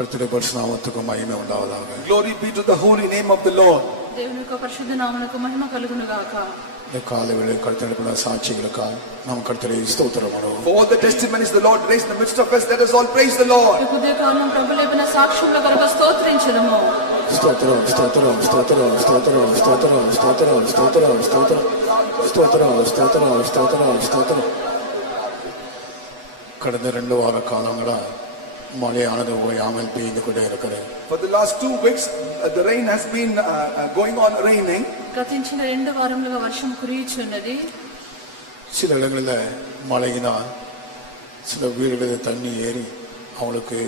கர்த்தருடைய பரிசுத்த நாமத்துக்கு மகிமை உண்டாவதாக. Glory be to the holy name of the Lord. దేవుని యొక్క పరిశుద్ధ నామమునకు మహిమ కలుగును గాక. இந்த காலைவேளை கர்த்தருடைய சாட்சிகளுக்காக நாம் கர்த்தரை ஸ்தோத்திரம் பண்ணுவோம். For all the testimonies the Lord raised in the midst of us, let us all praise the Lord. ఈ ఉదయకాలం ప్రభువు లేపిన సాక్ష్యముల కొరకు స్తోత్రించుదము. స్తోత్రం స్తోత్రం స్తోత్రం స్తోత్రం స్తోత్రం స్తోత్రం స్తోత్రం స్తోత్రం స్తోత్రం స్తోత్రం స్తోత్రం స్తోత్రం. கடந்த 2 வார காலங்களா மழையானது ஓயாமல் பெய்து கொண்டே இருக்கிறது. For the last 2 weeks the rain has been going on raining. గతించిన 2 వారములుగా వర్షం కురియుచున్నది. சில இடங்களில் மழையினால் சில வீடுகளில் தண்ணி ஏறி அவங்களுக்கு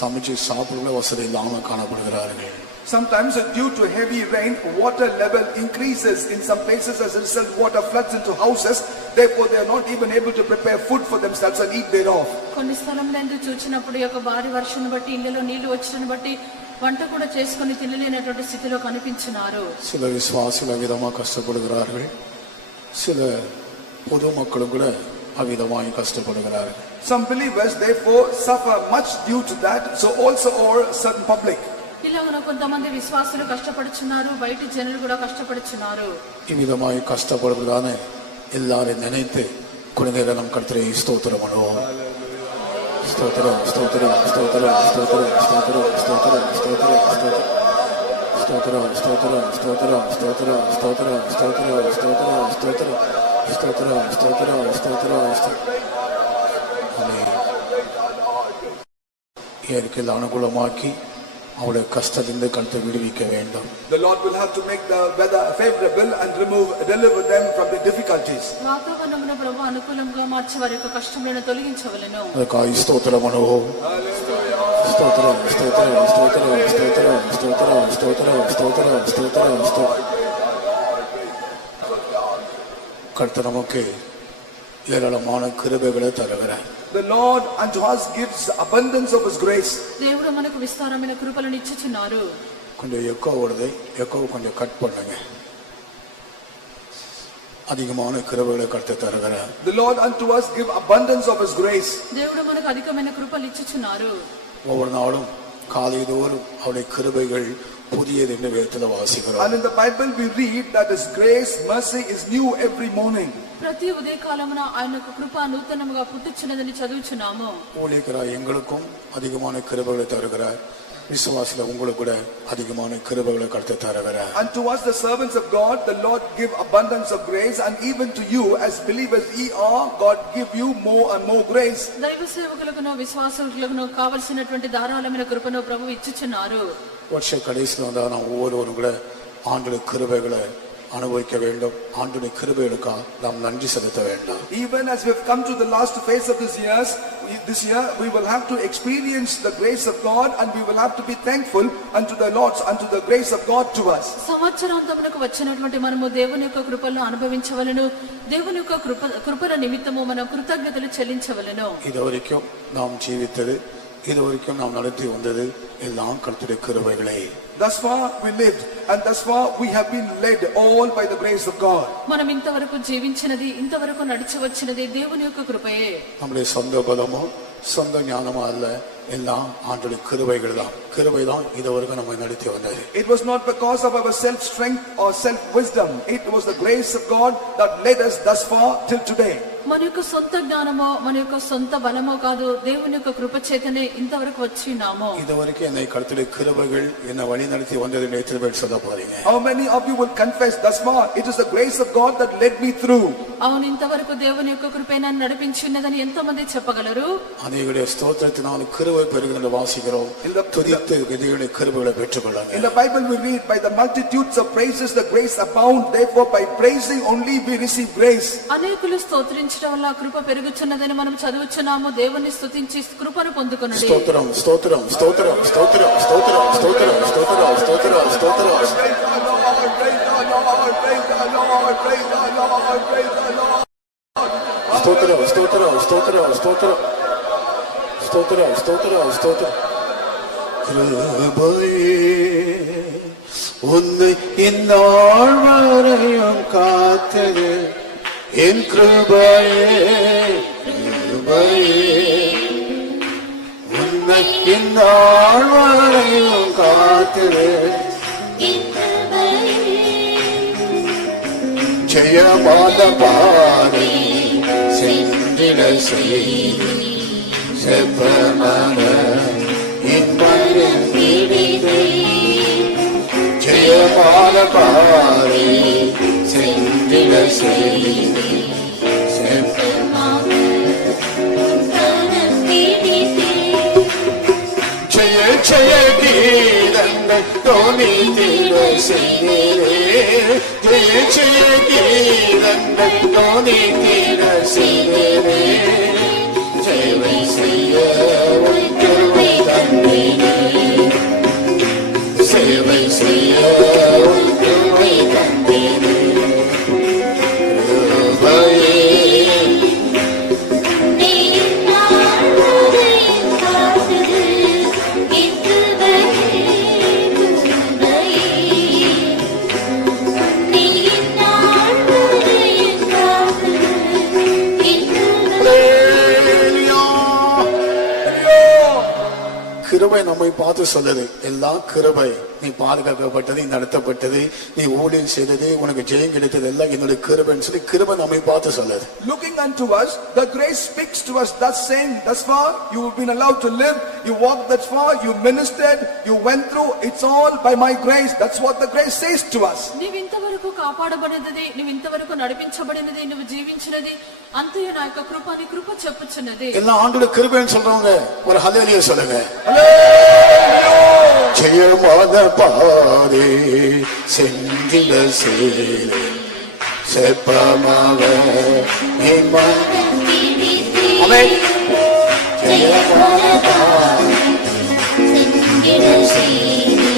சமைச்சு சாப்பிட வசதி இல்லாமல் காணப்படுகிறார்கள். Sometimes due to heavy rain, water level increases in some places. As a result, water floods into houses. Therefore, they are not even able to prepare food for themselves and eat thereof. కొన్ని స్థలములందు చూచినప్పుడు యొక్క భారీ వర్షాన్ని బట్టి ఇళ్ళలో నీళ్లు వచ్చటను బట్టి వంట కూడా చేసుకొని తినలేనటువంటి స్థితిలో కనిపించున్నారు. சில விசுவாசிகள் அவிதமாக கஷ்டப்படுகிறார்கள். சில பொதுமக்களும் கூட அவிதமாக கஷ்டப்படுகிறார்கள். Some believers therefore suffer much due to that. So also all certain public. ఇలాగన కొంతమంది విశ్వాసులు కష్టపడుచున్నారు, బయట జనులు కూడా కష్టపడుచున్నారు. இவ்விதமாய் கஷ்டப்படுவதான எல்லாரும் நினைத்து குழந்தைகளை நம் கர்த்தரை ஸ்தோத்திரம் பண்ணுவோம். ஸ்தோத்திரம் ஸ்தோத்திரம் ஸ்தோத்திரம் ஸ்தோத்திரம் ஸ்தோத்திரம் ஸ்தோத்திரம் ஸ்தோத்திரம் ஸ்தோத்திரம் ஸ்தோத்திரம் ஸ்தோத்திரம் ஸ்தோத்திரம் ஸ்தோத்திரம் ஸ்தோத்திரம் ஸ்தோத்திரம் ஸ்தோத்திரம் ஸ்தோத்திரம் ஸ்தோத்திரம் ஸ்தோத்திரம். இயற்கையில் அனுகூலமாக்கி அவருடைய கஷ்டத்திலிருந்து கர்த்தர் விடுவிக்க வேண்டும். The Lord will have to make the weather favorable and deliver them from the difficulties. వాతావరణమును ప్రభువు అనుకూలంగా మార్చి వారి యొక్క కష్టములను తొలగించవలెను. அதுக்காக ஸ்தோத்திரம் பண்ணுவோம். ஸ்தோத்திரம் ஸ்தோத்திரம் ஸ்தோத்திரம் ஸ்தோத்திரம் ஸ்தோத்திரம் ஸ்தோத்திரம் ஸ்தோத்திரம் ஸ்தோத்திரம் ஸ்தோத்திரம். கர்த்தர் நமக்கு ஏராளமான கிருபைகளை தருகிறார். The Lord unto us gives abundance of His grace. దేవుడు మనకు విస్తారమైన కృపలను ఇచ్చుచున్నారు. கொஞ்சம் எக்கோ ஓடுது, எக்கோ கொஞ்சம் கட் பண்ணுங்க. அதிகமான கிருபைகளை கர்த்தர் தருகிறார். The Lord unto us give abundance of His grace. దేవుడు మనకు అధికమైన కృపలు ఇచ్చుచున్నారు. ஒவ்வொரு நாளும் காலைதோறும் அவருடைய கிருபைகள் புதியது என்று வேதத்தில் வாசிக்கிறோம். And in the Bible we read that His grace mercy is new every morning. ప్రతి ఉదయకాలమున ఆయన యొక్క కృప నూతనముగా పుట్టుచున్నదని చదువుచున్నాము. ஊழியர்களாய் எங்களுக்கும் அதிகமான கிருபைகளை தருகிறார். விசுவாசில உங்களுக்கு கூட அதிகமான கிருபைகளை கர்த்தர் தருகிறார். And to us the servants of God the Lord give abundance of grace, and even to you as believers ye are, God give you more and more grace. దైవ సేవకులకు విశ్వాసులకు కావాల్సినటువంటి ధారాళమైన కృపను ప్రభువు ఇచ్చుచున్నారు. வருஷ கடைசியில் வந்தால் நாம் ஒவ்வொருவரும் கூட ஆண்டுடைய கிருபைகளை அனுபவிக்க வேண்டும். ஆண்டுடைய கிருபைகளுக்காக நாம் நன்றி செலுத்த வேண்டும். Even as we have come to the last phase of this year we will have to experience the grace of God, and we will have to be thankful unto the Lord, unto the grace of God to us. సంవత్సరాంతమునకు వచ్చినటువంటి మనము దేవుని యొక్క కృపలను అనుభవించవలెను. దేవుని యొక్క కృపల నిమిత్తము మనం కృతజ్ఞతలు చెల్లించవలెను. இதுவரைக்கும் நாம் ஜீவித்தது, இதுவரைக்கும் நாம் நடத்தி வந்தது எல்லாம் கர்த்தருடைய கிருபைகளே. Thus far we lived, and thus far we have been led all by the grace of God. మనం ఇంతవరకు జీవించినది, ఇంతవరకు నడిచి వచ్చినది దేవుని యొక్క కృపయే. நம்முடைய சொந்த பலமோ சொந்த ஞானமோ அல்ல, எல்லாம் ஆண்டவருடைய கிருபைகள் தான். கிருபை தான் இதுவரைக்கும் நம்மை நடத்தி வந்தது. It was not because of our self strength or self wisdom. It was the grace of God that led us thus far till today. మన యొక్క సొంత జ్ఞానమో మన యొక్క సొంత బలమో కాదు, దేవుని యొక్క కృప చేతనే ఇంతవరకు వచ్చినాము. இதுவரைக்கும் என்னை கர்த்தருடைய கிருபைகள் என்னை வழி நடத்தி வந்தது என்று எத்தனை பேர் சொல்ல போறீங்க? How many of you will confess thus far it is the grace of God that led me through? అవును, ఇంతవరకు దేవుని యొక్క కృపే నన్ను నడిపించినదని ఎంతమంది చెప్పగలరు? అనేకుடைய స్తోత్రத்தினால் கிருபை பெருகுகிறது வாசிக்கிறோம். துதித்து தேவனுடைய கிருபைகளை பெற்றுக்கொள்ளுங்க. In the Bible we read, by the multitudes of praises the grace abound, therefore by praising only we receive grace. అనేకులు స్తోత్రించడం వల్ల కృప పెరుగుచున్నదని మనం చదువుచున్నాము. దేవుని స్తుతించి కృపను పొందుకొనండి. స్తోత్రం స్తోత్రం స్తోత్రం స్తోత్రం స్తోత్రం స్తోత్రం స్తోత్రం స్తోత్రం స్తోత్రం. స్తోత్రం స్తోత్రం స్తోత్రం స్తోత్రం స్తోత్రం స్తోత్రం స్తోత్రం. கிருபையே உன்னை இந்நாள் வரையும் காத்தது என் கிருபையே. கிருபையே உன்னை இந்நாள் வரையும் காத்திரு ஜெயமான பாதை சென்றிட செய்தி செப்பமான இன்பம் ஜெயமான பாதை சென்றிட செய்தி ஜெய ஜெய கீதங்கள் தோனி தீர செய்தே ஜெய ஜெய கீதங்கள் தோனி தீர செய்தே சேவை செய்ய உங்களை தந்தேனே சேவை செய்ய உங்களை தந்தேனே கிருபையே கிருபை நம்மை பார்த்து சொல்லுது எல்லாம் கிருபை நீ பாதுகாக்கப்பட்டது நீ நடத்தப்பட்டது நீ ஊழியம் செய்தது உனக்கு ஜெயம் கிடைத்தது எல்லாம் என்னுடைய கிருபைன்னு சொல்லி கிருபை நம்மை பார்த்து சொல்லுது. Looking unto us, the grace speaks to us, thus saying, thus far you have been allowed to live, you walked that far, you ministered, you went through, it's all by my grace. That's what the grace says to us. నీవు ఇంతవరకు కాపాడబడినది నీవు ఇంతవరకు నడిపించబడినది నువ్వు జీవించినది అంతయు నా యొక్క కృప నీ కృప చెప్పుచున్నది. எல்லாம் ஆண்டோட கிருபைன்னு சொல்றவங்க ஒரு ஹல்லேலூயா சொல்லுங்க. ஜெயமான பாதை சென்றிட செய்தே செப்பமாக இன்பம் ஆமென். ஜெயமான பாதை சென்றிட செய்தே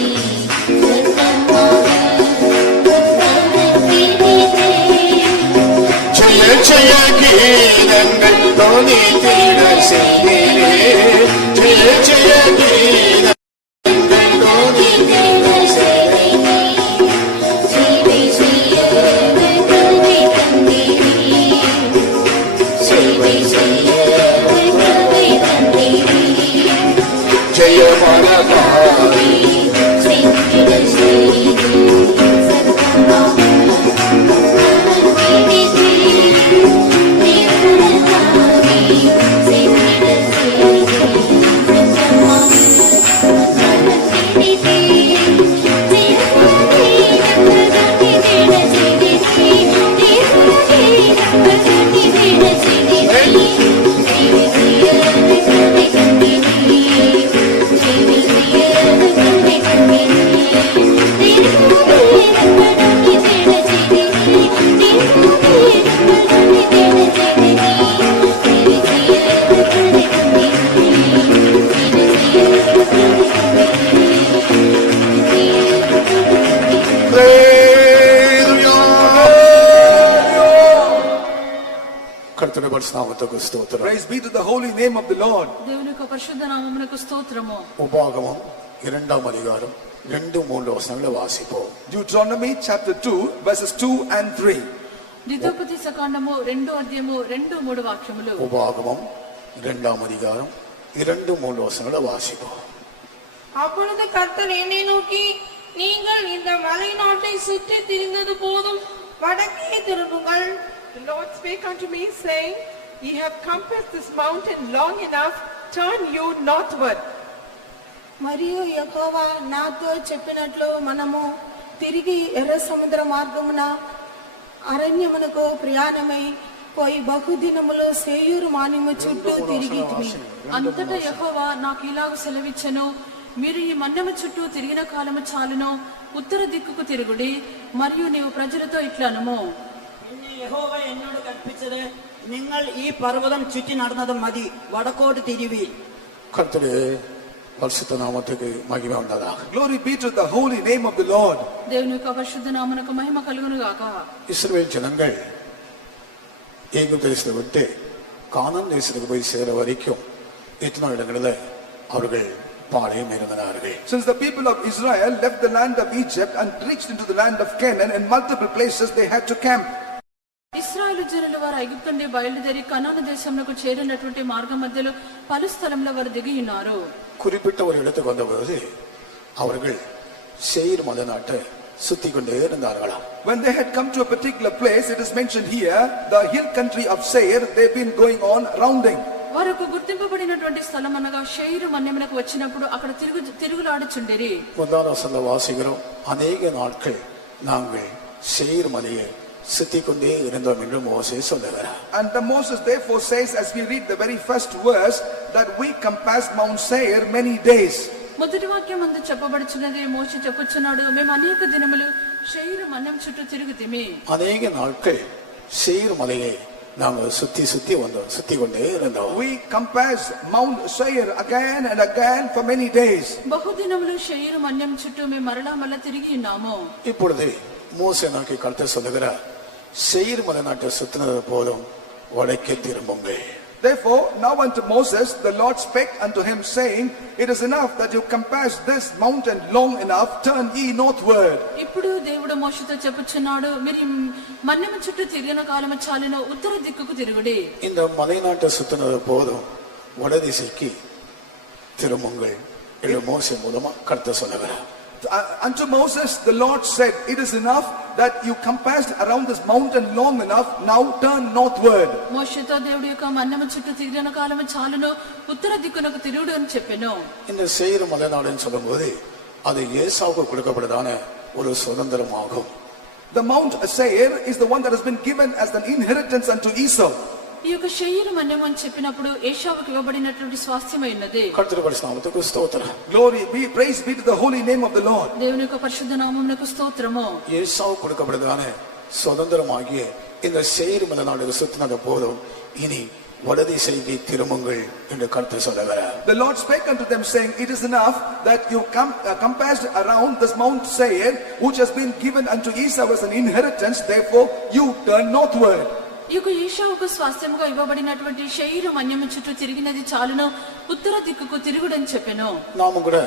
ஜெய ஜெய கீதங்கள் தோனி தீர செய்தே ஜெய ஜெய கீதங்கள் தோனி தீர செய்தே சேவை செய்ய ஜெயமான பாதை కర్తృ పరిశుద్ధనామమునకు స్తోత్రం. Praise be to the holy name of the Lord. దేవుని యొక్క పరిశుద్ధ నామమునకు స్తోత్రము. உபாகமம் 2ஆம் அதிகாரம் 2-3 வசனங்களை வாசிப்போம். Deuteronomy chapter 2 verses 2 and 3. ద్వితోపదేశ కాండము 2వ అధ్యాయము 2-3 వాక్యములు. உபாகமம் 2ஆம் அதிகாரம் 2-3 வசனங்களை வாசிப்போம். அப்பொழுது கர்த்தர் என்னை நோக்கி, நீங்கள் இந்த மலை நாட்டை சுற்றி திரிந்தது போதும், வடக்கே திரும்புங்கள். The Lord spake unto me, saying, Ye have compassed this mountain long enough, turn you northward. మరియు యెహోవా నాతో చెప్పినట్లు మనము తిరిగి ఎర్ర సముద్ర మార్గమున అరణ్యమునకు ప్రయాణమై పోయి బహుదినములు సేయూరు మాన్యము చుట్టూ తిరిగితిమి. అంతటా యెహోవా నాకు ఇలాగ సెలవిచ్చెను, మీరు ఈ మన్నెము చుట్టూ తిరిగిన కాలము చాలును, ఉత్తర దిక్కుకు తిరుగుడి. మరియు నీవు ప్రజలతో ఇట్లనుము, യഹോവ എന്നോട് കൽപ്പിച്ചത്, നിങ്ങൾ ഈ പർവ്വതം ചുറ്റി നടന്നത് മതി, വടക്കോട്ട് തിരിവീൻ. கர்த்தருடைய பரிசுத்த நாமத்துக்கு மகிமை உண்டாதாக. Glory be to the holy name of the Lord. దేవుని యొక్క పరిశుద్ధ నామమునకు మహిమ కలుగును గాక. இஸ்ரவேல் ஜனங்கள் எகிப்து தேசத்தை விட்டு கானான் தேசத்துக்கு போய் சேர வரைக்கும் எத்தனை இடங்களில் அவர்கள் பாளையம் இருந்தார்கள். Since the people of Israel left the land of Egypt and reached into the land of Canaan, in multiple places they had to camp. ఇశ్రాయేలు ఇశ్రాయేలు జనులు వారు ఐగుప్తు నుండి బయలుదేరి కనాను దేశంలోకి చేరినటువంటి మార్గం మధ్యలో పలు స్థలంలో వారు దిగి ఉన్నారు. குறிப்பிட்ட ஒரு இடத்துக்கு வந்தபோது அவர்கள் சேயீர் மலை நாட்டை சுத்தி கொண்டே இருந்தார்களாம். When they had come to a particular place, it is mentioned here, the hill country of Seir, they've been going on rounding. వారు ఒక గుర్తింపబడినటువంటి స్థలం అనగా షేరు మన్యమునకు వచ్చినప్పుడు అక్కడ తిరుగులాడుచుండిరి. முதலாம் வசனத்துல வாசிக்கிறோம், அநேக நாட்கள் நாங்கள் சேயீர் மலையை சுத்தி கொண்டே இருந்தோம் என்று மோசே சொல்லுகிறார். And the Moses therefore says, as we read the very first verse, that we compassed Mount Seir many days. మొదటి వాక్యం అందు చెప్పబడుచున్నది, మోషే చెప్పుచున్నాడు, మేము అనేక దినములు షేరు మన్యం చుట్టూ తిరుగుతిమి. அநேக நாட்கள் சேயீர் மலையை நாங்கள் சுத்தி வந்தோம், சுத்தி கொண்டே இருந்தோம். We compassed Mount Seir again and again for many days. బహుదినములు షేరు మన్యం చుట్టూ మేము మరలా తిరిగి ఉన్నాము. இப்பொழுது மோசே நோக்கி கர்த்தர் சொல்லுகிறார், சேயீர் மலை நாட்டை சுத்தினது போதும், வடக்கே திரும்புங்கள். Therefore, now unto Moses, the Lord spake unto him, saying, it is enough that you compass this mountain long enough, turn ye northward. ఇప్పుడు దేవుడు మోషేతో చెప్పుచున్నాడు, మీరు మన్యము చుట్టూ తిరిగిన కాలము చాలును, ఉత్తర దిక్కుకు తిరుగుడి. இந்த மலை நாட்டை சுத்தினது போதும், வடதிசைக்கு திரும்புங்கள் என்று மோசே மூலமா கர்த்தர் சொல்லுகிறார். Unto Moses the Lord said, it is enough that you compassed around this mountain long enough, now turn northward. మోషేతో దేవుడు యొక్క మన్యము చుట్టూ తిరిగిన కాలము చాలును, ఉత్తర దిక్కునకు తిరుగుడు అని చెప్పెను. இந்த சேயீர் மலை நாடுன்னு சொல்லும்போது அது ஏசாவுக்கு கொடுக்கப்படுதான ஒரு சுதந்திரமாகும். The Mount Seir is the one that has been given as an inheritance unto Esau. ఈ యొక్క షేరు మన్యం అని చెప్పినప్పుడు ఏశావుకు ఇవ్వబడినటువంటి స్వాస్థ్యమైనది. கர்த்தருடைய பரிசுத்த நாமத்துக்கு ஸ்தோத்திரம். Glory be, praise be to the holy name of the Lord. దేవుని యొక్క పరిశుద్ధ నామమునకు స్తోత్రము. ஏசாவுக்கு கொடுக்கப்படுதான சுதந்திரமாகிய இந்த சேயீர் மலை நாடு சுத்தினது போதும், இனி வடதிசைக்கு திரும்புங்கள் என்று கர்த்தர் சொல்லுகிறார். The Lord spake unto them, saying, it is enough that you compassed around this Mount Seir, which has been given unto Esau as an inheritance, therefore you turn northward. ఈ యొక్క ఏశావుకు స్వాస్థ్యముగా ఇవ్వబడినటువంటి షేరు మన్యము చుట్టూ తిరిగినది చాలును, ఉత్తర దిక్కుకు తిరుగుడని చెప్పెను. நாமும் கூட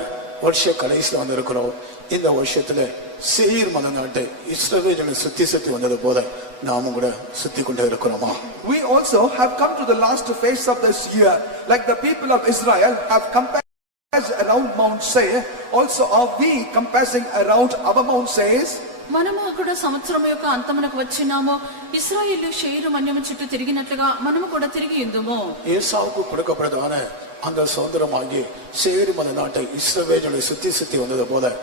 வருஷ கடைசியில் வந்திருக்கிறோம். இந்த வருஷத்துல சேயீர் மலை நாட்டை இஸ்ரவேலை சுத்தி வந்தது போல நாமும் கூட சுத்தி கொண்டே இருக்கிறோமா? We also have come to the last phase of this year, like the people of Israel have compassed around Mount Seir. Also are we compassing around our Mount Seirs? మనము అక్కడ సంవత్సరం యొక్క అంతమునకు వచ్చినాము. ఇశ్రాయేలు షేరు మన్యము చుట్టూ తిరిగినట్లుగా మనము కూడా తిరిగి ఉందుము. ஏசாவுக்கு கொடுக்கப்படுதான அந்த சுதந்திரமாகி சேயீர் மலை நாட்டை இஸ்ரவேலை சுத்தி வந்தது போல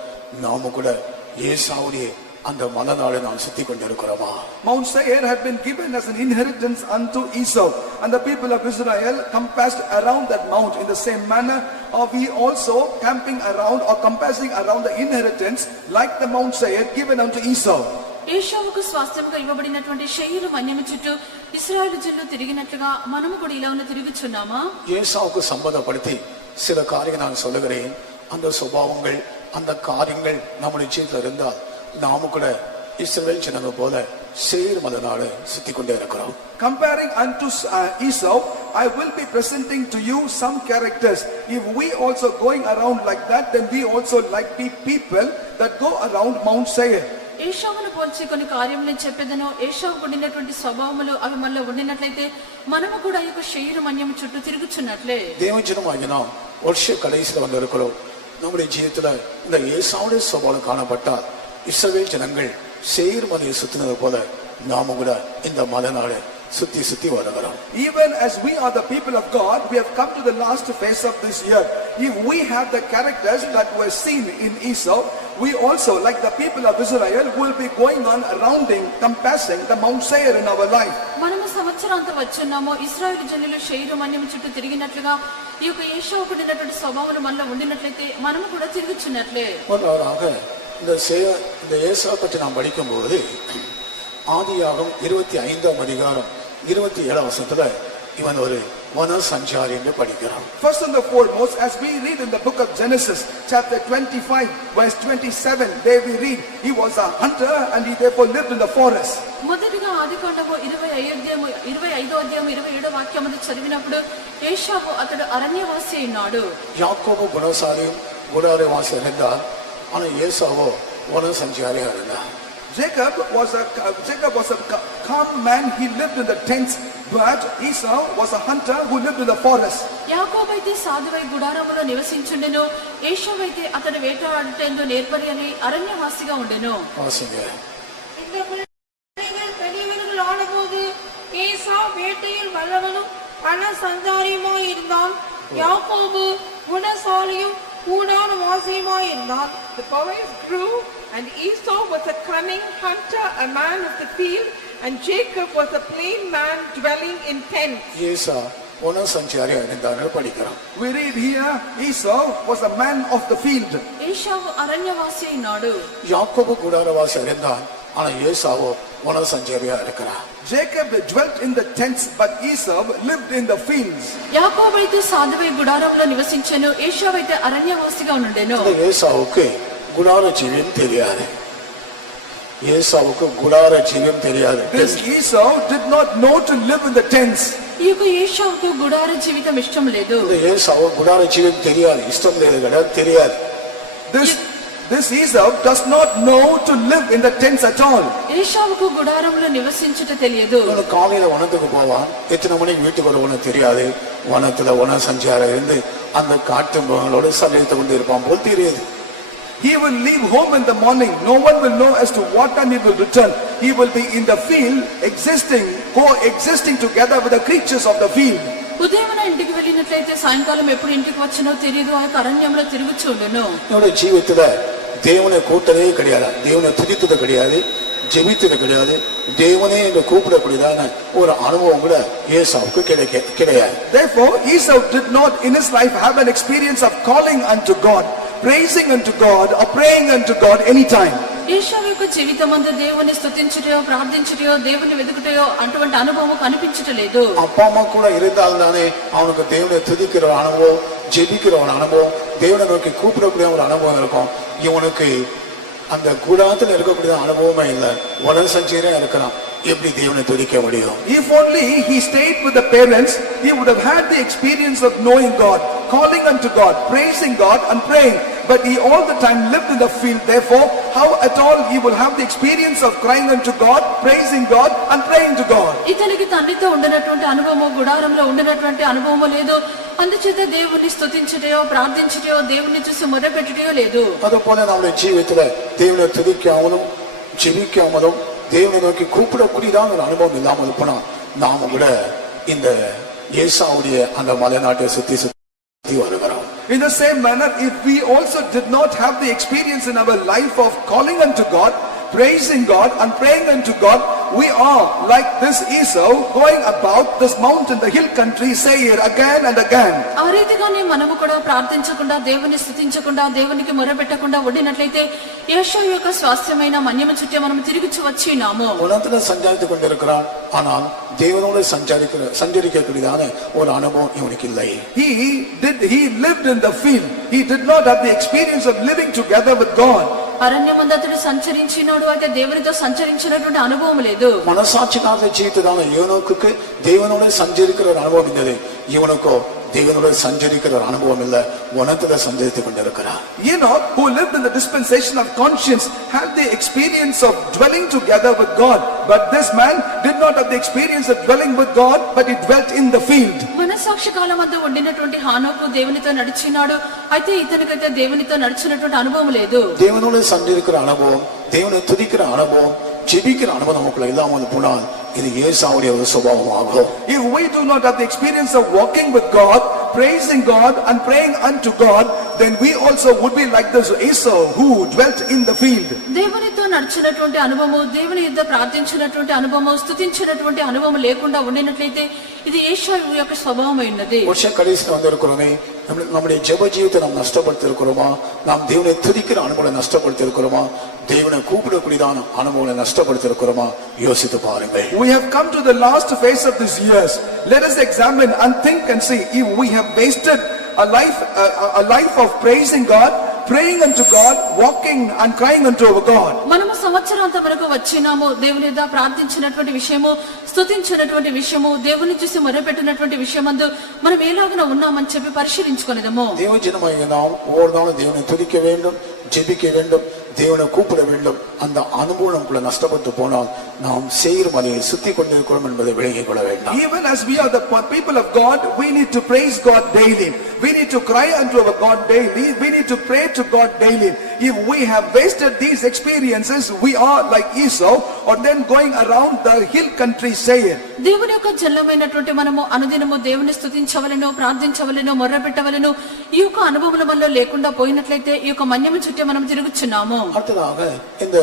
நாமும் கூட ஏசாவுடைய அந்த மலை நாடை நாம் சுத்தி கொண்டிருக்கிறோமா? Mount Seir had been given as an inheritance unto Esau, and the people of Israel compassed around that mount in the same manner. Are we also camping around or compassing around the inheritance like the Mount Seir given unto Esau? ఏశావుకు స్వాస్థ్యముగా ఇవ్వబడినటువంటి share మన్యము చుట్టూ ఇశ్రాయేలు జనులు తిరిగినట్లుగా మనము కూడా ఇలా తిరుగుచున్నామా? ஏசாவுக்கு சம்பந்தப்படுத்தி சில காரியங்கள் நான் சொல்லுகிறேன். அந்த சுபாவங்கள், அந்த காரியங்கள் நம்முடைய ஜீவிதத்தில் இருந்தால் நாம கூட இஸ்ரவேல் ஜனங்க போல சேயீர் மலை நாடு சுத்தி கொண்டே இருக்கிறோம். Comparing unto Esau, I will be presenting to you some characters. If we also going around like that, then we also like people that go around Mount Seir. ఏశావును పోల్చి కొన్ని కార్యములు చెప్పేదను. ఏశావుకు ఉండినటువంటి స్వభావములు అవి మళ్ళీ ఉండినట్లయితే మనము కూడా ఈ యొక్క షేరు మన్యము చుట్టూ తిరుగుచున్నట్లే. தேவஜனமாகிய நாம் வருஷ கடைசியில் வந்திருக்கிறோம். நம்முடைய ஜீவிதத்துல இந்த ஏசாவுடைய சுபாவம் காணப்பட்டால் இஸ்ரவேல் ஜனங்கள் சேயீர் மலையை சுத்தினது போல நாம கூட இந்த மலை நாடை சுத்தி வருகிறோம். Even as we are the people of God, we have come to the last phase of this year. If we have the characters that were seen in Esau, we also, like the people of Israel, will be going on rounding, compassing the Mount Seir in our life. మనము సంవత్సరాంతం వచ్చున్నాము. ఇశ్రాయేలు జనులు share మన్యము చుట్టూ తిరిగినట్లుగా ఈ యొక్క ఏశావుకు ఉండినటువంటి స్వభావాలు మనలో ఉండినట్లయితే మనము కూడా తిరుగుచున్నట్లే. முதலாவதாக இந்த ஏசா பற்றி நாம் படிக்கும்போது ஆதியாகமம் 25ஆம் அதிகாரம் 27ஆம் வசனத்துல இவன் ஒரு வன சஞ்சாரி என்று படிக்கிறோம். First and the foremost, as we read in the book of Genesis, chapter 25, verse 27, there we read, he was a hunter and he therefore lived in the forest. మొదటిగా ఆదికాండము 25వ అధ్యాయం 27వ వాక్యము చదివినప్పుడు ఏశావు అతడు అరణ్యవాసి అయినాడు. யாக்கோபு குணசாலியும் குடாரவாசி இருந்தால் ஆனா ஏசாவோ வன சஞ்சாரியா இருந்தார். Jacob was a calm man. He lived in the tents, but Esau was a hunter who lived in the forest. యాకోబు అయితే సాధువై గుడారములో నివసించుండెను, ఏశావు అయితే అతడు వేటాడుటందు నేర్పరి అని అరణ్యవాసిగా ఉండెను. வாசிங்க. இந்த பிள்ளைகள் பெரியவர்கள் ஆனபோது ஏசா வேட்டையில் வல்லவனும் பண சஞ்சாரியுமாய் இருந்தான். யாக்கோபு குணசாலியும் கூடான வாசியுமாய் இருந்தான். The boys grew, and Esau was a cunning hunter, a man of the field, and Jacob was a plain man dwelling in tents. ஏசா வனசஞ்சாரியா இருந்தான்னு படிக்கிறோம். We read here, Esau was a man of the field. ఏశావు అరణ్యవాసి అయినాడు. யாக்கோபு கூடாரவாசி இருந்தான், ஆனா ஏசாவோ வனசஞ்சாரியா இருக்கிறான். Jacob dwelt in the tents, but Esau lived in the fields. యాకోబు అయితే సాధువై గుడారంలో నివసించెను, ఏశావు అయితే అరణ్యవాసిగా ఉండెను. இந்த ஏசாவுக்கு குடார ஜீவியம் தெரியாது. ஏசாவுக்கு குடார ஜீவியம் தெரியாது. This Esau did not know to live in the tents. ఈ యొక్క ఏశావుకు గుడార జీవితం ఇష్టం లేదు. இந்த ஏசாவு குடார ஜீவியம் தெரியாது, இஷ்டம் లేదు కదా, தெரியாது. This Esau does not know to live in the tents at all. ఏశావుకు గుడారంలో నివసించుట తెలియదు. அவனு காலையில வனத்துக்கு போவான், எத்தனை மணிக்கு வீட்டுக்கு வருவான்னு தெரியாது. வனத்துல வன சஞ்சாரம் இருந்து அந்த காட்டு மிருகங்களோட சஞ்சரித்து கொண்டு இருப்பான் போல் தெரியாது. He will leave home in the morning. No one will know as to what time he will return. He will be in the field, coexisting together with the creatures of the field. ఉదయమున ఇంటికి వెళ్ళినట్లయితే సాయంకాలం ఎప్పుడు ఇంటికి వచ్చినో తెలియదు, ఆ అరణ్యంలో తిరుగుచుండును. என்னோட ஜீவித்துல தேவனை கூட்டவே கிடையாது, தேவனை துதித்தது கிடையாது, ஜெபித்தது கிடையாது, தேவனே என்று கூப்பிடக்கூடியதான ஒரு அனுபவம் கூட ஏசாவுக்கு கிடையாது. Therefore Esau did not in his life have an experience of calling unto God, praising unto God, or praying unto God anytime. ఏశావు యొక్క జీవితమందు దేవుని స్తుతించుటయో ప్రార్థించుటయో దేవుని వెతుకుటయో అటువంటి అనుభవం కనిపించటలేదు. அப்பா அம்மா கூட இருந்தால்தானே அவனுக்கு தேவனை துதிக்கிற ஒரு அனுபவம், ஜெபிக்கிற ஒரு அனுபவம், தேவனை நோக்கி கூப்பிடக்கூடிய ஒரு அனுபவம் இருக்கும். இவனுக்கு அந்த கூடாரத்தில் இருக்கக்கூடிய அனுபவமே இல்லை, வனசஞ்சரியா இருக்கிறான். எப்படி தேவனை துதிக்க முடியும்? If only he stayed with the parents, he would have had the experience of knowing God, calling unto God, praising God and praying. But he all the time lived in the field. Therefore, how at all he will have the experience of crying unto God, praising God and praying to God? ఇతనికి తండ్రితో ఉండనటువంటి అనుభవము, గుడారంలో ఉండనటువంటి అనుభవము లేదు. అందుచేత దేవుని స్తుతించుటయో ప్రార్థించుటయో దేవుని చూసి మొరపెట్టుటయో లేదు. அதுபோல நம்முடைய ஜீவித்துல தேவனை துதிக்காமலும் ஜெபிக்காமலும் தேவனை நோக்கி கூப்பிடக்கூடியதான ஒரு அனுபவம் இல்லாமல் போனா நாம கூட இந்த ஏசாவுடைய அந்த மலைநாட்டை சுத்தி வருகிறோம். In the same manner, if we also did not have the experience in our life of calling unto God, praising God and praying unto God, we are like this Esau going about this mountain, the hill country, Seir, again and again. ఆ రీతిగానే మనము కూడా ప్రార్థించకుండా దేవుని స్తుతించకుండా దేవునికి మొరపెట్టకుండా ఉండినట్లయితే ఏశావు యొక్క స్వాస్థ్యమైన మన్యము చుట్టూ మనం తిరిగి వచ్చినాము. உலகத்துல சஞ்சாரித்துக் கொண்டிருக்கிறான், ஆனால் தேவனோடு சஞ்சரிக்கக்கூடியதான ஒரு அனுபவம் இவனுக்கு இல்லை. He lived in the field. He did not have the experience of living together with God. అరణ్యమందు అతడు సంచరించినాడు, అయితే దేవునితో సంచరించినటువంటి అనుభవం లేదు. மனசாட்சிக்காக ஜீவித்ததான யோனோக்கு தேவனோட சஞ்சரிக்கிற ஒரு அனுபவம் இருந்தது. இவனுக்கோ தேவனோட சஞ்சரிக்கிற ஒரு அனுபவம் இல்ல, வனத்துல சஞ்சரித்துக் கொண்டிருக்கிறார். Enoch, who lived in the dispensation of conscience, had the experience of dwelling together with God. But this man did not have the experience of dwelling with God, but he dwelt in the field. మనసాక్షి కాలమందు ఉండినటువంటి హానోకు దేవునితో నడిచినాడు, అయితే ఇతనికైతే దేవునితో నడిచినటువంటి అనుభవం లేదు. தேவனோட சஞ்சரிக்கிற அனுபவம், தேவனை துதிக்கிற அனுபவம், ஜெபிக்கிற அனுபவம் நமக்குள்ள இல்லாமல் போனால் இது ஏசாவுடைய ஒரு சுபாவம் ஆகும். If we do not have the experience of walking with God, praising God and praying unto God, then we also would be like this Esau who dwelt in the field. దేవునితో నడిచినటువంటి అనుభవము, దేవుని యుద్ధ ప్రార్థించినటువంటి అనుభవము, స్తుతించినటువంటి అనుభవం లేకుండా ఉండినట్లయితే ఇది ఏశావు యొక్క స్వభావం అయినది. வருஷ கடைசியில் வந்திருக்கிறோமே, நம்முடைய ஜெப ஜீவித்தை நாம் நஷ்டப்படுத்தி இருக்கிறோமா? நாம் தேவனை துதிக்கிற அனுபவத்தை நஷ்டப்படுத்தி இருக்கிறோமா? தேவனை கூப்பிடக்கூடியதான அனுபவங்களை நஷ்டப்படுத்தி இருக்கிறோமா? யோசித்து பாருங்கள். We have come to the last phase of this years. Let us examine and think and see if we have wasted a life of praising God, praying unto God, walking and crying unto our God. మనము సంవత్సరాంత వరకు వచ్చినాము, దేవుని యుద్ధ ప్రార్థించినటువంటి విషయము, స్తుతించినటువంటి విషయము, దేవుని చూసి మొరపెట్టినటువంటి విషయమందు మనం ఎలాగన ఉన్నామని చెప్పి పరిశీలించుకొనేదము. தேவ ஜனமாகிய நாம் ஒவ்வொரு நாளும் தேவனை துதிக்க வேண்டும், ஜெபிக்க வேண்டும், தேவனை கூப்பிட வேண்டும். அந்த அனுபவம் நமக்குள்ள நஷ்டப்பட்டு போனால் நாம் சேயீர் மலையை சுத்தி கொண்டிருக்கிறோம் என்பதை விளங்கிக் கொள்ள வேண்டும். Even as we are the people of God, we need to praise God daily. We need to cry unto our God daily. We need to pray to God daily. If we have wasted these experiences, we are like Esau, or then going around the hill country Seir. దేవుని యొక్క జల్లమైనటువంటి మనము అనుదినము దేవుని స్తుతించవలెను, ప్రార్థించవలెను, మొర్రపెట్టవలెను. ఈ యొక్క అనుభవముల మనలో లేకుండా పోయినట్లయితే ఈ యొక్క మన్యము చుట్టే మనం తిరుగుచున్నాము. அடுத்ததாக இந்த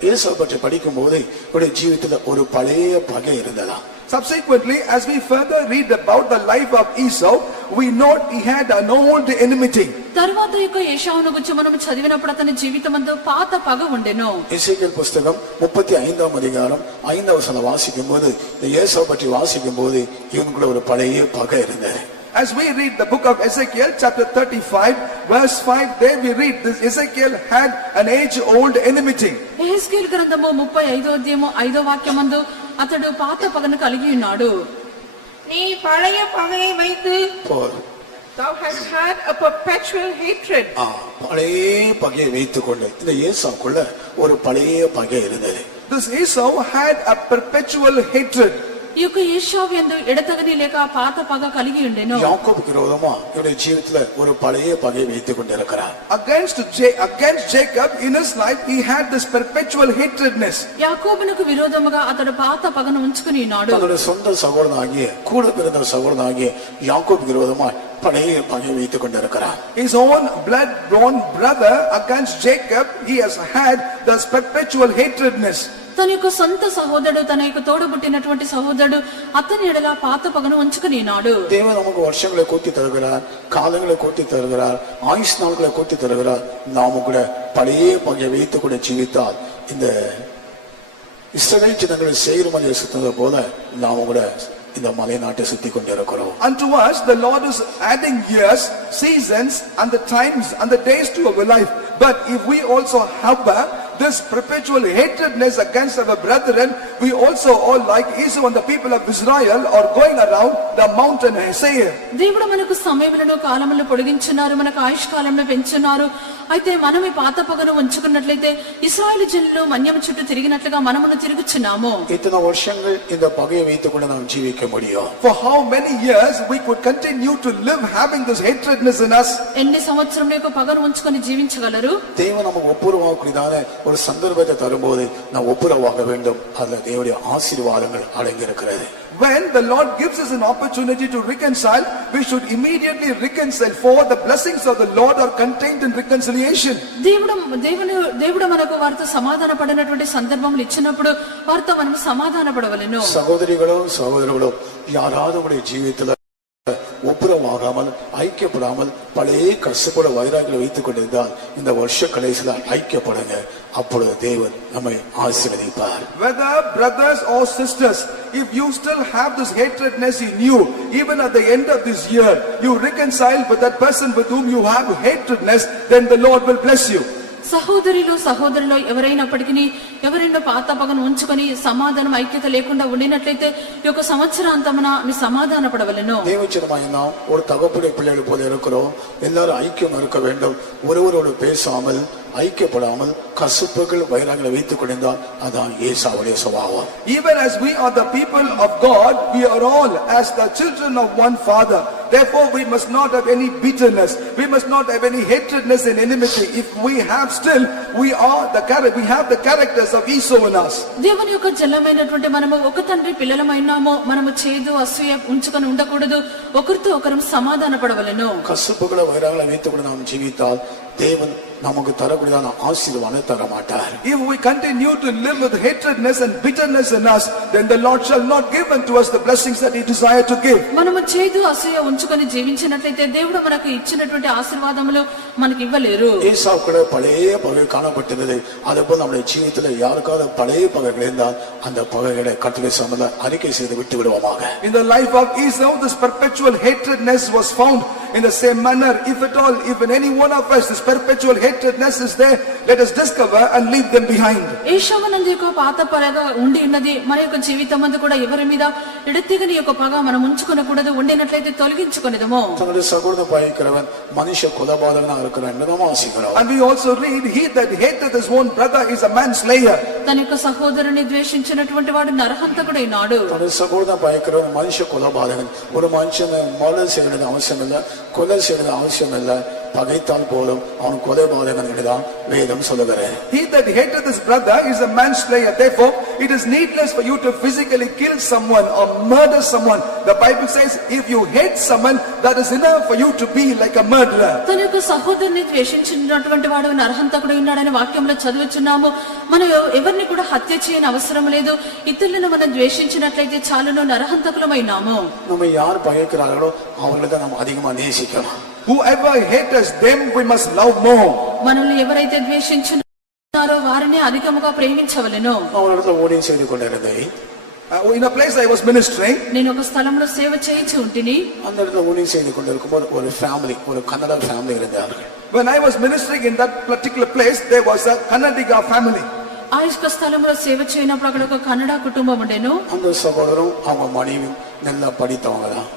ஏசாவை பற்றி படிக்கும் போது அவருடைய ஜீவிதத்துல ஒரு பழைய பகை இருந்ததா. Subsequently, as we further read about the life of Esau, we note he had an old enmity. తరువాత యొక్క ఏశావును గురించి మనం చదివినప్పుడు అతని జీవితమందు పాత పగ ఉండెను. எசேக்கியேல் புஸ்தகம் 35ஆம் அதிகாரம் 5ஆம் வசனம் வாசிக்கும் போது இந்த ஏசாவை பற்றி வாசிக்கும் போது இவனுக்குள்ள ஒரு பழைய பகை இருந்தது. As we read the book of Ezekiel, chapter 35, verse 5, there we read this Ezekiel had an age-old enmity. యెహెజ్కేలు గ్రంథము 35వ అధ్యాయము 5వ వాక్యమందు అతడు పాత పగను కలిగి ఉన్నాడు. நீ பழைய பகையை வைத்து Thou hast had a perpetual hatred. பழைய பகையை வைத்துக் கொண்டு இந்த ஏசாவுக்குள்ள ஒரு பழைய பகை இருந்தது. This Esau had a perpetual hatred. ఈ యొక్క ఏశావు యందు ఎడతెగని లేక పాత పగ కలిగి ఉండెను. யாக்கோபுக்கு விரோதமா இவருடைய ஜீவிதத்துல ஒரு பழைய பகையை வைத்துக் கொண்டிருக்கிறார். Against Jacob in his life, he had this perpetual hatredness. యాకోబునకు విరోధముగా అతడు పాత పగను ఉంచుకుని ఉన్నాడు. தன்னுடைய சொந்த சகோதரனாகிய கூட பிறந்த சகோதரனாகிய யாக்கோபுக்கு விரோதமா பழைய பகையை வைத்துக் கொண்டிருக்கிறார். His own blood-born brother against Jacob, he has had this perpetual hatredness. తన యొక్క సొంత సహోదరుడు, తన యొక్క తోడబుట్టినటువంటి సహోదరుడు అతని ఎడల పాత పగను ఉంచుకుని ఉన్నాడు. தேவன் நமக்கு வருஷங்களை கூட்டி தருகிறார், காலங்களை கூட்டி தருகிறார், ஆயுஷ் நாட்களை கூட்டி தருகிறார். நாம கூட பழைய பகையை வைத்து கூட ஜீவித்தால் இந்த இஸ்ரவேல் ஜனங்கள் சேயீர் மலையை சுத்தினது போல நாம கூட இந்த மலை நாட்டை சுத்தி கொண்டிருக்கிறோம். Unto us the Lord is adding years, seasons, and the times and the days to our life. But if we also have this perpetual hatredness against our brethren, we also all like Esau and the people of Israel are going around the mountain Seir. దేవుడు మనకు సమయములను కాలములను పొడిగించున్నారు, మనకు ఆయుష్ కాలంలో పెంచున్నారు. అయితే మనం ఈ పాత పగను ఉంచుకున్నట్లయితే ఇశ్రాయేలు జనులు మన్యము చుట్టూ తిరిగినట్లుగా మనమును తిరుగుచున్నాము. இத்தனை வருஷங்கள் இந்த பகையை வைத்துக் கொண்டு நாம் ஜீவிக்க முடியும். For how many years we could continue to live having this hatredness in us? ఎన్ని సంవత్సరముల యొక్క పగను ఉంచుకొని జీవించగలరు? தேவன் நமக்கு ஒப்புரவாக்குதான ஒரு சந்தர்ப்பத்தை தரும்போது நாம் ஒப்புரவாக வேண்டும். அதுல தேவனுடைய ஆசீர்வாதங்கள் அடங்கி இருக்கிறது. When the Lord gives us an opportunity to reconcile, we should immediately reconcile, for the blessings of the Lord are contained in reconciliation. దేవుడు మనకు వారితో సమాధాన పడినటువంటి సందర్భములు ఇచ్చినప్పుడు వారితో మనం సమాధాన పడవలెను. சகோதரிகளோ யாராவது உங்களுடைய ஜீவித்துல ஒப்புரவாகாமல் ஐக்கியப்படாமல் பழைய கஷ்டப்பட வைராகிகளை வைத்துக் கொண்டிருந்தால் இந்த வருஷ கடைசியில ஐக்கியப்படுங்க. அப்பொழுது தேவன் நம்மை ஆசீர்வதிப்பார். Whether brothers or sisters, if you still have this hatredness in you, even at the end of this year, you reconcile with that person with whom you have hatredness, then the Lord will bless you. సహోదరులు ఎవరైనా పాత పగను ఉంచుకొని సమాధానం ఐక్యత లేకుండా ఉండినట్లయితే ఈ యొక్క సంవత్సరాంతమున నీ సమాధాన పడవలెను. தேவச்சனமாய் நாம் ஒரு தகப்பனுடைய பிள்ளைகள் போல இருக்கிறோம். எல்லாரும் ஐக்கியம் இருக்க வேண்டும். ஒருவரோடு பேசாமல் ஐக்கியப்படாமல் கசுப்புகள் வைராகிகளை வைத்துக் கொண்டிருந்தால் அதான் ஏசாவுடைய சுபாவம். Even as we are the people of God, we are all as the children of one father. Therefore we must not have any bitterness, we must not have any hatredness and enmity. If we have still, we have the characters of Esau in us. దేవుని యొక్క జల్లమైనటువంటి మనము ఒక తండ్రి పిల్లలమైనామో మనము చేదు అసూయ ఉంచుకొని ఉండకూడదు. ఒకరితో ఒకరు సమాధాన పడవలెను. கசுப்புகளை வைராகிகளை வைத்துக் கொண்டு நாம் ஜீவித்தால் தேவன் நமக்கு தரக்கூடியதான ஆசீர்வாதத்தை தர மாட்டார். If we continue to live with hatredness and bitterness in us, then the Lord shall not give unto us the blessings that he desired to give. మనము చేదు అసూయ ఉంచుకొని జీవించినట్లయితే దేవుడు మనకు ఇచ్చినటువంటి ఆశీర్వాదములు మనకి ఇవ్వలేరు. ஏசாவுக்குள்ள பழைய பகை காணப்பட்டது. அதேபோல் நம்முடைய ஜீவிதத்துல யாருக்காவது பழைய பகைகள் இருந்தால் அந்த பகைகளை கர்த்தருடைய சமூகத்தில் அறிக்கை செய்து விட்டு விடுவோமாக. In the life of Esau, this perpetual hatredness was found. In the same manner, if at all, if in any one of us this perpetual hatredness is there, let us discover and leave them behind. ఏషావునందు యొక్క పాత పగ ఉండి ఉన్నది మన యొక్క జీవితమందు కూడా ఎవరి మీద ఎడతెగని యొక్క పగ మనం ఉంచుకొనకూడదు. ఉండినట్లయితే తొలగి తొలగించుకొనిదము. தன்னுடைய சகோதரனை பகைக்கிறவன் மனுஷ கொலைபாதகனா இருக்கிறான் என்று நாம் வாசிக்கிறோம். And we also read, he that hateth his own brother is a manslayer. తన యొక్క సహోదరుని ద్వేషించినటువంటి వాడు నరహంతకుడైనాడు. தன்னுடைய சகோதரனை பகைக்கிறவன் மனுஷ கொலைபாதகன். ஒரு மனுஷனை மரண செய்யறது அவசியம் இல்லை, கொலை செய்யறது அவசியம் இல்லை, பகைத்தால் போதும் அவன் கொலைபாதகன் என்றுதான் வேதம் சொல்லுகிறது. He that hateth his brother is a manslayer. Therefore, it is needless for you to physically kill someone or murder someone. The Bible says, if you hate someone, that is enough for you to be like a murderer. తన యొక్క సహోదరుని ద్వేషించినటువంటి వాడు నరహంతకుడై ఉన్నాడని వాక్యంలో చదువుచున్నాము. మనం ఎవరిని కూడా హత్య చేయని అవసరం లేదు. ఇతరులను మనం ద్వేషించినట్లయితే చాలును, నరహంతకులమైనాము. நம்ம யார் பகைக்கிறார்களோ அவங்களை தான் நாம் அதிகமா நேசிக்கணும். Whoever hates them, we must love more. మనల్ని ఎవరైతే ద్వేషించున్నారో వారిని అధికముగా ప్రేమించవలెను. அவனிடத்துல ஊழியம் செய்து கொண்டிருந்தேன். In a place I was ministering. నేను ఒక స్థలంలో సేవ చేయించి ఉంటిని. அந்த இடத்துல ஊழியம் செய்து கொண்டிருக்கும்போது ஒரு ஃபேமிலி, ஒரு கன்னட ஃபேமிலி இருந்தார்கள். When I was ministering in that particular place, there was a Kannadiga family. ఆ యొక్క స్థలంలో సేవ చేయనప్పుడు అక్కడ ఒక కన్నడ కుటుంబం ఉండేను. அந்த சகோதரரும் அவங்க மனைவியும் நல்லா படித்தவங்க தான்.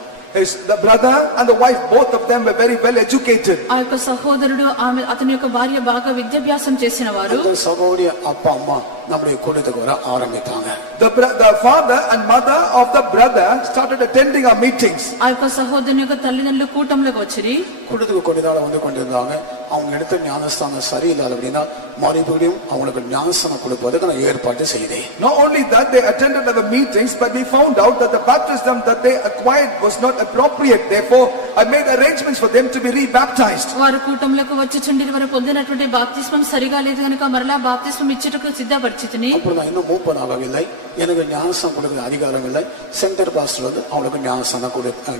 The brother and the wife, both of them were very well educated. ఆ యొక్క సహోదరుడు అతని యొక్క భార్య బాగా విద్యాభ్యాసం చేసిన వారు. அந்த சகோதரி அப்பா அம்மா நம்முடைய கூட்டத்துக்கு வர ஆரம்பித்தாங்க. The father and mother of the brother started attending our meetings. ఆ యొక్క సహోదరుని యొక్క తల్లిదండ్రులు కూటంలోకి వచ్చిరి. கூட்டத்துக்கு கொஞ்ச நாள் வந்து கொண்டிருந்தாங்க. அவங்க எடுத்த ஞானஸ்தானம் சரியில்லாத அப்படின்னா மறுபடியும் அவங்களுக்கு ஞானஸ்தானம் கொடுப்பதுக்கு நான் ஏற்பாடு செய்தேன். Not only that, they attended our meetings, but we found out that the baptism that they acquired was not appropriate. Therefore, I made arrangements for them to be rebaptized. వారు కూటంలోకి వచ్చి చుండిరి వారు పొందినటువంటి బాప్తిస్మం సరిగా లేదు కనుక మరలా బాప్తిస్మం ఇచ్చుటకు సిద్ధపరిచితిని. అప్పుడు நான் இன்னும் மூப்பனாகவில்லை, எனக்கு ஞானஸ்தானம் கொடுக்க அதிகாரம் இல்லை. சென்டர் பாஸ்டர் வந்து அவங்களுக்கு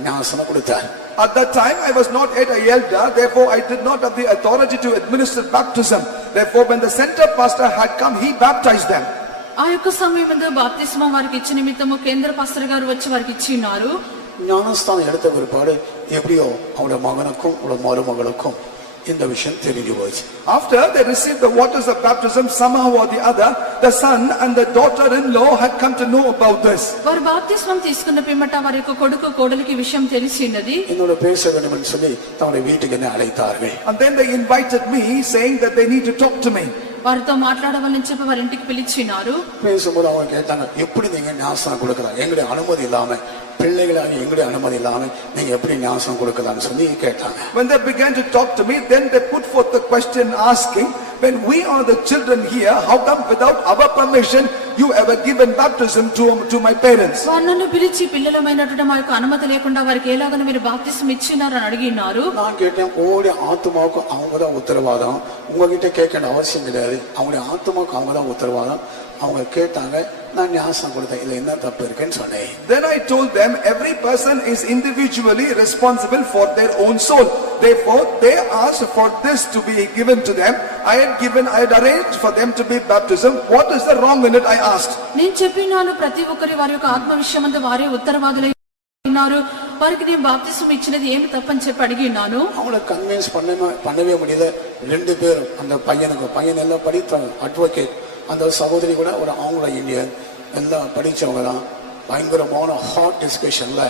ஞானஸ்தானம் கொடுத்தார். At that time, I was not yet a elder. Therefore, I did not have the authority to administer baptism. Therefore, when the center pastor had come, he baptized them. ఆ యొక్క సమయంలో బాప్తిస్మం వారికి ఇచ్చిన నిమిత్తము కేంద్ర పాస్టర్ గారు వచ్చి వారికి ఇచ్చి ఉన్నారు. ஞானஸ்தானம் எடுத்த பிற்பாடு எப்படியோ அவருடைய மகனுக்கும் அவருடைய மருமகளுக்கும் இந்த விஷயம் தெரிஞ்சு போச்சு. After they received the waters of baptism, somehow or the other, the son and the daughter-in-law had come to know about this. వారు బాప్తిస్మం తీసుకున్న పిమ్మట వారి యొక్క కొడుకు కోడలికి విషయం తెలిసినది. என்னோட பேச வேண்டும் என்று சொல்லி தன்னுடைய வீட்டுக்கு என்ன அழைத்தார்கள். And then they invited me, saying that they need to talk to me. వారితో మాట్లాడవాలని చెప్పి వారి ఇంటికి పిలిచినారు. பேசும்போது அவங்க கேட்டாங்க, எப்படி நீங்க ஞானஸ்தானம் கொடுக்கலாம், எங்களுடைய அனுமதி இல்லாம, பிள்ளைகளாக எங்களுடைய அனுமதி இல்லாம நீங்க எப்படி ஞானஸ்தானம் கொடுக்கலாம்னு சொல்லி கேட்டாங்க. When they began to talk to me, then they put forth the question asking, when we are the children here, how come without our permission you ever given baptism to my parents? వారు నన్ను పిలిచి పిల్లలమైనటువంటి మా యొక్క అనుమతి లేకుండా వారికి ఎలాగైనా మీరు బాప్తిస్మం ఇచ్చినారని అడిగినారు. நான் கேட்டேன், உங்களுடைய ஆத்துமாவுக்கு அவங்கதான் உத்தரவாதம், உங்ககிட்ட கேட்க அவசியம் கிடையாது, அவங்களுடைய ஆத்துமாவுக்கு அவங்கதான் உத்தரவாதம். அவங்க கேட்டாங்க, நான் ஞானஸ்தானம் கொடுத்தேன், இதுல என்ன தப்பு இருக்குன்னு சொன்னேன். Then I told them, every person is individually responsible for their own soul. Therefore, they asked for this to be given to them. I had arranged for them to be baptism. What is the wrong in it? I asked. నేను చెప్పినాను, ప్రతి ఒక్కరి వారి యొక్క ఆత్మ విషయమందు వారే ఉత్తరవాదులై ఉన్నారు. వారికి నేను బాప్తిస్మం ఇచ్చినది ఏమి తప్పని చెప్పి అడిగినాను. அவங்கள கன்வின்ஸ் பண்ணவே முடியல. ரெண்டு பேரும், அந்த பையன் எல்லாம் படித்த அட்வொகேட், அந்த சகோதரி கூட ஒரு ஆங்கில இந்தியன், எல்லாம் படிச்சவங்க தான். பயங்கரமான ஹாட் டிஸ்கஷன்ல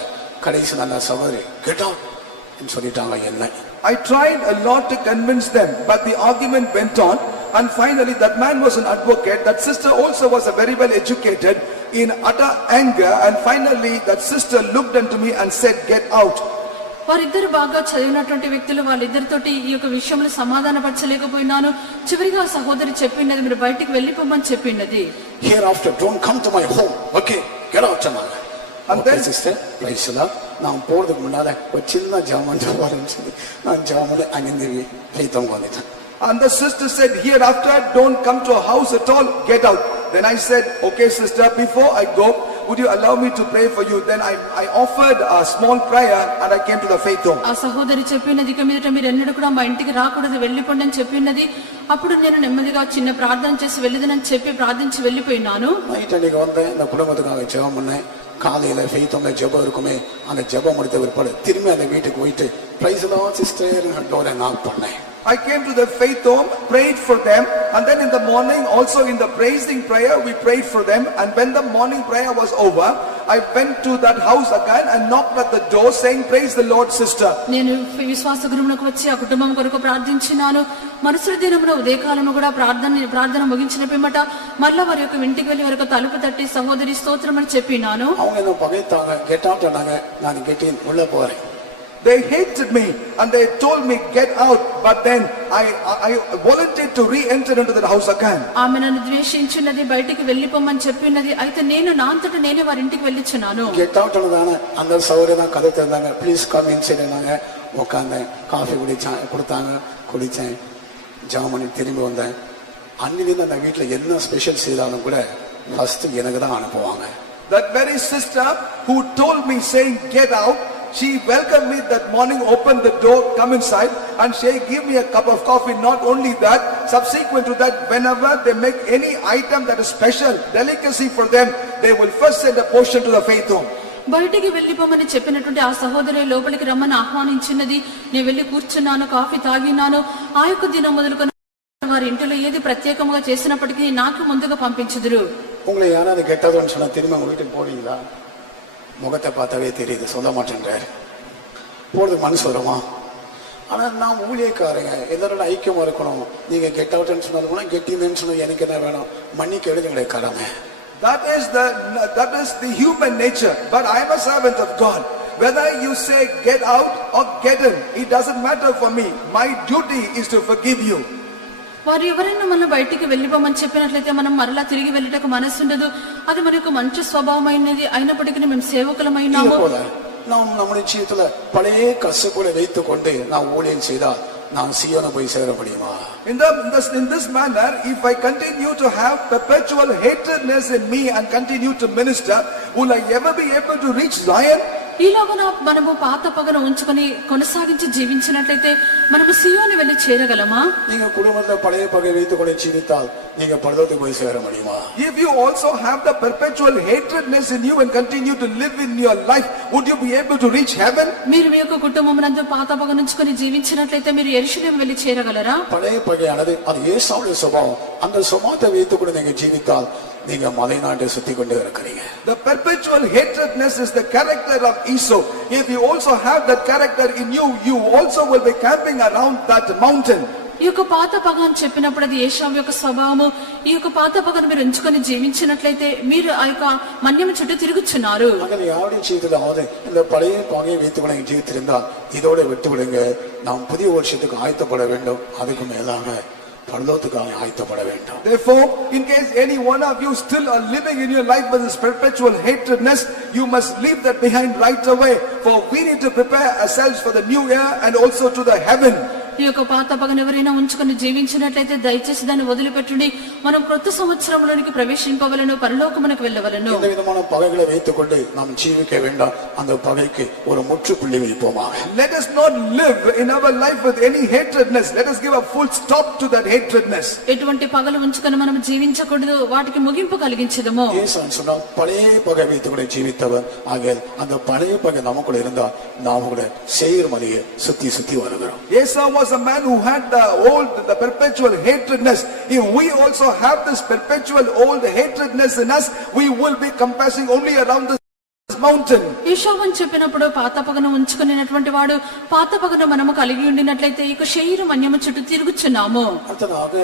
கடைசி நல்ல சகோதரி கெட் அவுட் சொல்லிட்டாங்க என்ன. I tried a lot to convince them, but the argument went on, and finally that man was an advocate, that sister also was a very well educated, in utter anger, and finally that sister looked unto me and said, get out. వారిద్దరు బాగా చదివినటువంటి వ్యక్తులు, వాళ్ళిద్దరితోటి ఈ యొక్క విషయంలో సమాధానపరచలేకపోయినాను. చివరిగా సహోదరి చెప్పినది, మీరు బయటికి వెళ్ళిపోమని చెప్పినది. Hereafter don't come to my home. Okay, get out అన్నారు. అంతే సిస్టర్ ప్రైస్లా நான் போறதுக்கு முன்னால ஒரு சின்ன ஜாமான் சொல்லி நான் ஜாமான் அங்கிருந்து ஃபெய்தம் வந்துட்டேன். And the sister said, hereafter don't come to a house at all, get out. Then I said, okay sister, before I go, would you allow me to pray for you? Then I offered a small prayer and I came to the faith home. ఆ సహోదరి చెప్పినది, ఇక మీదట మీరు ఎన్నడూ కూడా మా ఇంటికి రాకూడదు, వెళ్ళిపోండి అని చెప్పినది. అప్పుడు నేను నెమ్మదిగా చిన్న ప్రార్థన చేసి వెళ్ళిదనని చెప్పి ప్రార్థించి వెళ్ళిపోయినాను. నైట్ అன்னைக்கு வந்தேன், இந்த குடும்பத்துக்காக ஜெபம் பண்ணேன். காலையில ஃபெய்தோம்ல ஜெபம் இருக்குமே, அந்த ஜெபம் முடித்த பிற்பாடு திரும்பி அந்த வீட்டுக்கு போயிட்டு பிரைஸ் தி லார்ட் சிஸ்டர் டோரை நாக் பண்ணேன். I came to the faith home, prayed for them, and then in the morning also in the praising prayer we prayed for them, and when the morning prayer was over, I went to that house again and knocked at the door saying, praise the Lord, sister. నేను విశ్వాస గృహమునకు వచ్చి ఆ కుటుంబం కొరకు ప్రార్థించినాను. మరుసటి దినమున ఉదయకాలము కూడా ప్రార్థన ముగించిన పిమ్మట మళ్ళా వారి యొక్క ఇంటికి వెళ్లి వారికి తలుపు తట్టి సహోదరి స్తోత్రం అని చెప్పినాను. அவங்க என்ன பகைத்தாங்க, கெட் அவுட் ஆனாங்க. நான் கெட்டி உள்ள போறேன். They hated me and they told me get out, but then I volunteered to re-enter into that house again. ఆమె నన్ను ద్వేషించినది, బయటికి వెళ్ళిపోమని చెప్పినది. అయితే నేను నా అంతటా నేనే వారి ఇంటికి వెళ్ళిచ్చున్నాను. கெட் அவுட் ஆனதான அந்த சௌகரிய தான் கதை திறந்தாங்க. ப்ளீஸ் கம் இன்சைட் நாங்க உட்கார்ந்தேன். காஃபி கொடுத்தாங்க, குடிச்சேன். ஜாமணி திரும்பி வந்தேன். அன்னிலிருந்து அந்த வீட்டுல என்ன ஸ்பெஷல் செய்தாலும் கூட ஃபர்ஸ்ட் எனக்கு தான் அனுப்புவாங்க. That very sister who told me saying get out, she welcomed me that morning, opened the door, come inside, and she gave me a cup of coffee. Not only that, subsequent to that, whenever they make any item that is special, delicacy for them, they will first send a portion to the faith home. బయటికి వెళ్ళిపోమని చెప్పినటువంటి ఆ సహోదరి లోపలికి రమ్మని ఆహ్వానించినది. నేను వెళ్లి కూర్చున్నాను, కాఫీ తాగినాను. ఆ యొక్క దినం మొదలుకొని వారి ఇంటిలో ఏది ప్రత్యేకంగా చేసినప్పటికీ నాకు ముందుగా పంపించుదురు. உங்களை யாராவது கெட்டதுன்னு சொன்னா திரும்ப உங்க வீட்டுக்கு போறீங்களா? முகத்தை பார்த்தாவே தெரியுது, சொல்ல மாட்டேன்றாரு. போறதுக்கு மனசு வருமா? ஆனா நான் ஊழியக்காரங்க, எல்லாரோட ஐக்கியமா இருக்கணும். நீங்க கெட் அவுட்னு சொன்னாலும் கூட கெட்டின்னு சொன்னா எனக்கு என்ன வேணும்? மன்னிக்க எழுதுங்களே கடமை. That is the human nature. But I am a servant of God. Whether you say get out or get in, it doesn't matter for me. My duty is to forgive you. వారు ఎవరైనా మనం బయటికి వెళ్ళిపోమని చెప్పినట్లయితే మనం మరలా తిరిగి వెళ్ళటకు మనసు ఉండదు. అది మనకు మంచి స్వభావమైనది. అయినప్పటికీ మేము సేవకులమైనాము. நாம் நம்முடைய ஜீவிதத்துல பழைய கசப்புகளை வைத்துக் கொண்டு நாம் ஊழியம் செய்தால் நாம் சீயோனை போய் சேர முடியுமா? In this manner, if I continue to have perpetual hatredness in me and continue to minister, will I ever be able to reach Zion? ఈలోగా మనము పాత పగను ఉంచుకొని కొనసాగించి జీవించినట్లయితే మనము సియోను వెళ్ళి చేరగలమా? நீங்க குடும்பத்துல பழைய பகை வைத்துக் கொண்டு ஜீவித்தால் நீங்க பரலோகத்துக்கு போய் சேர முடியுமா? If you also have the perpetual hatredness in you and continue to live in your life, would you be able to reach heaven? మీరు మీ యొక్క కుటుంబమునందు పాత పగను ఉంచుకొని జీవించినట్లయితే మీరు యెరూషలేము వెళ్ళి చేరగలరా? பழைய பகையானது அது ஏசாவுடைய சுபாவம். அந்த சுபாவத்தை வைத்துக் கொண்டு நீங்க ஜீவித்தால் நீங்க மலைநாட்டை சுத்தி கொண்டே இருக்கிறீங்க. The perpetual hatredness is the character of Esau. If you also have that character in you, you also will be camping around that mountain. ఈ యొక్క పాత పగ అని చెప్పినప్పుడు అది ఏశావు యొక్క స్వభావము. ఈ యొక్క పాత పగను మీరు ఎంచుకొని జీవించినట్లయితే మీరు ఆ యొక్క మన్యము చుట్టూ తిరుగుచున్నారు. அதில் யாருடைய ஜீவிதமாவது இந்த பழைய பகையை வைத்துக் கொண்டு ஜீவித்திருந்தால் இதோட விட்டு விடுங்க. நாம் புதிய வருஷத்துக்கு ஆயத்தப்பட வேண்டும். அதுக்கு மேலாக பரலோகத்துக்காக ஆயத்தப்பட வேண்டும். Therefore, in case any one of you still are living in your life with this perpetual hatredness, you must leave that behind right away. For we need to prepare ourselves for the new year and also to the heaven. ఈ యొక్క పాత పగను ఎవరైనా ఉంచుకొని జీవించినట్లయితే దయచేసి దాన్ని వదిలిపెట్టుడి. మనం కొత్త సంవత్సరంలోనికి ప్రవేశింపవలను, పరలోకమునకు వెళ్ళవలను. இந்த விதமான பகைகளை வைத்துக் கொண்டு நாம் ஜீவிக்க வேண்டாம். அந்த பகைக்கு ஒரு முற்றுப்புள்ளி வைப்போமாக. Let us not live in our life with any hatredness. Let us give a full stop to that hatredness. ఎటువంటి పగలు ఉంచుకొని మనం జీవించకూడదు, వాటికి ముగింపు కలిగించదము. இயேசு சொன்னார், பழைய பகை வைத்துக் கொண்டு ஜீவித்தவர் ஆகையால் அந்த பழைய பகை நமக்குள்ள இருந்தால் நாம் கூட சேயீர் மலையை சுத்தி வருகிறோம். Esau was a man who had the perpetual hatredness. If we also have this perpetual old hatredness in us, we will be compassing only around this mountain. ఏశావు అని చెప్పినప్పుడు పాత పగను ఉంచుకునేటువంటి వాడు, పాత పగను మనము కలిగి ఉండినట్లయితే ఇక శరీరం మన్యము చుట్టూ తిరుగుచున్నాము. அடுத்ததாக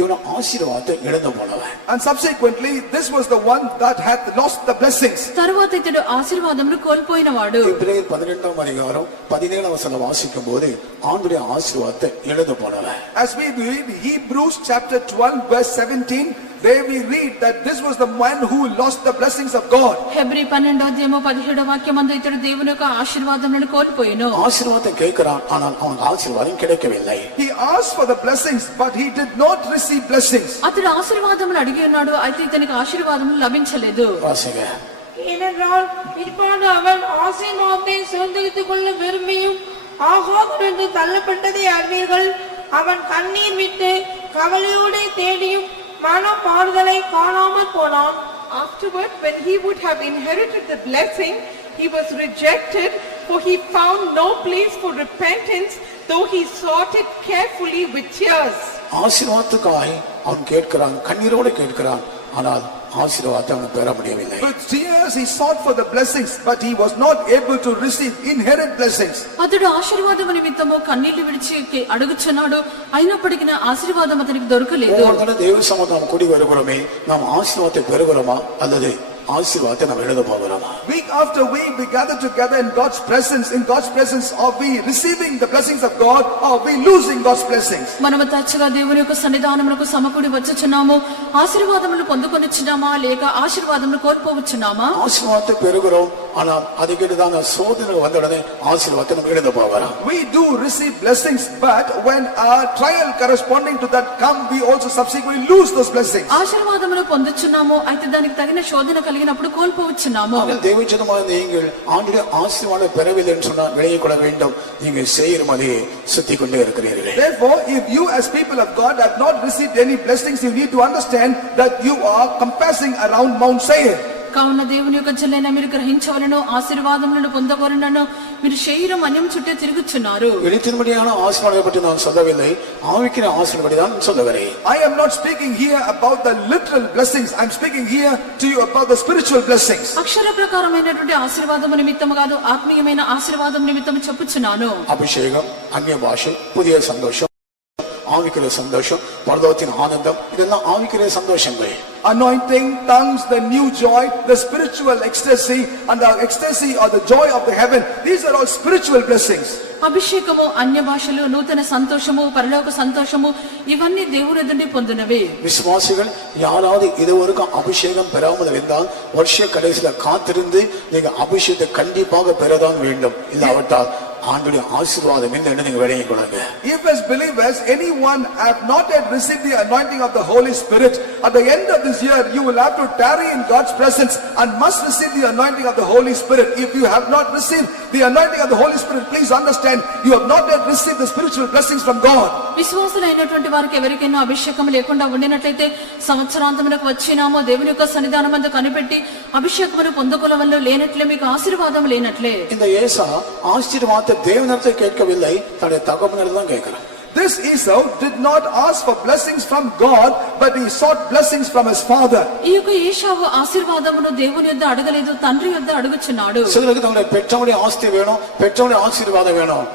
இவன் ஆசீர்வாதத்தை இழந்து போனவன். And subsequently, this was the one that had lost the blessings. తరువాత ఇతడు ఆశీర్వాదమును కోల్పోయినవాడు. எபிரேயர் 12ஆம் அதிகாரம் 17ஆம் வசனம் வாசிக்கும் போது ஆண்டுடைய ஆசீர்வாதத்தை இழந்து போனவன். As we read Hebrews chapter 12 verse 17, there we read that this was the man who lost the blessings of God. Hebrew 12:17 ఇతడు దేవుని యొక్క ఆశీర్వాదములను కోల్పోయిను. ஆசீர்வாதத்தை கேட்கிறான், ஆனால் அவனுக்கு ஆசீர்வாதம் கிடைக்கவில்லை. He asked for the blessings, but he did not receive blessings. అతడు ఆశీర్వాదములు అడిగి ఉన్నాడు, అయితే ఇతనికి ఆశీర్వాదములు లభించలేదు. வாசிங்க. ஏனென்றால் பிற்பாடு அவன் ஆசீர்வாதத்தை சுதந்தரித்துக் கொள்ள விரும்பியும் ஆகாது என்று தள்ளப்பட்டதை அறிவீர்கள். அவன் கண்ணீர் விட்டு கவலையோடு தேடியும் மனமாறுதலை காணாமல் போனான். Afterward, when he would have inherited the blessing, he was rejected, for he found no place for repentance, though he sought it carefully with tears. ஆசீர்வாதத்துக்காய் அவன் கேட்கிறான், கண்ணீரோடு கேட்கிறான். ஆனால் ஆசீர்வாதத்தை அவன் பெற முடியவில்லை. With tears he sought for the blessings, but he was not able to receive inherent blessings. అతడు ఆశీర్వాదం నిమిత్తము కన్నీళ్లు విడిచి అడుగుచున్నాడు, అయినప్పటికీ ఆశీర్వాదం అతనికి దొరకలేదు. ஒவ்வொரு தேவ சமூகம் கூடி வருகிறோமே, நாம் ஆசீர்வாதத்தை பெறுகிறோமா அல்லது ஆசீர்வாதத்தை நாம் எழுத போகிறோமா? Week after week we gather together in God's presence. In God's presence, are we receiving the blessings of God, or are we losing God's blessings? మనము తరచుగా దేవుని యొక్క సన్నిధానమునకు సమకూడి వచ్చుచున్నాము, ఆశీర్వాదములు పొందుకొనిచున్నామా లేక ఆశీర్వాదములు కోల్పోవచ్చున్నామా? ஆசீர்வாதத்தை பெறுகிறோம், ஆனால் அதுக்கிட்டுதான் சோதனை வந்த உடனே ஆசீர்வாதத்தை நம்ம எழுத போகிறோம். We do receive blessings, but when our trial corresponding to that come, we also subsequently lose those blessings. ఆశీర్వాదములు పొందుచున్నాము, అయితే దానికి తగిన శోధన కలిగినప్పుడు కోల్పోవచ్చున్నాము. தேவஜனமாக நீங்கள் ஆண்டுடைய ஆசீர்வாதம் பெறவில்லை என்று சொன்னால் விலகிக் கொள்ள வேண்டும். நீங்கள் செய்யும் மதியை சுத்தி கொண்டே இருக்கிறீர்கள். Therefore, if you as people of God have not received any blessings, you need to understand that you are compassing around Mount Seir. కావున దేవుని యొక్క జల్లైన మీరు గ్రహించవలను, ఆశీర్వాదములను పొందవలనను మీరు శరీరం అన్యం చుట్టే తిరుగుచున్నారు. எழுத்தின்படியான ஆசீர்வாதத்தை பற்றி நான் சொல்லவில்லை, ஆவிக்கிற ஆசீர்வாதத்தை தான் சொல்லுகிறேன். I am not speaking here about the literal blessings. I am speaking here to you about the spiritual blessings. అక్షర ప్రకారమైనటువంటి ఆశీర్వాదము నిమిత్తము కాదు, ఆత్మీయమైన ఆశీర్వాదం నిమిత్తము చెప్పుచున్నాను. அபிஷேகம், அந்நிய பாஷை, புதிய சந்தோஷம், ஆவிக்கிற சந்தோஷம், பரலோகத்தின் ஆனந்தம், இதெல்லாம் ஆவிக்கிற சந்தோஷங்கள். Anointing, tongues, the new joy, the spiritual ecstasy, and the ecstasy or the joy of the heaven. These are all spiritual blessings. అభిషేకము, అన్య భాషలు, నూతన సంతోషము, పరలోక సంతోషము, ఇవన్నీ దేవుని ఎదుట పొందినవే. விசுவாசிகள் யாராவது இதுவரைக்கும் அபிஷேகம் பெறாமல் இருந்தால் வருஷ கடைசியில காத்திருந்து நீங்க அபிஷேகத்தை கண்டிப்பாக பெறதான் வேண்டும். இல்லாவிட்டால் ஆண்டுடைய ஆசீர்வாதம் என்ன நீங்க விளங்கிக் கொள்ளுங்க. If as believers anyone have not yet received the anointing of the Holy Spirit, at the end of this year you will have to tarry in God's presence and must receive the anointing of the Holy Spirit. If you have not received the anointing of the Holy Spirit, please understand you have not yet received the spiritual blessings from God. విశ్వాసులైనటువంటి వారికి ఎవరికైనా అభిషేకం లేకుండా ఉండినట్లయితే సంవత్సరాంతమునకు వచ్చినామో దేవుని యొక్క సన్నిధానమందు కనిపెట్టి అభిషేకమును పొందుకొనవల్లో లేనట్లే మీకు ఆశీర్వాదం లేనట్లే. இந்த ஏசா ஆசீர்வாதத்தை தேவனிடத்தில் கேட்கவில்லை, தன்னுடைய தகப்பனிடம் தான் கேட்கிறார். This Esau did not ask for blessings from God, but he sought blessings from his father. ఈ యొక్క ఏశావు ఆశీర్వాదమును దేవుని యొద్ద అడగలేదు, తండ్రి యొద్ద అడుగుచున్నాడు. சிலருக்கு தங்களுடைய பெற்றவனுடைய ஆஸ்தி வேணும், பெற்றவனுடைய ஆசீர்வாதம் வேணும்,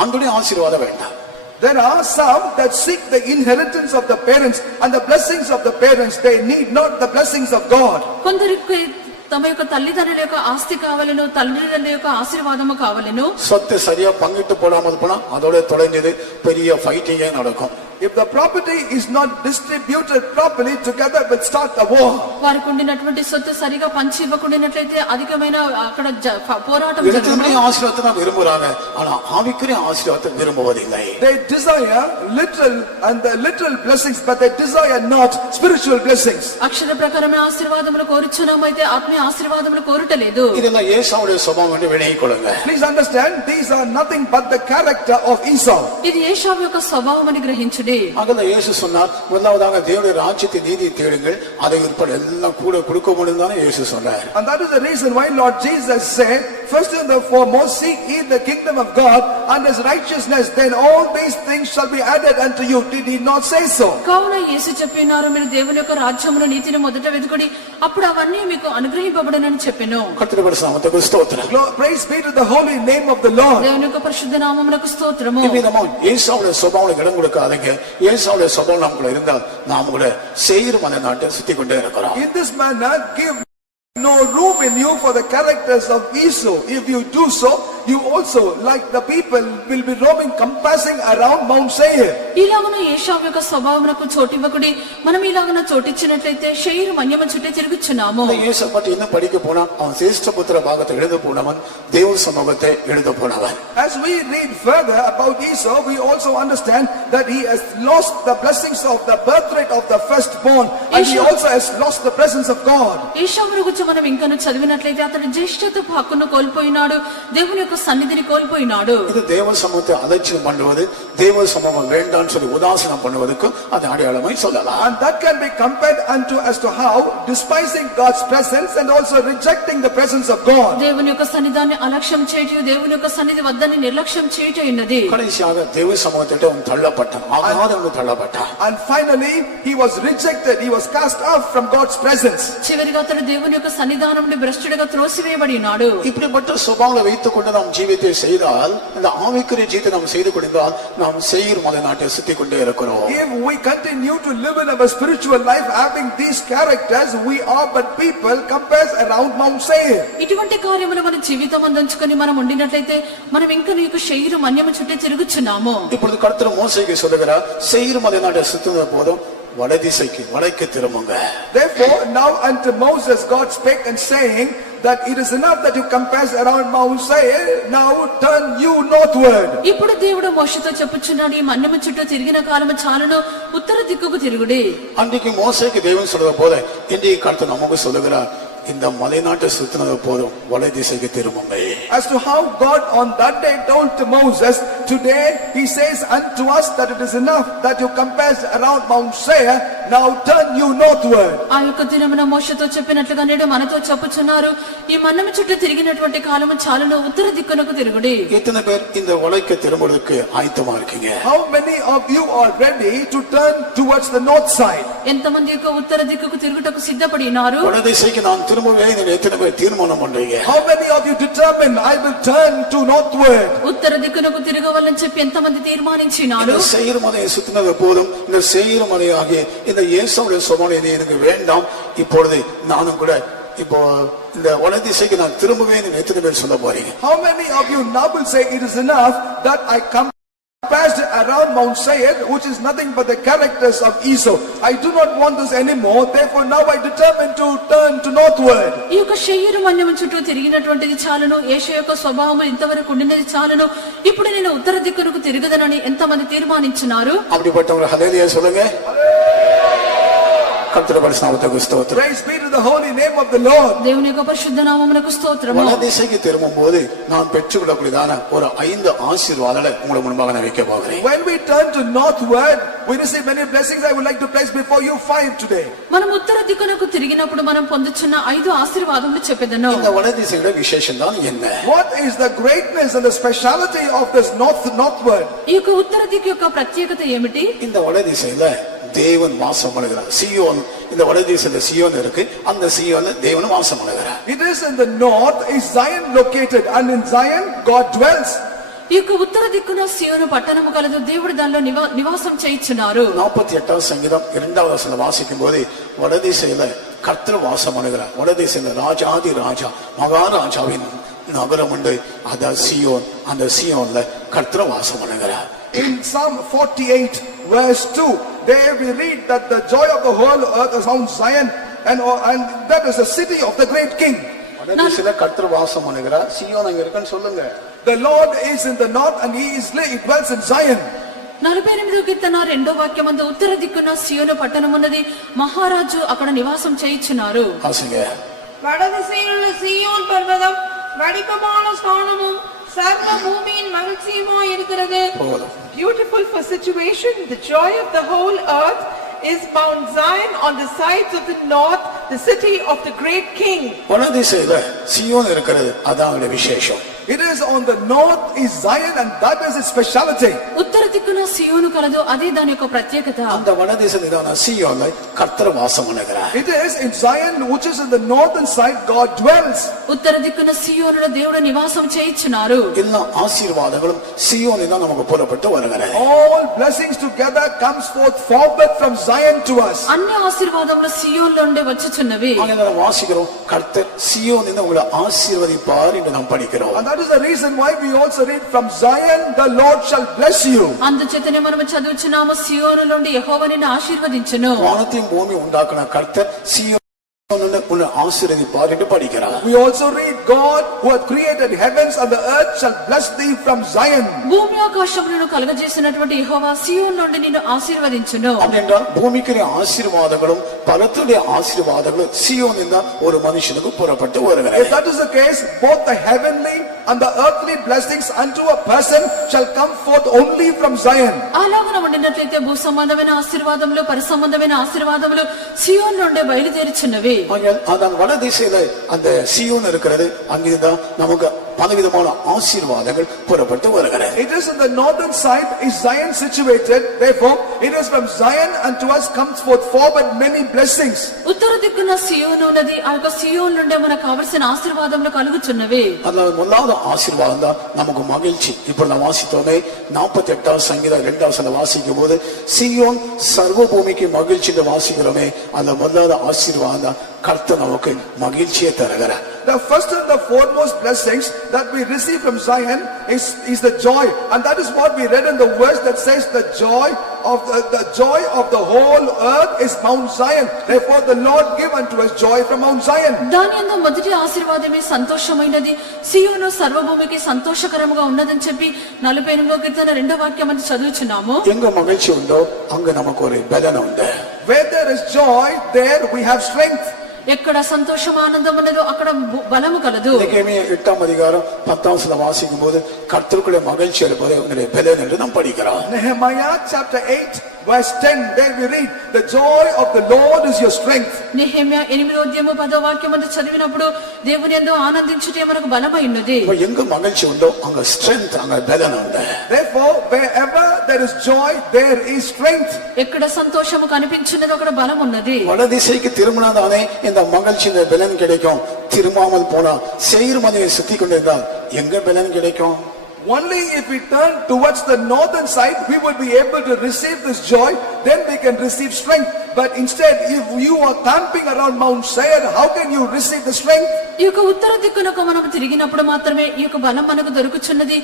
ஆண்டுடைய ஆசீர்வாதம் வேண்டாம். There are some that seek the inheritance of the parents and the blessings of the parents. They need not the blessings of God. కొందరికి తమ యొక్క తల్లిదండ్రుల యొక్క ఆస్తి కావాలను, తల్లిదండ్రుల యొక్క ఆశీర్వాదము కావాలను. சொத்து சரியா பங்கிட்டு போடாமல் போனா அதோட தொடர்ந்து பெரிய ஃபைட்டிங்கே நடக்கும். If the property is not distributed properly, together will start a war. వారికి ఉండినటువంటి సొత్తు సరిగా పంచి ఇవ్వకుండానట్లయితే అధికమైన అక్కడ పోరాటం எழுத்தினுடைய జరుగుతుంది. ஆசீர்வாதத்தை தான் விரும்புறாங்க, ஆனா ஆவிக்குரிய ஆசீர்வாதத்தை விரும்புவதில்லை. They desire literal and the literal blessings, but they desire not spiritual blessings. అక్షర ప్రకారమైన ఆశీర్వాదములు కోరుచున్నాము, అయితే ఆత్మీయ ఆశీర్వాదములు కోరుటలేదు. இதெல்லாம் ஏசாவுடைய சுபாவம் என்று விளங்கிக் கொள்ளுங்க. Please understand, these are nothing but the character of Esau. ఇది ఏశావు యొక్క స్వభావం అని గ్రహించుడి. ஆகவே இயேசு சொன்னார், முதலாவதாக தேவனுடைய ராஜ்யத்தை நீதியை தேடுங்கள், அதை உட்பட எல்லாம் கூட கொடுக்க முடியும் தானே இயேசு சொன்னார். And that is the reason why Lord Jesus said, first and foremost seek ye the kingdom of God and his righteousness, then all these things shall be added unto you. Did he not say so? కావున యేసు చెప్పినారు, మీరు దేవుని యొక్క రాజ్యమును నీతిని మొదట వెతుకుడి, అప్పుడు అవన్నీ మీకు అనుగ్రహింపబడునని చెప్పెను. கர்த்தருடைய பரிசுத்த நாமத்துக்கு ஸ்தோத்திரம். Praise be to the holy name of the Lord. దేవుని యొక్క పరిశుద్ధ నామమునకు స్తోత్రము. இவ்விதமா ஏசாவுடைய சுபாவம் இடம் கொடுக்காதீங்க. ஏசாவுடைய சுபாவம் நமக்குள்ள இருந்தால் நாம் கூட சேயீர் மலை நாட்டை சுத்தி கொண்டே இருக்கிறோம். In this manner, give no room in you for the characters of Esau. If you do so, you also, like the people, will be roaming, compassing around Mount Seir. ఇలాగన ఏశావు యొక్క స్వభావమునకు చోటివ్వకుడి. మనం ఇలాగన చోటిచ్చినట్లయితే శరీరం అన్యమ చుట్టే తిరుగుచున్నాము. இந்த இயேசு பற்றி இன்னும் படிக்க போனா அவன் சேஷ்டபுத்திர பாகத்தை எழுத போனவன், தேவ சமூகத்தை எழுத போனவன். As we read further about Esau, we also understand that he has lost the blessings of the birthright of the firstborn, and he also has lost the presence of God. ఏశావును గురించి మనం ఇంకను చదివినట్లయితే అతడు జ్యేష్ఠత్వపు హక్కును కోల్పోయినాడు, దేవుని యొక్క యొక్క సన్నిధిని కోల్పోయినాడు. இது தேவ சமூகத்தை அலட்சியம் பண்ணுவது, தேவ சமூகம் வேண்டாம்னு சொல்லி உதாசீனம் பண்ணுவதற்கு அது அடையாளமாய் சொல்லலாம். And that can be compared unto as to how despising God's presence and also rejecting the presence of God. దేవుని యొక్క సన్నిధాన్ని అలక్ష్యం చేయటం, దేవుని యొక్క సన్నిధి వద్దని నిర్లక్ష్యం చేయటం ఉన్నది. கடைசியாக தேவ சமூகத்திட்ட அவன் தள்ளப்பட்டான், ஆகாதவன் தள்ளப்பட்டான். And finally he was rejected, he was cast off from God's presence. చివరిగా అతడు దేవుని యొక్క సన్నిధానం నుండి భ్రష్టుడిగా త్రోసివేయబడి ఉన్నాడు. இப்படிப்பட்ட சுபாவங்களை வைத்துக் கொண்டு நாம் ஜீவித்தை செய்தால், இந்த ஆவிக்குரிய ஜீவித்தை நாம் செய்து கொண்டால் நாம் சேயீர் மலை நாட்டை சுத்தி கொண்டே இருக்கிறோம். If we continue to live in our spiritual life having these characters, we are but people compares around Mount Seir. ఇటువంటి కార్యములు మన జీవితం అందించుకొని మనం ఉండినట్లయితే మనం ఇంకా నీకు శరీర మన్యము చుట్టూ తిరుగుచున్నాము. இப்பொழுது கர்த்தர் மோசேக்கு சொல்லுகிறார், சேயீர் மலை நாட்டை சுத்தினது போதும், வடதிசைக்கு வடக்கு திரும்புங்க. Therefore now unto Moses God spake and saying that it is enough that you compass around Mount Seir, now turn you northward. ఇప్పుడు దేవుడు మోషేతో చెప్పుచున్నాడు, ఈ మన్యము చుట్టూ తిరిగిన కాలము చాలును, ఉత్తర దిక్కుకు తిరుగుడి. அன்றைக்கு மோசேக்கு தேவன் சொல்றது போல இன்றைக்கு கர்த்தர் நமக்கு சொல்லுகிறார், இந்த மலைநாட்டை சுத்தினது போதும், வட திசைக்கு திரும்புங்க. As to how God on that day told to Moses, today he says unto us that it is enough that you compass around Mount Seir, now turn you northward. ఆ యొక్క దినమున మోషేతో చెప్పినట్లుగా నేడు మనతో చెప్పుచున్నారు, ఈ మన్యము చుట్టూ తిరిగినటువంటి కాలము చాలును, ఉత్తర దిక్కునకు తిరుగుడి. எத்தனை பேர் இந்த வடக்கு திரும்புவதற்கு ஆயத்தமா இருக்கீங்க? How many of you are ready to turn towards the north side? ఎంతమంది యొక్క ఉత్తర దిక్కుకు తిరుగుటకు సిద్ధపడి ఉన్నారు? வட திசைக்கு நான் திரும்புவேன் என்று எத்தனை பேர் தீர்மானம் பண்றீங்க? How many of you determined I will turn to northward? ఉత్తర దిక్కునకు తిరగవాలని చెప్పి ఎంతమంది తీర్మానించినారు? இந்த சேயீர் மலையை சுத்தினது போதும், இந்த சேயீர் மலையாகிய இந்த இயேசுவுடைய சுபாவம் எனக்கு வேண்டாம், இப்பொழுது நானும் கூட இப்போ இந்த வட திசைக்கு நான் திரும்புவேன் என்று எத்தனை பேர் சொல்ல போறீங்க? How many of you now will say it is enough that I compassed around Mount Seir, which is nothing but the characters of Esau. I do not want this anymore, therefore now I determine to turn to northward. ఈ యొక్క శరీర మన్యము చుట్టూ తిరిగినటువంటిది చాలును, యేషు యొక్క స్వభావము ఇంతవరకు ఉండినది చాలును, ఇప్పుడు నేను ఉత్తర దిక్కునకు తిరగదనని ఎంతమంది తీర్మానించినారు? அப்படிப்பட்டவங்க ஹல்லேலூயா சொல்லுங்க. கர்த்தருடைய பரிசுத்த நாமத்துக்கு ஸ்தோத்திரம். Praise be to the holy name of the Lord. దేవుని యొక్క పరిశుద్ధ నామమునకు స్తోత్రము. வட திசைக்கு திரும்பும்போது நான் பெற்றுக்கொள்ளக்கூடியதான ஒரு 5 ஆசீர்வாதங்களை உங்களுக்கு முன்பாக நான் வைக்க போகிறேன். When we turn to northward, we receive many blessings. I would like to place before you 5 today. మనం ఉత్తర దిక్కునకు తిరిగినప్పుడు మనం పొందుచున్న 5 ఆశీర్వాదములు చెప్పెదను. இந்த வட திசையோட விசேஷம் தான் என்ன? What is the greatness and the speciality of this northward? ఈ యొక్క ఉత్తర దిక్కు యొక్క ప్రత్యేకత ఏమిటి? இந்த வட திசையில தேவன் வாசம் பண்ணுகிறார். சியோன், இந்த வட திசையில சியோன் இருக்கு, அந்த சியோன்ல தேவன் வாசம் பண்ணுகிறார். It is in the north is Zion located, and in Zion God dwells. ఈ యొక్క ఉత్తర దిక్కున సియోను పట్టణము కలదు, దేవుడు దానిలో నివాసం చేయించున్నారు. 48వ సంగీతం 2వ వచనం వాసిக்கும் போது வட திசையில கர்த்தர் வாசம் பண்ணுகிறார். வட திசையில ராஜாதி ராஜா மகாராஜாவின் நகரம் உண்டு, அத சியோன், அந்த சியோன்ல கர்த்தர் வாசம் பண்ணுகிறார். In Psalm 48 verse 2, there we read that the joy of the whole earth is Mount Zion, and that is the city of the great king. வட திசையில கர்த்தர் வாசம் பண்ணுகிறார். சியோன் அங்க இருக்குன்னு சொல்லுங்க. The Lord is in the north and he dwells in Zion. 48వ కీర్తన 2వ వాక్యమందు ఉత్తర దిక్కున సియోను పట్టణమున్నది, మహారాజు అక్కడ నివాసం చేయించున్నారు. வாசிங்க. வடதிசையிலுள்ள சீயோன் பர்வதம் வடிவமான ஸ்தானமும் சர்வ பூமியின் மகிழ்ச்சியுமாய் இருக்கிறது. போதும். Beautiful for situation, the joy of the whole earth is Mount Zion on the sides of the north, the city of the great king. வட திசையில சியோன் இருக்கிறது, அதான் அவருடைய விசேஷம். It is on the north is Zion, and that is its speciality. ఉత్తర దిక్కున సియోను కలదు, అదే దాని యొక్క ప్రత్యేకత. அந்த வட திசையில சியோன்ல கர்த்தர் வாசம் பண்ணுகிறார். It is in Zion, which is in the northern side, God dwells. ఉత్తర దిక్కున సియోనులో దేవుడు నివాసం చేయించున్నారు. எல்லா ஆசீர்வாதங்களும் சியோனில் தான் நமக்கு புறப்பட்டு வருகிறது. All blessings together comes forward from Zion to us. అన్ని ఆశీర్వాదములు సియోన్లో నుండి వచ్చుచున్నవి. நாம் வாசிக்கிறோம், கர்த்தர் சியோனில் உங்களை ஆசீர்வதிப்பார் என்று நாம் படிக்கிறோம். And that is the reason why we also read from Zion, the Lord shall bless you. అందుచేతనే మనము చదువుచున్నాము, సియోను నుండి యెహోవా నిన్ను ఆశీర్వదించును. வானத்தையும் பூமி உண்டாக்கின கர்த்தர் சியோனில் உங்களை ஆசீர்வதிப்பார் என்று படிக்கிறார். We also read God who hath created heavens and the earth shall bless thee from Zion. భూమి ఆకాశములను కలుగజేసినటువంటి యెహోవా సియోను నుండి నిన్ను ఆశీర్వదించును. அப்படின்றால் பூமிக்குரிய ஆசீர்வாதங்களும் பலத்துடைய ஆசீர்வாதங்களும் சியோனில் தான் ஒரு மனுஷனுக்கு புறப்பட்டு வருகிறது. If that is the case, both the heavenly and the earthly blessings unto a person shall come forth only from Zion. అలాగన ఉండినట్లయితే భూ సంబంధమైన ఆశీర్వాదములు పరిసంబంధమైన ఆశీర్వాదములు సియోన్ నుండి బయలుదేరుచున్నవి. அதான் வட திசையில அந்த சியோன் இருக்கிறது. அங்கிருந்தான் நமக்கு பலவிதமான ஆசீர்வாதங்கள் புறப்பட்டு வருகிறது. It is in the northern side is Zion situated. Therefore, it is from Zion unto us comes forth forward many blessings. ఉత్తర దిక్కున సియోను ఉన్నది. ఆ యొక్క సియోన్ నుండి మనకు కావలసిన ఆశీర్వాదములు కలుగుచున్నవి. அதுல முதலாவது ஆசீர்வாதம் தான் நமக்கு மகிழ்ச்சி. இப்ப நான் வாசித்தோமே 48வது சங்கீதம் 2வது வசனம் வாசிக்கும் போது சியோன் சர்வ பூமிக்கு மகிழ்ச்சி வாசிக்கிறோமே. அந்த முதலாவது ஆசீர்வாதம் தான் கர்த்தர் நமக்கு மகிழ்ச்சியை தருகிறார். The first and the foremost blessings that we receive from Zion is the joy, and that is what we read in the verse that says the joy of the whole earth is Mount Zion. Therefore the Lord give unto us joy from Mount Zion. దాని యందు మొదటి ఆశీర్వాదమే సంతోషమైనది. సియోను సర్వభూమికి సంతోషకరముగా ఉన్నదని చెప్పి 48వ కీర్తన 2వ వాక్యం అని చదువుచున్నాము. எங்க மகிழ்ச்சி உண்டோ அங்க நமக்கு ஒரு பலன் உண்டு. Where there is joy, there we have strength. ఎక్కడ సంతోషం ఆనందం ఉన్నదో అక్కడ బలము కలదు. 8వ அதிகாரம் 10வது வசனம் வாசிக்கும் போது கர்த்தருக்குள்ள மகிழ்ச்சி இருப்பது உங்களுடைய பலன் என்று நாம் படிக்கிறோம். Nehemiah chapter 8 verse 10, there we read, the joy of the Lord is your strength. Nehemiah 8వ అధ్యాయము 10వ వాక్యం అని చదివినప్పుడు దేవుని యందు ఆనందించుటే మనకు బలమై ఉన్నది. எங்க மகிழ்ச்சி உண்டோ அங்க ஸ்ட்ரெngth, அங்க பலன் உண்டு. Therefore wherever there is joy, there is strength. ఎక్కడ సంతోషము కనిపించున్నదో అక్కడ బలం ఉన్నది. வட திசைக்கு திரும்பினாதானே இந்த மகிழ்ச்சி இந்த பலன் கிடைக்கும். திரும்பாமல் போனா சேயீர் மலையை சுத்தி கொண்டிருந்தால் எங்க பலன் கிடைக்கும்? Only if we turn towards the northern side, we will be able to receive this joy, then we can receive strength. But instead, if you are camping around Mount Seir, how can you receive the strength? ఈ యొక్క ఉత్తర దిక్కునకు మనం తిరిగినప్పుడు మాత్రమే ఈ యొక్క బలం మనకు దొరుకుచున్నది.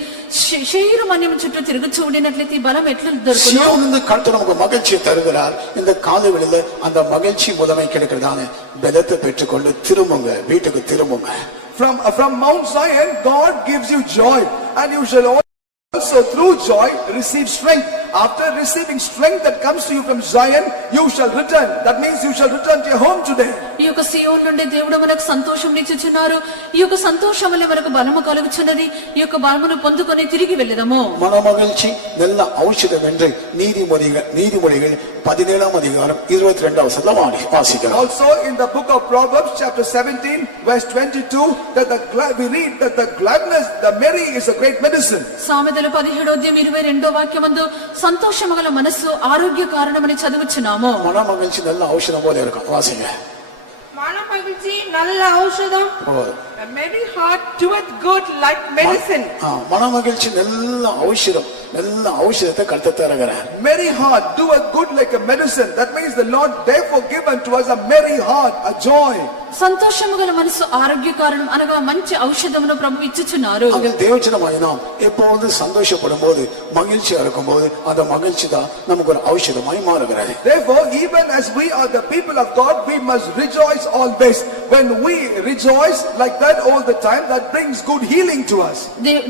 శేయీరు మన్యం చుట్టూ తిరుగుచూ ఉండినట్లయితే ఈ బలం ఎట్లా దొరుకును? சியோனிலிருந்து கர்த்தர் நமக்கு மகிழ்ச்சியை தருகிறார். இந்த காலைவெளியில அந்த மகிழ்ச்சி முதன்மை கிடைக்கிறதான பலத்தை பெற்றுக்கொண்டு திரும்புங்க, வீட்டுக்கு திரும்புங்க. From Mount Zion, God gives you joy, and you shall also through joy receive strength. After receiving strength that comes to you from Zion, you shall return. That means you shall return to your home today. ఈ యొక్క సియోను నుండి దేవుడు మనకు సంతోషం ఇచ్చుచున్నారు. ఈ యొక్క సంతోషం వల్ల మనకు బలము కలుగుచున్నది. ఈ యొక్క బలమును పొందుకొని తిరిగి వెళ్ళదము. மன மகிழ்ச்சி நல்ல ஔஷதம் என்று நீதிமொழிகள் 17வது அதிகாரம் 22வது வசனம் வாசிக்கிறோம். Also in the book of Proverbs chapter 17 verse 22, that we read that the gladness, the merry is a great medicine. సామెతలు 17వ అధ్యాయం 22వ వాక్యమందు సంతోషమగల మనస్సు ఆరోగ్య కారణమని చదువుచున్నాము. மன மகிழ்ச்சி நல்ல ஔஷதம் போல இருக்கும். வாசிங்க. மன மகிழ்ச்சி நல்ல ஔஷதம். A merry heart doeth good like medicine. மன மகிழ்ச்சி நல்ல ஔஷதம், நல்ல ஔஷதத்தை கர்த்தர் தருகிறார். Merry heart doeth good like a medicine. That means the Lord therefore give unto us a merry heart, a joy. సంతోషము గల మనసు ఆరోగ్య కారణం అనగా మంచి ఔషధమును ప్రభు ఇచ్చుచున్నారు. அங்கே தேவஜனமாய் நாம் எப்பொழுது சந்தோஷப்படும் போது மகிழ்ச்சியா இருக்கும் போது அந்த மகிழ்ச்சி தான் நமக்கு ஒரு ஔஷதமாய் மாறுகிறது. Therefore, even as we are the people of God, we must rejoice always. When we rejoice like that all the time, that brings good healing to us.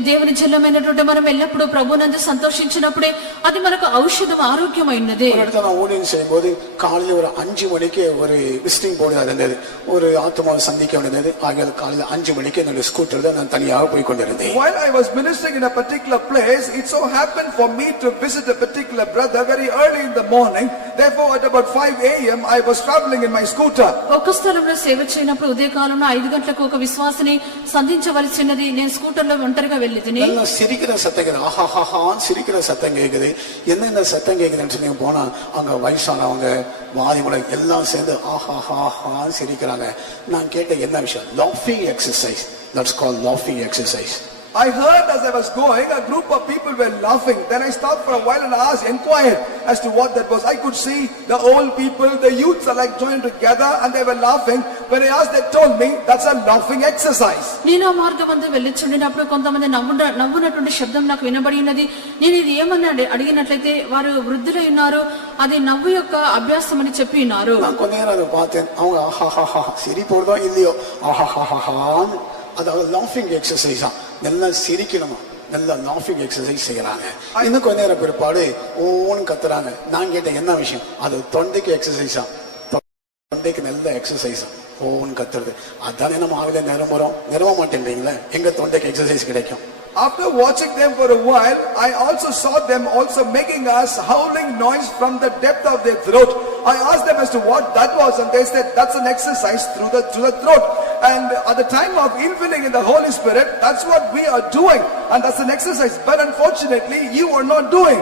దేవుని చెల్లమైనటువంటి మనం ఎల్లప్పుడూ ప్రభునందు సంతోషించినప్పుడే అది మనకు ఔషధం ఆరోగ్యమైనది. ஒரு இடத்துல நான் ஊழியம் செய்யும் போது காலையில ஒரு 5 மணிக்கு ஒரு விசிட்டிங் போர்டு இருந்தது. ஒரு ஆத்மாவை சந்திக்க வேண்டியது. ஆகையால் காலையில 5 மணிக்கு என்னுடைய ஸ்கூட்டர்ல நான் தனியாக போய் கொண்டிருந்தேன். While I was ministering in a particular place, it so happened for me to visit a particular brother very early in the morning. Therefore, at about 5 a.m. I was traveling in my scooter. ఒక స్థలంలో సేవ చేయనప్పుడు ఉదయకాలంలో 5 గంటలకు ఒక విశ్వాసిని సంధించవలసినది. నేను స్కూటర్లో ఒంటరిగా వెళ్ళితిని. நல்லா சிரிக்கிற சத்தம் கேக்குது. ஆஹாஹான்னு சிரிக்கிற சத்தம் கேக்குது. என்ன சத்தம் கேக்குதுன்னு சொல்லி போனா அங்க வயசானவங்க வாலிபர்கள் எல்லாம் சேர்ந்து ஆஹாஹான்னு சிரிக்கிறாங்க. நான் கேட்ட என்ன விஷயம்? லாஃபிங் exercise. That's called லாஃபிங் exercise. I heard as I was going, a group of people were laughing. Then I stopped for a while and asked, inquired as to what that was. I could see the old people, the youths are like joined together and they were laughing. When I asked, they told me that's a laughing exercise. నేను ఆ మార్గమందు వెళ్ళిచుండినప్పుడు కొంతమంది నవ్వునటువంటి శబ్దం నాకు వినబడినది. నేను ఇది ఏమని అడిగినట్లయితే వారు వృద్ధులై ఉన్నారు. అది నవ్వు యొక్క అభ్యాసం అని చెప్పి ఉన్నారు. நான் கொஞ்ச நேரம் அதை பார்த்தேன். அவங்க ஆஹாஹாஹா சிரிப்போடுதோ இல்லையோ ஆஹாஹாஹான்னு அதாவது லாஃபிங் எக்ஸசைஸ் தான். நல்லா சிரிக்கணுமா, நல்லா லாஃபிங் எக்ஸசைஸ் செய்யறாங்க. இன்னும் கொஞ்ச நேரம் பிற்பாடு ஓன்னு கத்துறாங்க. நான் கேட்டேன் என்ன விஷயம்? அது தொண்டைக்கு எக்ஸசைஸா, தொண்டைக்கு நல்ல எக்ஸசைஸா. ஓன்னு கத்துறது. அதானே நம்ம ஆவில நிரம்ப மாட்டேன்றீங்களே, எங்க தொண்டைக்கு எக்ஸசைஸ் கிடைக்கும்? After watching them for a while, I also saw them also making us howling noise from the depth of their throat. I asked them as to what that was, and they said that's an exercise through the throat. And at the time of infilling in the Holy Spirit, that's what we are doing, and that's an exercise. But unfortunately, you are not doing.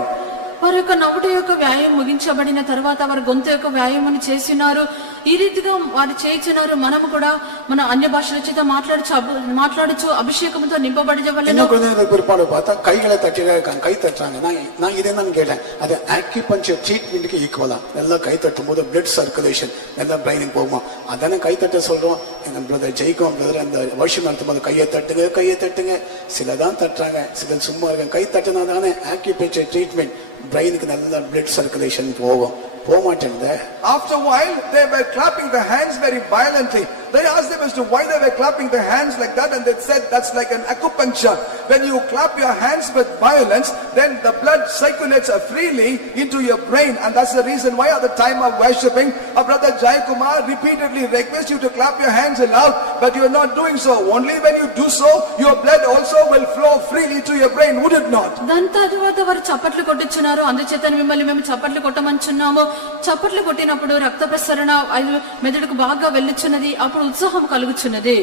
వారి యొక్క నవ్వుట యొక్క వ్యాయామం ముగించబడిన తర్వాత వారి గొంతు యొక్క వ్యాయామం చేసినారు. ఈ రీతిగా వారు చేయించినారు. మనము కూడా మన అన్య భాషల చేత మాట్లాడుచు అభిషేకంతో నింపబడవలెను. பிற்பாடு பார்த்தா கைகளை தட்டிருக்காங்க, கை தட்டுறாங்க. நான் இதே தான் கேட்டேன், அது ஆக்யூபஞ்சர் ட்ரீட்மெண்ட்டுக்கு ஈக்குவலா? நல்லா கை தட்டும் போது பிளட் சர்க்குலேஷன் நல்லா பிரைனிங் போகுமா? அதானே கை தட்ட சொல்றோம். எங்க பிரதர் ஜெயிக்கும் பிரதர் அந்த வருஷம் நடத்தும் போது கையை தட்டுங்க. சிலதான் தட்டுறாங்க, சில சும்மா இருக்காங்க. கை தட்டுனா தானே ஆக்யூபஞ்சர் ட்ரீட்மெண்ட் பிரெயினுக்கு நல்ல பிளட் சர்க்குலேஷன் போகும். போக மாட்டேன். After a while, they were clapping the hands very violently. They asked them as to why they were clapping the hands like that, and they said that's like an acupuncture. When you clap your hands with violence, then the blood circulates freely into your brain, and that's the reason why at the time of worshipping, our brother Jai Kumar repeatedly requests you to clap your hands aloud, but you are not doing so. Only when you do so, your blood also will flow freely to your brain, would it not? దాని తర్వాత వారు చప్పట్లు కొట్టుచున్నారు. అందుచేత మిమ్మల్ని మేము చప్పట్లు కొట్టమంచున్నాము. చప్పట్లు కొట్టినప్పుడు రక్త ప్రసరణ మెదడుకు బాగా వెళ్ళుచున్నది. అప్పుడు ఉత్సాహం కలుగుచున్నది.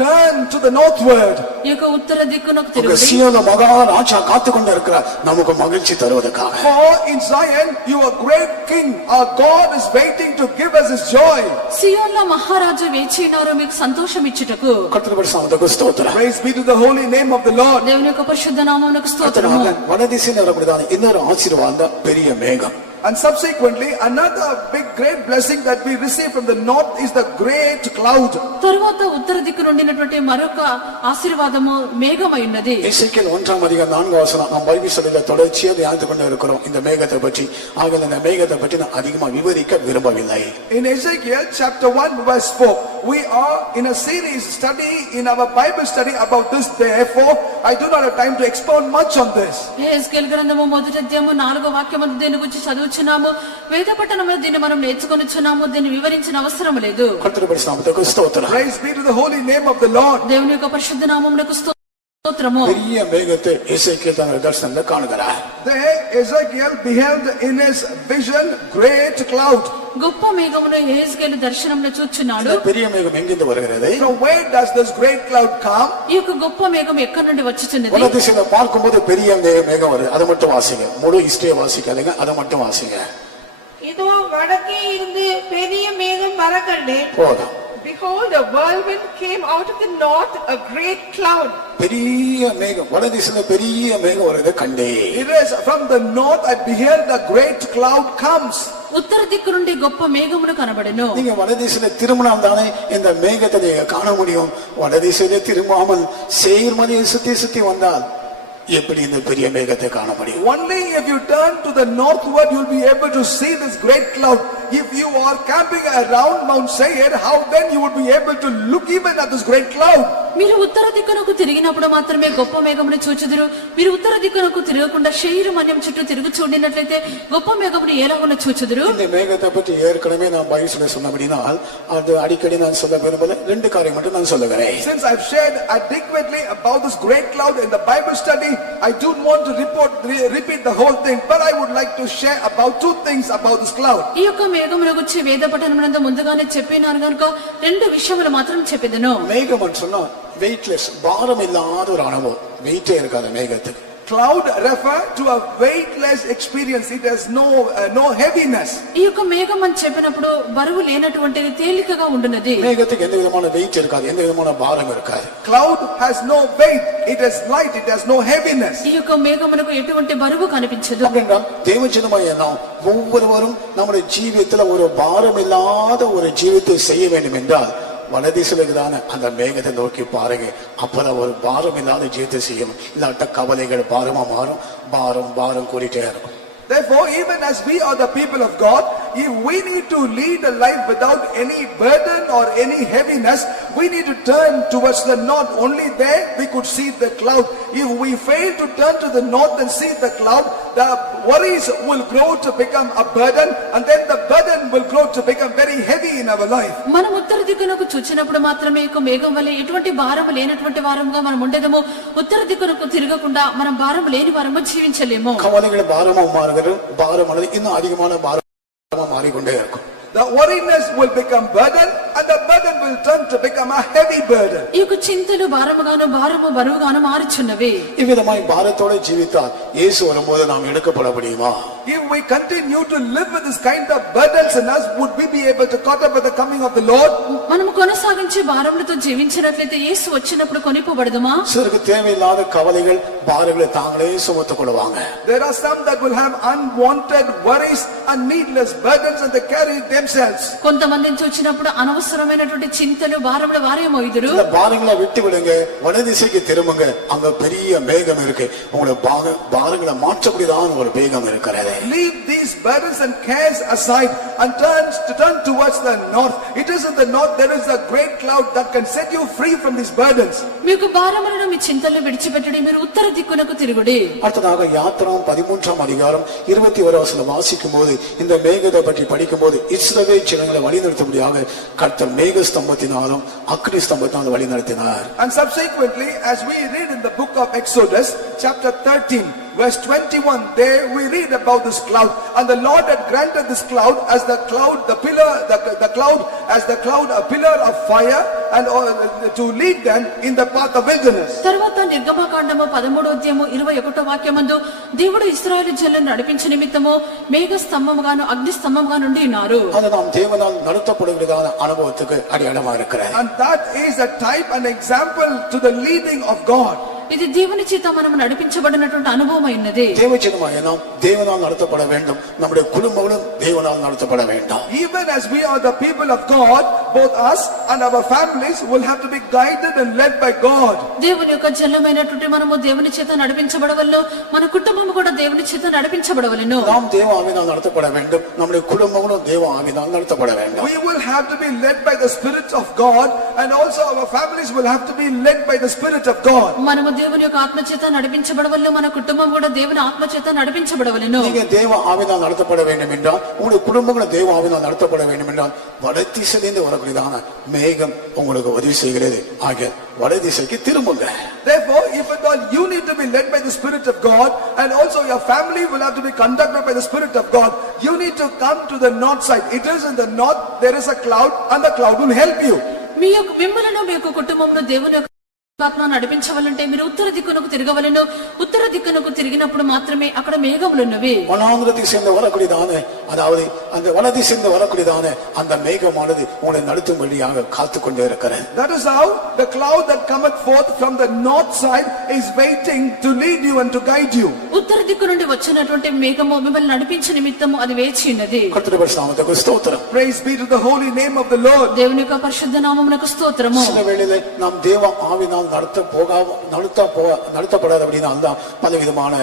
Turn to the northward. ఈ యొక్క ఉత్తర దిక్కునకు తిరుగు. సీయోను మహారాజా కాத்துకొண்டு இருக்கிறார் நமக்கு மகிழ்ச்சி தருவதற்காக. For in Zion your great king, our God is waiting to give us his joy. సియోనులో మహారాజు వేచి ఉన్నారు మీకు సంతోషం ఇచ్చుటకు. కర్తృ పరిశుద్ధ స్తోత్రం. Praise be to the holy name of the Lord. దేవుని యొక్క పరిశుద్ధ నామమునకు స్తోత్రము. వనదిశలో அப்படிதான் இன்னொரு ஆசீர்வாదம் பெரிய மேகம். And subsequently, another big great blessing that we receive from the north is the great cloud. తరువాత ఉత్తర దిక్కు నుండినటువంటి మరొక ఆశీర్వాదము మేఘమై ఉన్నది. எசேக்கியேல் 1:4 நாம் பைபிள் ஸ்டடியில தொடர்ச்சியாக தியானித்துக் கொண்டு இருக்கிறோம் இந்த மேகத்தை பற்றி. ஆகவே இந்த மேகத்தை பற்றி நான் அதிகமா விவரிக்க விரும்பவில்லை. In Ezekiel chapter 1 verse 4, we are in a series study in our Bible study about this. Therefore, I do not have time to expound much on this. Ezekiel గ్రంథము 1వ అధ్యాయము 4వ వాక్యము దీని గురించి చదువుచున్నాము. వేద పఠనములో దీన్ని మనం నేర్చుకొనుచున్నాము. దీన్ని వివరించిన అవసరం లేదు. కర్తృ పరిశుద్ధ స్తోత్రం. Praise be to the holy name of the Lord. దేవుని యొక్క పరిశుద్ధ నామమునకు స్తోత్రము. பெரிய மேகத்தை எசேக்கியேல் தன் தரிசனத்தில் காண்கிறார். There Ezekiel beheld in his vision great cloud. గొప్ప మేఘమును ఎహెజ్కేలు దర్శనంలో చూచున్నాడు. பெரிய மேகம் எங்கிருந்து வருகிறது? From where does this great cloud come? ఈ యొక్క గొప్ప మేఘం ఎక్కడి నుండి వచ్చుచున్నది? వనదిశలో பார்க்கும்போது பெரிய மேகம் வருது. அதை மட்டும் வாசிங்க. முழு ஹிஸ்டரியை வாசிக்காதீங்க, அதை மட்டும் வாசிங்க. இதோ வடக்கே இருந்து பெரிய மேகம் வரக்கண்டேன். போதும். Behold, a whirlwind came out of the north, a great cloud. பெரிய மேகம், வடதிசையில பெரிய மேகம் வருது கண்டேன். It is from the north I beheld a great cloud comes. ఉత్తర దిక్కు నుండి గొప్ప మేఘమును కనబడెను. நீங்க வடதிசையில திரும்பினால் தானே இந்த மேகத்தை நீங்க காண முடியும். வடதிசையில திரும்பாமல் சேயீர் மலையை சுத்தி வந்தால் எப்படி இந்த பெரிய மேகத்தை காண முடியும்? Only if you turn to the northward you will be able to see this great cloud. If you are camping around Mount Seir, how then you would be able to look even at this great cloud? మీరు ఉత్తర దిక్కునకు తిరిగినప్పుడు మాత్రమే గొప్ప మేఘమును చూచుదురు. మీరు ఉత్తర దిక్కునకు తిరగకుండా శరీరం అన్యం చుట్టూ తిరుగు చూడినట్లయితే గొప్ప మేఘమును ఎలాగున చూచుదురు. இந்த மேகத்தை பற்றி ஏற்கனவே நான் பைபிள்ல சொன்னபடினால் அது அடிக்கடி நான் சொல்ல விரும்பல. ரெண்டு காரியம் மட்டும் நான் சொல்லுகிறேன். Since I've shared adequately about this great cloud in the Bible study, I don't want to repeat the whole thing, but I would like to share about two things about this cloud. ఈ యొక్క మేఘమును గురించి వేద పఠనమునందు ముందుగానే చెప్పినారు గనుక రెండు విషయములు మాత్రం చెప్పెదను. மேகம் சொன்னா வெயிட்லெஸ், பாரம் இல்லாத ஒரு அனுபவம். வெயிட்டே இருக்காது மேகத்துக்கு. Cloud refer to a weightless experience. It has no heaviness. ఈ యొక్క మేఘం అని చెప్పినప్పుడు బరువు లేనటువంటిది తేలికగా ఉండునది. மேகத்துக்கு எந்த விதமான வெயிட் இருக்காது, எந்த விதமான பாரம் இருக்காது. Cloud has no weight. It is light. It has no heaviness. ఈ యొక్క మేఘమునకు ఎటువంటి బరువు కనిపించదు. அப்படின்னா தேவஜனமாய் நாம் ஒவ்வொருவரும் நம்முடைய ஜீவியத்துல ஒரு பாரம் இல்லாத ஒரு ஜீவித்தை செய்ய வேண்டும் என்றால் வலதிசையிலான அந்த மேகத்தை நோக்கி பாருங்க. அப்பதான் ஒரு பாரம் இல்லாத ஜீவித்தை செய்யணும். இல்லாட்ட கவலைகள் பாரமா மாறும். பாரம் கூறிட்டே இருக்கும். Therefore, even as we are the people of God, if we need to lead a life without any burden or any heaviness, we need to turn towards the north. Only there we could see the cloud. If we fail to turn to the north and see the cloud, the worries will grow to become a burden, and then the burden will grow to become very heavy in our life. మనం ఉత్తర దిక్కునకు చూచినప్పుడు మాత్రమే ఒక మేఘం వలె ఎటువంటి భారము లేనటువంటి వారంగా మనం ఉండేదము. ఉత్తర దిక్కునకు తిరగకుండా మనం భారం లేని వారము జీవించలేము. கவலைகள் பாரமா மாறுகிறது, பாரமானது இன்னும் அதிகமான பாரமா மாறிக்கொண்டே இருக்கும். The worriness will become burden, and the burden will turn to become a heavy burden. ఈ యొక్క చింతలు భారముగాను భారము బరువుగాను మారుచున్నవి. இவ்விதமாய் பாரத்தோட ஜீவித்தால் இயேசு வரும்போது நாம் எடுக்கப்பட முடியுமா? If we continue to live with this kind of burdens in us, would we be able to caught up with the coming of the Lord? మనము కొనసాగించే భారములతో జీవించినట్లయితే యేసు వచ్చినప్పుడు కొనిపోబడదుమా? சிலருக்கு தேவையில்லாத கவலைகள் பாரங்களை தாங்களே சுமத்துக் கொள்வாங்க. There are some that will have unwanted worries and needless burdens, and they carry it themselves. కొంతమందిని చూచినప్పుడు అనవసరమైనటువంటి చింతలు భారములు వారే మోయుదురు. இந்த பாரங்களை விட்டு விடுங்க, வடதிசைக்கு திரும்புங்க, அங்க பெரிய மேகம் இருக்கு. உங்களுடைய பாரங்களை மாற்றக்கூடியதான ஒரு மேகம் இருக்கிறது. Leave these burdens and cares aside and turn towards the north. It is in the north there is a great cloud that can set you free from these burdens. మీకు భారములను మీ చింతలను విడిచిపెట్టడి, మీరు ఉత్తర దిక్కునకు తిరుగుడి. அடுத்ததாக யாத்திராம் 13ஆம் அதிகாரம் 21 வசனம் வாசிக்கும் போது இந்த மேகத்தை பற்றி படிக்கும் போது இஸ்ரவேல் ஜனங்களை வழிநடத்தும்படியாக கர்த்தர் மேக ஸ்தம்பத்தினாலும் அக்னி ஸ்தம்பத்தினாலும் வழிநடத்தினார். And subsequently, as we read in the book of Exodus chapter 13 verse 21, there we read about this cloud, and the Lord had granted this cloud as the cloud, the pillar, the cloud as the cloud, a pillar of fire, and to lead them in the path of wilderness. తరువాత నిర్గమకాండము 13వ అధ్యాయము 21వ వాక్యమందు దేవుడు ఇశ్రాయేలు జనులను నడిపించే నిమిత్తము మేఘ స్తంభముగాను అగ్ని స్తంభముగా నుండి ఉన్నారు. அது நாம் தேவனால் நடத்தப்படுகிறதான அனுபவத்துக்கு அடையாளமா இருக்கிறது. And that is a type and example to the leading of God. ఇది దేవుని చేత మనం నడిపించబడినటువంటి అనుభవం అయినది. தேவஜனமாய் நாம் தேவனால் நடத்தப்பட வேண்டும், நம்முடைய குடும்பங்களும் தேவனால் நடத்தப்பட வேண்டும். Even as we are the people of God, both us and our families will have to be guided and led by God. దేవుని యొక్క జనమైనటువంటి మనము దేవుని చేత నడిపించబడవలెను, మన కుటుంబము కూడా దేవుని చేత నడిపించబడవలెను. நாம் தேவ ஆவியினால் நடத்தப்பட வேண்டும், நம்முடைய குடும்பங்களும் தேவ ஆவியினால் நடத்தப்பட வேண்டும். We will have to be led by the Spirit of God, and also our families will have to be led by the Spirit of God. మనము దేవుని యొక్క ఆత్మ చేత నడిపించబడవలెను, మన కుటుంబం కూడా దేవుని ఆత్మ చేత నడిపించబడవలెను. நீங்க தேவ ஆவியினால் நடத்தப்பட வேண்டும் என்றால், உங்களுடைய குடும்பங்களும் தேவ ஆவியினால் நடத்தப்பட வேண்டும் என்றால், வடதிசையிலிருந்து வரக்கூடியதான மேகம் உங்களுக்கு உதவி செய்கிறது. ஆகிய வடதிசைக்கு திரும்புங்க. Therefore, if at all you need to be led by the Spirit of God, and also your family will have to be conducted by the Spirit of God, you need to come to the north side. It is in the north, there is a cloud, and the cloud will help you. మీ యొక్క మిమ్మలను మీ యొక్క కుటుంబంలో దేవుని యొక్క ఆత్మ నడిపించవాలంటే మీరు ఉత్తర దిక్కునకు తిరగవలెను. ఉత్తర దిక్కునకు తిరిగినప్పుడు మాత్రమే అక్కడ మేఘములున్నవి. வனாந்திரத்தை சேர்ந்து வரக்கூடியதான, அதாவது அந்த வலதி சேர்ந்து வரக்கூடியதான அந்த மேகமானது உங்களை நடத்தும்படியாக காத்துக் கொண்டே இருக்கிறது. That is how the cloud that cometh forth from the north side is waiting to lead you and to guide you. ఉత్తర దిక్కు నుండి వచ్చినటువంటి మేఘము మిమ్మల్ని నడిపించే నిమిత్తము అది వేచి ఉన్నది. கர்த்தருடைய பரிசுத்தத்துக்கு ஸ்தோத்திரம். Praise be to the holy name of the Lord. దేవుని యొక్క పరిశుద్ధ నామమునకు స్తోత్రము. சில வேளையிலே நாம் தேவ ஆவியினால் நடத்தப்படாத அப்படின்னா பலவிதமான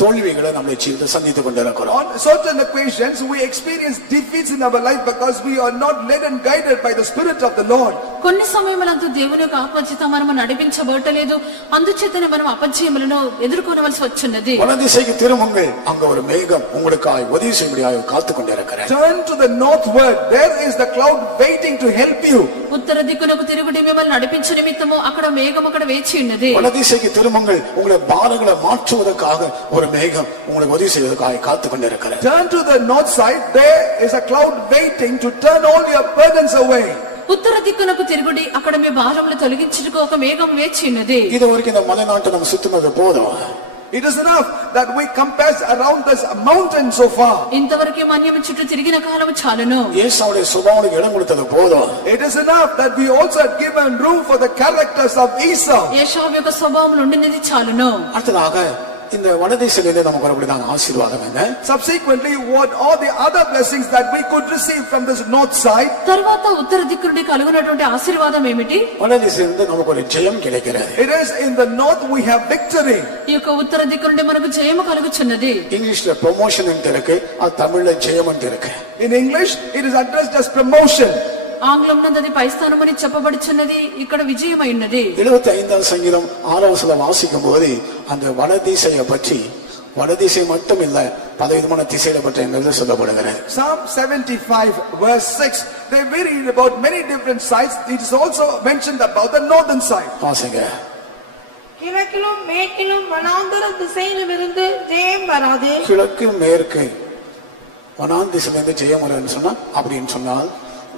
தோல்விகளை நம்முடைய ஜீவிதத்தை சந்தித்துக் கொண்டிருக்கிறோம். On certain occasions we experience defeats in our life because we are not led and guided by the Spirit of the Lord. కొన్ని సమయములందు దేవుని యొక్క ఆత్మ చేత మనము నడిపించబడలేదు, అందుచేతనే మనం అపజయములను ఎదుర్కొనవలసి వచ్చున్నది. வடதிசைக்கு திரும்புங்கள், அங்க ஒரு மேகம் உங்களுக்காய் உதவி செய்யும்படியாக காத்துக் கொண்டிருக்கிறது. Turn to the northward, there is the cloud waiting to help you. ఉత్తర దిక్కునకు తిరుగుడి మిమ్మల్ని నడిపించే నిమిత్తము అక్కడ మేఘం అక్కడ వేచి ఉన్నది. வடதிசைக்கு திரும்புங்கள், உங்களுடைய பாரங்களை மாற்றுவதற்காக ஒரு மேகம் உங்களுக்கு உதவி செய்வதற்காக காத்துக் கொண்டிருக்கிறது. Turn to the north side, there is a cloud waiting to turn all your burdens away. ఉత్తర దిక్కునకు తిరుగుడి, అక్కడ మీ భారములు తొలగించుటకు ఒక మేఘం వేచి ఉన్నది. இது வரைக்கும் இந்த மலைநாட்டை நம்ம சுத்தினது போதும். It is enough that we compass around this mountain so far. ఇంతవరకు మన్యము చుట్టూ తిరిగిన కాలము చాలును. ஏசாவுடைய சுபாவனுக்கு இடம் கொடுத்தது போதும். It is enough that we also had given room for the characters of Esau. యేషావు యొక్క స్వభావం ఉండినది చాలును. அடுத்ததாக இந்த வடதிசையிலே நமக்கு வரக்கூடியதான ஆசீர்வாதம் என்ன? Subsequently, what are the other blessings that we could receive from this north side? తర్వాత ఉత్తర దిక్కు నుండి కలుగునటువంటి ఆశీర్వాదం ఏమిటి? வடதிசையிலிருந்து நமக்கு ஒரு ஜெயம் கிடைக்கிறது. It is in the north we have victory. ఈ యొక్క ఉత్తర దిక్కు నుండి మనకు జయము కలుగుచున్నది. இங்கிலீஷ்ல ப்ரமோஷன் இருக்கு, அது தமிழ்ல ஜெயம் இருக்கு. In English, it is addressed as promotion. ఆంగ్లంలో అది పై స్థానమని చెప్పబడుచున్నది, ఇక్కడ విజయమై ఉన్నది. 75వ సంగీతం 6వ వచనం వాసిக்கும் పోது அந்த வடதிசையை பற்றி வடதிசை மட்டும் இல்ல, பலவிதமான திசைகளை பற்றி எங்களுக்கு சொல்லப்படுகிறது. Psalm 75 verse 6, they read about many different sides. It is also mentioned about the northern side. வாசிங்க. கிழக்கிலும் மேற்கிலும் வனாந்தர திசையிலும் இருந்து ஜெயம் வராது. கிழக்கு மேற்கு வனாந்திசையிலிருந்து ஜெயம் வராதுன்னு சொன்னா, அப்படின்னு சொன்னால்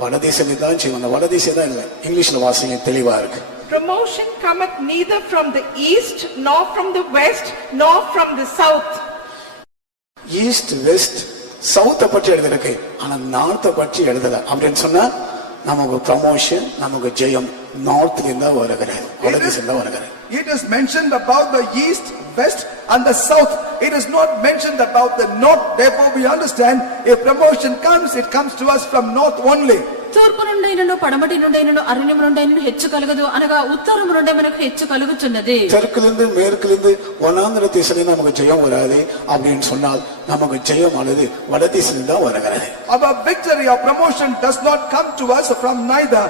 வடதிசையில தான் ஜெயம். அந்த வடதிசை தான் இல்லை. இங்கிலீஷ்ல வாசிங்க, தெளிவா இருக்கு. Promotion cometh neither from the east, nor from the west, nor from the south. East west சவுத்தை பற்றி எழுதிருக்கு, ஆனா நார்த்தை பற்றி எழுதல. அப்படின்னு சொன்னா நமக்கு ப்ரமோஷன், நமக்கு ஜெயம் நார்த்ல இருந்தா வருகிறது, வடதிசையில தான் வருகிறது. It is mentioned about the east, west and the south. It is not mentioned about the north. Therefore we understand, if promotion comes, it comes to us from north only. తూర్పు నుండైనను పడమటి నుండైనను అరణ్యము నుండైనను హెచ్చు కలగదు అనగా ఉత్తరము నుండి మనకు హెచ్చు కలుగుచున్నది. தெற்கிலிருந்து மேற்கிலிருந்து வனாந்தர திசையில நமக்கு ஜெயம் வராது. அப்படின்னு சொன்னால் நமக்கு ஜெயம் ஆனது வடதிசையில தான் வருகிறது. Our victory or promotion does not come to us from neither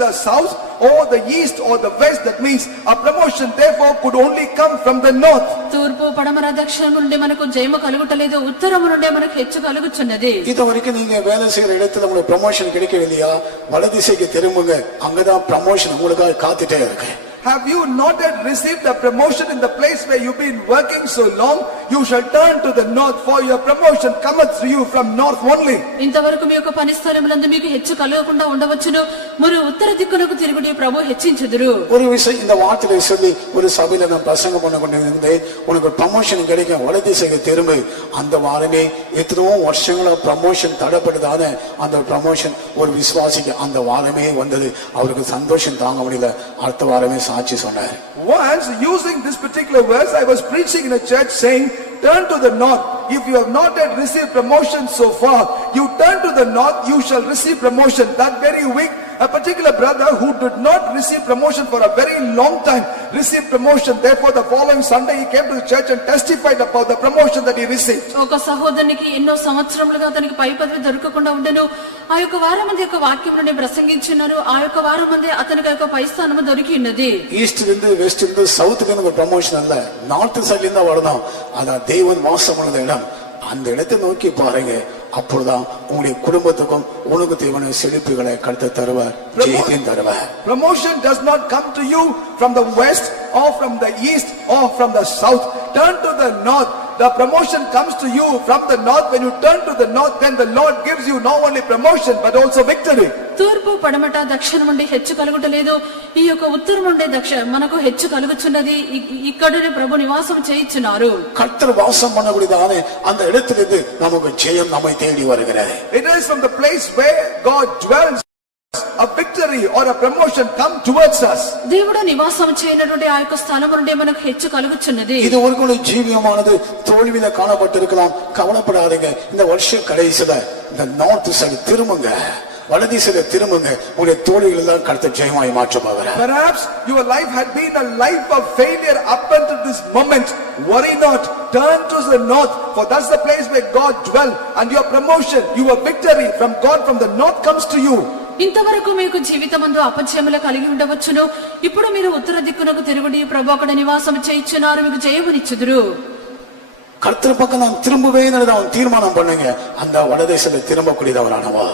the south or the east or the west. That means a promotion therefore could only come from the north. తూర్పు పడమర దక్షిణము నుండి మనకు జయము కలుగుటలేదు, ఉత్తరము నుండి మనకు హెచ్చు కలుగుచున్నది. இதுவரைக்கும் நீங்க வேலை செய்யற இடத்துல உங்களுக்கு ப்ரமோஷன் கிடைக்கவில்லையா? வடதிசைக்கு திரும்புங்க, அங்கதான் ப்ரமோஷன் உங்களுக்காக காத்துட்டே இருக்கு. Have you not yet received a promotion in the place where you've been working so long? You shall turn to the north, for your promotion cometh to you from north only. ఇంతవరకు మీ యొక్క పని స్థలములందు మీకు హెచ్చు కలగకుండా ఉండవచ్చును, మరి ఉత్తర దిక్కునకు తిరుగుడి ప్రభు హెచ్చించుదురు. ஒரு விஷயம் இந்த வார்த்தையை சொல்லி ஒரு சபையில நான் பிரசங்கம் பண்ண கொண்டிருந்தேன், உனக்கு ப்ரமோஷன் கிடைக்கும், வடதிசைக்கு திரும்ப. அந்த வாரமே எத்தனையோ வருஷங்களா ப்ரமோஷன் தடப்படுதான அந்த ப்ரமோஷன் ஒரு விசுவாசிக்கு அந்த வாரமே வந்தது. அவருக்கு சந்தோஷம் தாங்க முடியல. அடுத்த வாரமே சாட்சி சொன்னார். Once using this particular verse, I was preaching in a church saying, turn to the north. If you have not yet received promotion so far, you turn to the north, you shall receive promotion. That very week, a particular brother who did not receive promotion for a very long time received promotion. Therefore, the following Sunday he came to the church and testified about the promotion that he received. ఒక సహోదరునికి ఎన్నో సంవత్సరములుగా అతనికి పై పదవి దొరకకుండా ఉండెను. ఆ యొక్క వారం మంది యొక్క వాక్యమును ప్రసంగించున్నారు. ఆ యొక్క వారం మంది అతనికి యొక్క పై స్థానము దొరికి ఉన్నది. ஈஸ்ட்ல இருந்து வெஸ்ட்ல இருந்து சவுத்ல இருந்து ப்ரமோஷன் அல்ல, நார்த் சைடுல இருந்தா வரணும். அதான் தேவன் வாசம் உள்ள இடம். அந்த இடத்தை நோக்கி பாருங்க, அப்பொழுதுதான் உங்களுடைய குடும்பத்துக்கும் உனக்கு தேவன செழிப்புகளை கருத்து தருவார், ஜெயத்தையும் தருவார். Promotion does not come to you from the west or from the east or from the south. Turn to the north. The promotion comes to you from the north. When you turn to the north, then the Lord gives you not only promotion but also victory. తూర్పు పడమట దక్షిణం నుండి హెచ్చు కలుగుటలేదు, ఈ యొక్క ఉత్తరం నుండి మనకు హెచ్చు కలుగుచున్నది. ఇక్కడనే ప్రభు నివాసం చేయించున్నారు. கர்த்தர் வாசம் பண்ணக்கூடியதான அந்த இடத்திலிருந்து நமக்கு ஜெயம் நம்மை தேடி வருகிறது. It is from the place where God dwells, a victory or a promotion come towards us. దేవుడు నివాసం చేయనటువంటి ఆ యొక్క స్థలం నుండి మనకు హెచ్చు కలుగుచున్నది. இது ஒரு ஜீவியமானது தோல்வியில காணப்பட்டிருக்கலாம், கவலைப்படாதீங்க. இந்த வருஷ கடைசியில இந்த நார்த் சைடு திரும்புங்க, வடதிசையில திரும்புங்க, உங்களுடைய தோல்விகள் எல்லாம் கர்த்தர் ஜெயமாய் மாற்ற போகிறார். Perhaps your life had been a life of failure up until this moment. Worry not, turn to the north, for that's the place where God dwells, and your promotion, your victory from God from the north comes to you. ఇంతవరకు మీకు జీవితమందు అపజయములు కలిగి ఉండవచ్చును. ఇప్పుడు మీరు ఉత్తర దిక్కునకు తిరుగుడి, ప్రభు అక్కడ నివాసం చేయించున్నారు, మీకు జయమునిచ్చుదురు. கர்த்தர் பக்கம் நான் திரும்புவேன் அவன் தீர்மானம் பண்ணுங்க, அந்த வடதேசத்துல திரும்பக்கூடியவரானவா.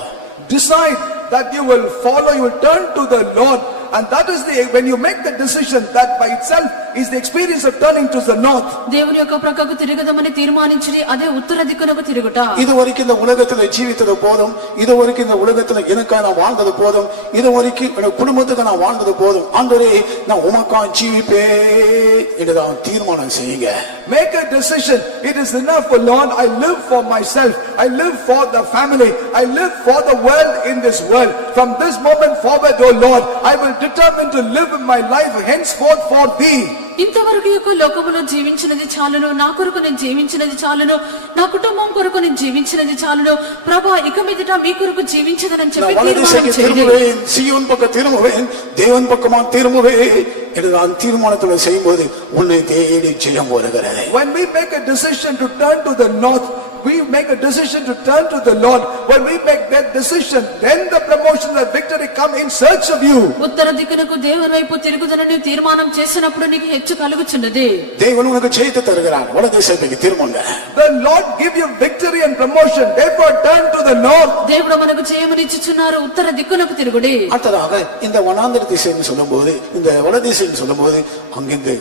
Decide that you will follow, you will turn to the Lord, and that is when you make the decision, that by itself is the experience of turning to the north. దేవుని యొక్క ప్రక్కకు తిరగదమని తీర్మానించి అదే ఉత్తర దిక్కునకు తిరుగుట. இதுவரைக்கும் இந்த உலகத்துல ஜீவித்தது போதும், இதுவரைக்கும் இந்த உலகத்துல எனக்காக நான் வாழ்ந்தது போதும், இதுவரைக்கும் என் குடும்பத்துக்கு நான் வாழ்ந்தது போதும், ஆண்டவரே நான் உமக்காக ஜீவிப்பேன் என்று தீர்மானம் செய்யுங்க. Make a decision. It is enough, for Lord, I live for myself, I live for the family, I live for the world in this world. From this moment forward, oh Lord, I will determine to live my life henceforth for thee. ఇంతవరకు యొక్క లోకములో జీవించినది చాలును, నా కొరకు నేను జీవించినది చాలును, నా కుటుంబం కొరకు నేను జీవించినది చాలును, ప్రభా ఇక మీదట మీ కొరకు జీవించదనని చెప్పి తీర్మానం చేయండి. சீயோன் பக்கம் திரும்புவேன், தேவன் பக்கமா திரும்புவேன் என்று நான் தீர்மானத்தோடு செய்யும்போது உன்னை தேடி ஜெயம் வருகிறது. When we make a decision to turn to the north, we make a decision to turn to the Lord. When we make that decision, then the promotion and victory come in search of you. ఉత్తర దిక్కునకు దేవుని వైపు తిరుగుదనని తీర్మానం చేసినప్పుడు నీకు హెచ్చు కలుగుచున్నది. தேவன் உனக்கு ஜெயத்தை தருகிறார். வடதிசைக்கு திரும்புங்க. The Lord give you victory and promotion. Therefore turn to the north. దేవుడు మనకు జయమునిచ్చుచున్నారు. ఉత్తర దిక్కునకు తిరుగుడి. அடுத்ததாக இந்த வனாந்தர திசைன்னு சொல்லும்போது, இந்த வடதிசைன்னு சொல்லும்போது அங்கிருந்து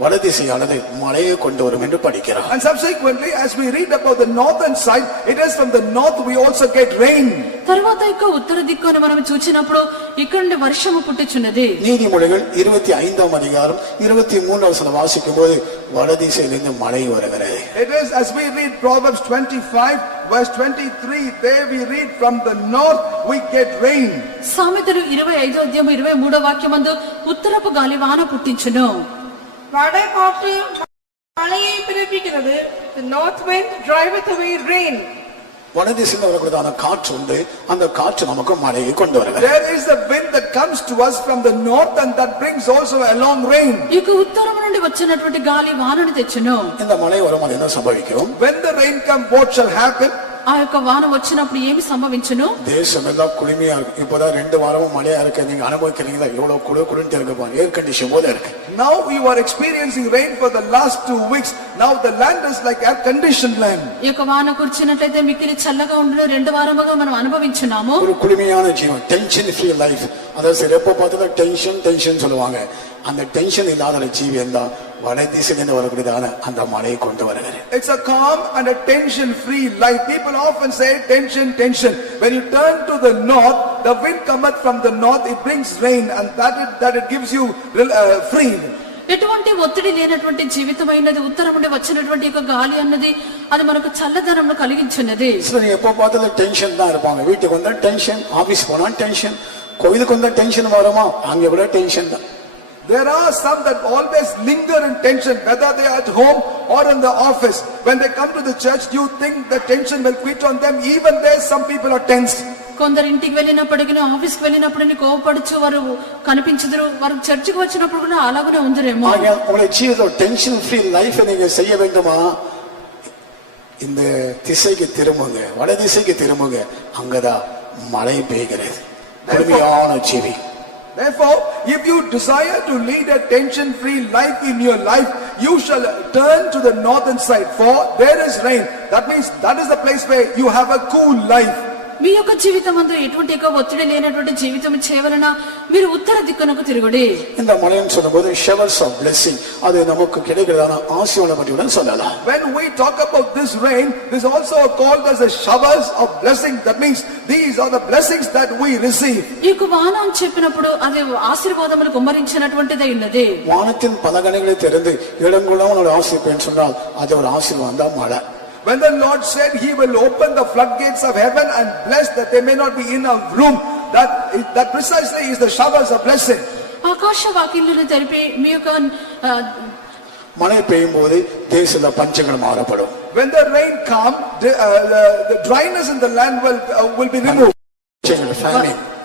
வடதிசையானது மழையை கொண்டு வரும் என்று படிக்கிறோம். And subsequently, as we read about the northern side, it is from the north we also get rain. తరువాత యొక్క ఉత్తర దిక్కును మనం చూచినప్పుడు ఇక్కడ నుండి వర్షము పుట్టుచున్నది. நீதிமொழிகள் 25ஆம் அதிகாரம் 23ஆம் வசனம் வாசிக்கும்போது வடதிசையிலிருந்து மழை வருகிறது. It is as we read Proverbs 25 verse 23, there we read from the north we get rain. సామెతలు 25వ అధ్యాయం 23వ వాక్యమందు ఉత్తరపు గాలి వాన పుట్టించును. வடகாற்று மழையை பிறப்பிக்கிறது. The north wind driveth away rain. வடதிசையில் வரக்கூடியதான காற்று உண்டு. அந்த காற்று நமக்கு மழையை கொண்டு வருகிறது. There is a wind that comes to us from the north and that brings also along rain. ఇక ఉత్తరం నుండి వచ్చినటువంటి గాలి వానను తెచ్చును. இந்த மழை வரும்போது என்ன சம்பவிக்கும்? When the rain comes, what shall happen? ఆ యొక్క వాన వచ్చినప్పుడు ఏమి సంభవించును? தேசம் எல்லாம் குளுமையா இருக்கு. இப்போதான் 2 வாரமும் மழையா இருக்கு. நீங்க அனுபவிக்கிறீங்களா? எவ்வளவு குளிர்ந்து இருக்கு பாருங்க. ஏர் கண்டிஷன் போல இருக்கு. Now you are experiencing rain for the last 2 weeks. Now the land is like air conditioned land. ఈ యొక్క వాన కురిచినట్లయితే మిక్కిలి చల్లగా ఉండును. 2 వారముగా మనం అనుభవించున్నాము. ஒரு குளுமையான ஜீவன், டென்ஷன் ஃப்ரீ லைஃப். அதாவது எப்போ பார்த்தாலும் டென்ஷன் சொல்லுவாங்க. அந்த டென்ஷன் இல்லாத ஜீவன் தான் வடதிசையிலிருந்து வரக்கூடியதான அந்த மழையை கொண்டு வருகிறது. It's a calm and a tension free life. People often say tension. When you turn to the north, the wind cometh from the north, it brings rain, and that it gives you free. ఎటువంటి ఒత్తిడి లేనటువంటి జీవితమైనది ఉత్తరం నుండి వచ్చినటువంటి యొక్క గాలి అన్నది అది మనకు చల్లదనంను కలిగించున్నది. சரி, எப்போ பார்த்தாலும் டென்ஷன் தான் இருப்பாங்க. வீட்டுக்கு வந்தா டென்ஷன், ஆபீஸ் போனா டென்ஷன், கோயிலுக்கு வந்தா டென்ஷன் வருமா? அங்க விட டென்ஷன் தான். There are some that always linger in tension, whether they are at home or in the office. When they come to the church, you think the tension will quit on them. Even there, some people are tense. కొందరు ఇంటికి వెళ్ళినప్పటికీ ఆఫీస్కి వెళ్ళినప్పుడు కోపపడుచు వారు కనిపించదురు. వారు చర్చికి వచ్చినప్పుడు కూడా అలాగనే ఉందరేమో. உங்களுடைய ஜீவிதம் டென்ஷன் ஃப்ரீ லைஃப் நீங்க செய்ய வேண்டுமா? இந்த திசைக்கு திரும்புங்க, வடதிசைக்கு திரும்புங்க. அங்கதான் மழை பெய்கிறது. குளுமையான ஜீவி. Therefore, if you desire to lead a tension-free life in your life, you shall turn to the northern side, for there is rain. That means that is the place where you have a cool life. మీ యొక్క జీవితం అందు ఎటువంటి ఒత్తిడి లేనటువంటి జీవితం చేయవలన మీరు ఉత్తర దిక్కునకు తిరుగుడి. இந்த மழைன்னு சொல்லும்போது showers of blessing, அது நமக்கு கிடைக்கிறதான ஆசீர்வாதம் பற்றியும் சொல்லலாம். When we talk about this rain, this is also called as a showers of blessing. That means these are the blessings that we receive. ఈ యొక్క వాన అని చెప్పినప్పుడు అది ఆశీర్వాదములు కుమ్మరించినటువంటిదై ఉన్నది. வானத்தின் பலகணிகளை திறந்து இடங்கொள்ளாம உன்னோட ஆசீர்வாதம் சொன்னால் அது ஒரு ஆசீர்வாதம் தான் மழை. When the Lord said he will open the floodgates of heaven and bless that there may not be enough room, that precisely is the showers of blessing. ఆకాశ వాకిళ్లను తెరిపి మీ యొక్క மழை பெய்யும் போது தேசத்துல பஞ்சங்கள் மாறப்படும். When the rain comes, the dryness in the land will be removed.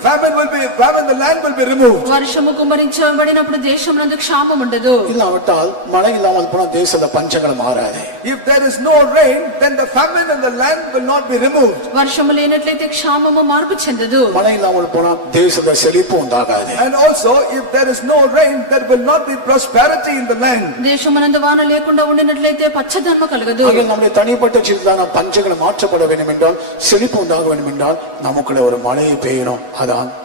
Famine, the land will be removed. వర్షము కుమ్మరించబడినప్పుడు దేశమునందు క్షామం ఉండదు. இல்லாவிட்டால் மழை இல்லாமல் போனா தேசத்துல பஞ்சங்கள் மாறாது. If there is no rain, then the famine in the land will not be removed. వర్షము లేనట్లయితే క్షామము మార్పు చెందదు. மழை இல்லாமல் போனா தேசத்துல செழிப்பு உண்டாகாது. And also, if there is no rain, there will not be prosperity in the land. దేశమునందు వాన లేకుండా ఉండినట్లయితే పచ్చదనం కలగదు. ஆக நம்முடைய தனிப்பட்ட ஜீவிதமான பஞ்சங்கள் மாற்றப்பட வேண்டும் என்றால், செழிப்பு உண்டாக வேண்டும் என்றால் நமக்குள்ள ஒரு மழையை பெய்யணும்.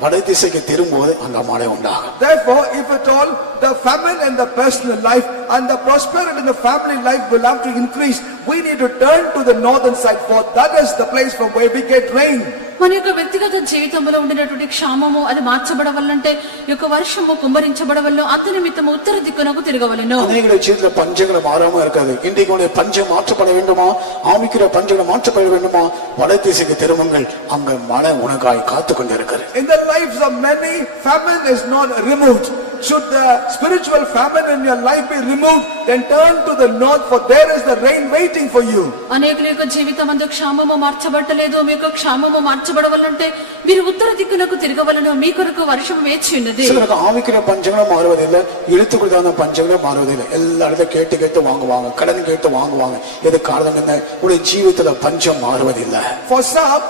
வடதிசைக்கு திரும்புவது அங்க மழை உண்டாகும். Therefore, if at all the famine in the personal life and the prosperity in the family life will have to increase, we need to turn to the northern side, for that is the place from where we get rain. మన యొక్క వ్యక్తిగత జీవితంలో ఉండినటువంటి క్షామము అది మార్చబడవల్లంటే యొక్క వర్షము కుమ్మరించబడవల్లో అతి నిమిత్తము ఉత్తర దిక్కునకు తిరగవలెను. அநேக ஜீவிதத்துல பஞ்சங்கள் மாறாம இருக்காது. இன்றைக்கு உடைய பஞ்சம் மாற்றப்பட வேண்டுமா? ஆவிக்குரிய பஞ்சங்கள் மாற்றப்பட வேண்டுமா? வடதிசைக்கு திரும்புங்கள், அங்க மழை உனக்காய் காத்து கொண்டிருக்கிறது. In the lives of many, famine is not removed. should the spiritual famine in your life be removed, then turn to the north, for there is the rain waiting for you. అనేకుల యొక్క జీవితమందు క్షామము మార్చబట్టలేదు, మీకు క్షామము మార్చబడవలంటే మీరు ఉత్తర దిక్కునకు తిరగవలను, మీ కొరకు వర్షం వేచి ఉన్నది. சிலருக்கு ஆவிக்கிற பஞ்சங்களும் மாறுவதில்லை, எழுத்துக்குள்ளான பஞ்சங்களும் மாறுவதில்லை. எல்லா இடத்துல கேட்டு கேட்டு வாங்குவாங்க, கடன் கேட்டு வாங்குவாங்க. இது காரணம் என்ன? உடைய ஜீவிதத்துல பஞ்சம் மாறுவதில்லை. For some,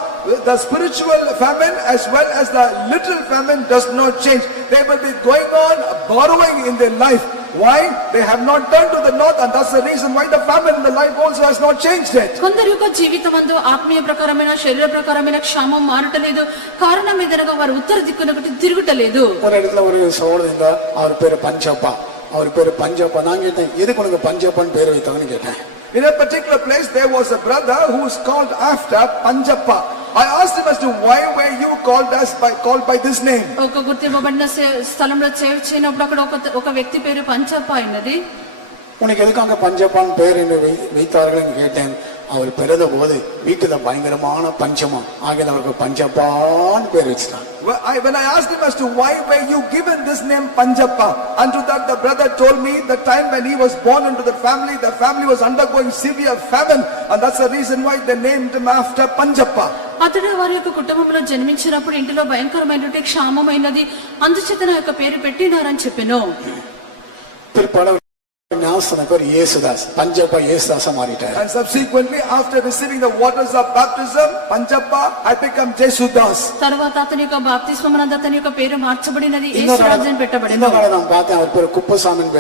the spiritual famine as well as the literal famine does not change. They will be going on borrowing in their life. Why? They have not turned to the north, and that's the reason why the famine in the life also has not changed yet. కొందరి యొక్క జీవితమందు ఆత్మీయ ప్రకారమైన శరీర ప్రకారమైన క్షామం మారటలేదు. కారణం ఏదనగా వారు ఉత్తర దిక్కునకు తిరుగుటలేదు. ஒரு இடத்துல ஒரு சகோதரன் இருந்தா, அவர் பேரு பஞ்சப்பா. அவர் பேரு பஞ்சப்பா. நான் கேட்டேன், எதுக்கு உனக்கு பஞ்சப்பான்னு பேர் வைத்தாங்கன்னு கேட்டேன். In a particular place, there was a brother who was called after Panjappa. I asked him as to why were you called by this name? ఒక గుర్తింపబడిన స్థలంలో సేవ చేయనప్పుడు అక్కడ ఒక వ్యక్తి పేరు పంచప్ప అయినది. உனக்கு எதுக்கு அங்க பஞ்சப்பான்னு பேர் என்று வைத்தார்கள் கேட்டேன். அவர் பிறந்த போது வீட்டுல பயங்கரமான பஞ்சமா ஆகிய அவருக்கு பஞ்சப்பான்னு பேர் வச்சுட்டாங்க. When I asked him as to why were you given this name Panjappa, unto that the brother told me the time when he was born into the family was undergoing severe famine, and that's the reason why they named him after Panjappa. అతడు వారి యొక్క కుటుంబంలో జన్మించినప్పుడు ఇంటిలో భయంకరమైనటువంటి క్షామమైనది, అందుచేత నా యొక్క పేరు పెట్టినారని చెప్పాను. And subsequently, after receiving the waters of baptism, Panjappa had become Jesudas. తర్వాత అతని యొక్క బాప్తిస్మమునందు అతని యొక్క పేరు మార్చబడినది, యేసురాజు అని పెట్టబడింది. நான் பார்த்தேன், அவர் பேரு குப்பசாமின்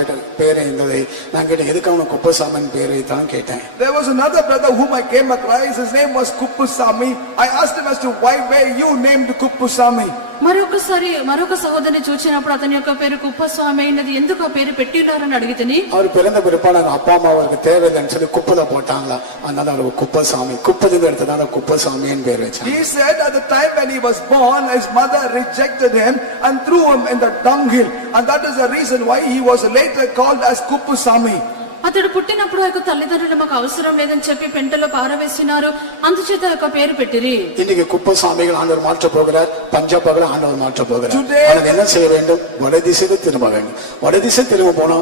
பேரு இருந்தது. நான் கேட்டேன், எதுக்கு அவனுக்கு குப்பசாமின் பேரு வைத்தான் கேட்டேன். There was another brother whom I came across. His name was Kuppusami. I asked him as to why were you named Kuppusami. మరొక సహోదరిని చూసినప్పుడు అతని యొక్క పేరు కుప్పస్వామి అయినది, ఎందుకు ఆ పేరు పెట్టినారని అడిగితేని அவர் பிறந்த பிற்பாடு அப்பா அம்மா அவருக்கு தேவையில்லைன்னு சொல்லி குப்பையில போட்டாங்களா, அதனால அவருக்கு குப்பசாமி, குப்பதிலிருந்து எடுத்ததால குப்பசாமின்னு பேர் வச்சாங்க. He said at the time when he was born, his mother rejected him and threw him in the dunghill, and that is the reason why he was later called as Kuppusami. అతడు పుట్టినప్పుడు ఆ యొక్క తల్లిదండ్రులు మాకు అవసరం లేదని చెప్పి పెంటలో పారవేసినారు, అందుచేత ఆ యొక్క పేరు పెట్టిరి. இன்னைக்கு குப்பசாமிகள் ஆண்டவர் மாற்ற போகிறார், பஞ்சப்பாகளை ஆண்டவர் மாற்ற போகிறார். ஆனால் என்ன செய்ய வேண்டும்? வடதிசைக்கு திரும்ப வேண்டும். வடதிசை திரும்ப போனா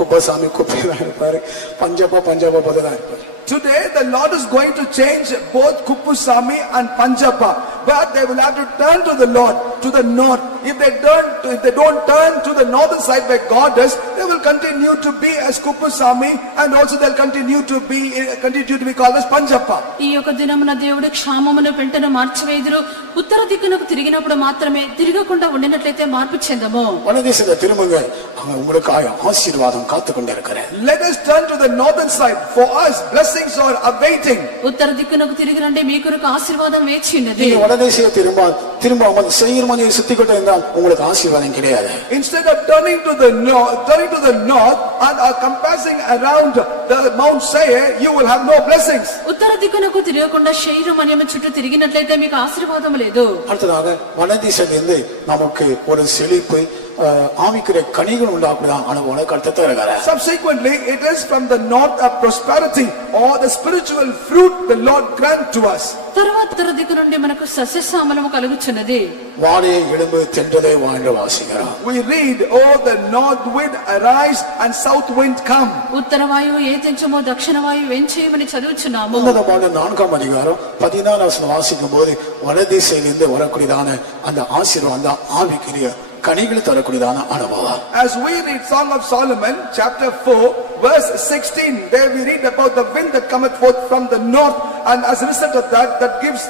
குப்பசாமி குப்பையா இருப்பாரு, பஞ்சப்பா பதிலா இருப்பாரு. Today the Lord is going to change both Kuppusami and Panjappa, but they will have to turn to the Lord, to the north. If they don't turn to the northern side where God is, they will continue to be as Kuppusami, and also they'll continue to be called as Panjappa. ఈ యొక్క దినమున దేవుడి క్షామమును పెంటను మార్చివేయుదురు. ఉత్తర దిక్కునకు తిరిగినప్పుడు మాత్రమే, తిరగకుండా ఉండినట్లయితే మార్పు చెందము. வடதிசையில திரும்புங்க, அங்க உங்களுக்காக ஆசீர்வாதம் காத்துக்கொண்டே இருக்கிறேன். Let us turn to the northern side. For us, blessings are awaiting. ఉత్తర దిక్కునకు తిరిగి రండి, మీ కొరకు ఆశీర్వాదం వేచి ఉన్నది. நீங்க வடதிசையை திரும்ப செய்யர் மனையை சுத்திக்கிட்டே இருந்தால் உங்களுக்கு ஆசீர்வாதம் கிடையாது. Instead of turning to the north and compassing around the Mount Seir, you will have no blessings. ఉత్తర దిక్కునకు తిరగకుండా శరీరం అనే చుట్టూ తిరిగినట్లయితే మీకు ఆశీర్వాదం లేదు. அடுத்ததாக வடதிசையிலிருந்து நமக்கு ஒரு செழிப்பு ஆவிக்குரிய கனிகள் உண்டாக்குதான் அனுபவம் கருத்து இருக்கிறார். Subsequently, it is from the north of prosperity or the spiritual fruit the Lord grant to us. తర్వాత ఉత్తర దిక్కు నుండి మనకు సస్యశ్యామలము కలుగుచున్నది. வாழையை எழும்பு தென்றலே வாழ்ந்து வாசிக்கிறோம். We read, oh the north wind arise and south wind come. ఉత్తర వాయువు ఏతించమో దక్షిణ వాయువు వెంచేయమని చదువుచున్నాము. உன்னதமான 4ஆம் அதிகாரம் 14ஆம் வசனம் வாசிக்கும் போது வடதிசையிலிருந்து வரக்கூடியதான அந்த ஆசீர்வாதம் ஆவிக்குரிய கனிகள் தரக்கூடியதான அனுபவம். As we read Song of Solomon chapter 4 verse 16, there we read about the wind that cometh forth from the north, and as a result of that gives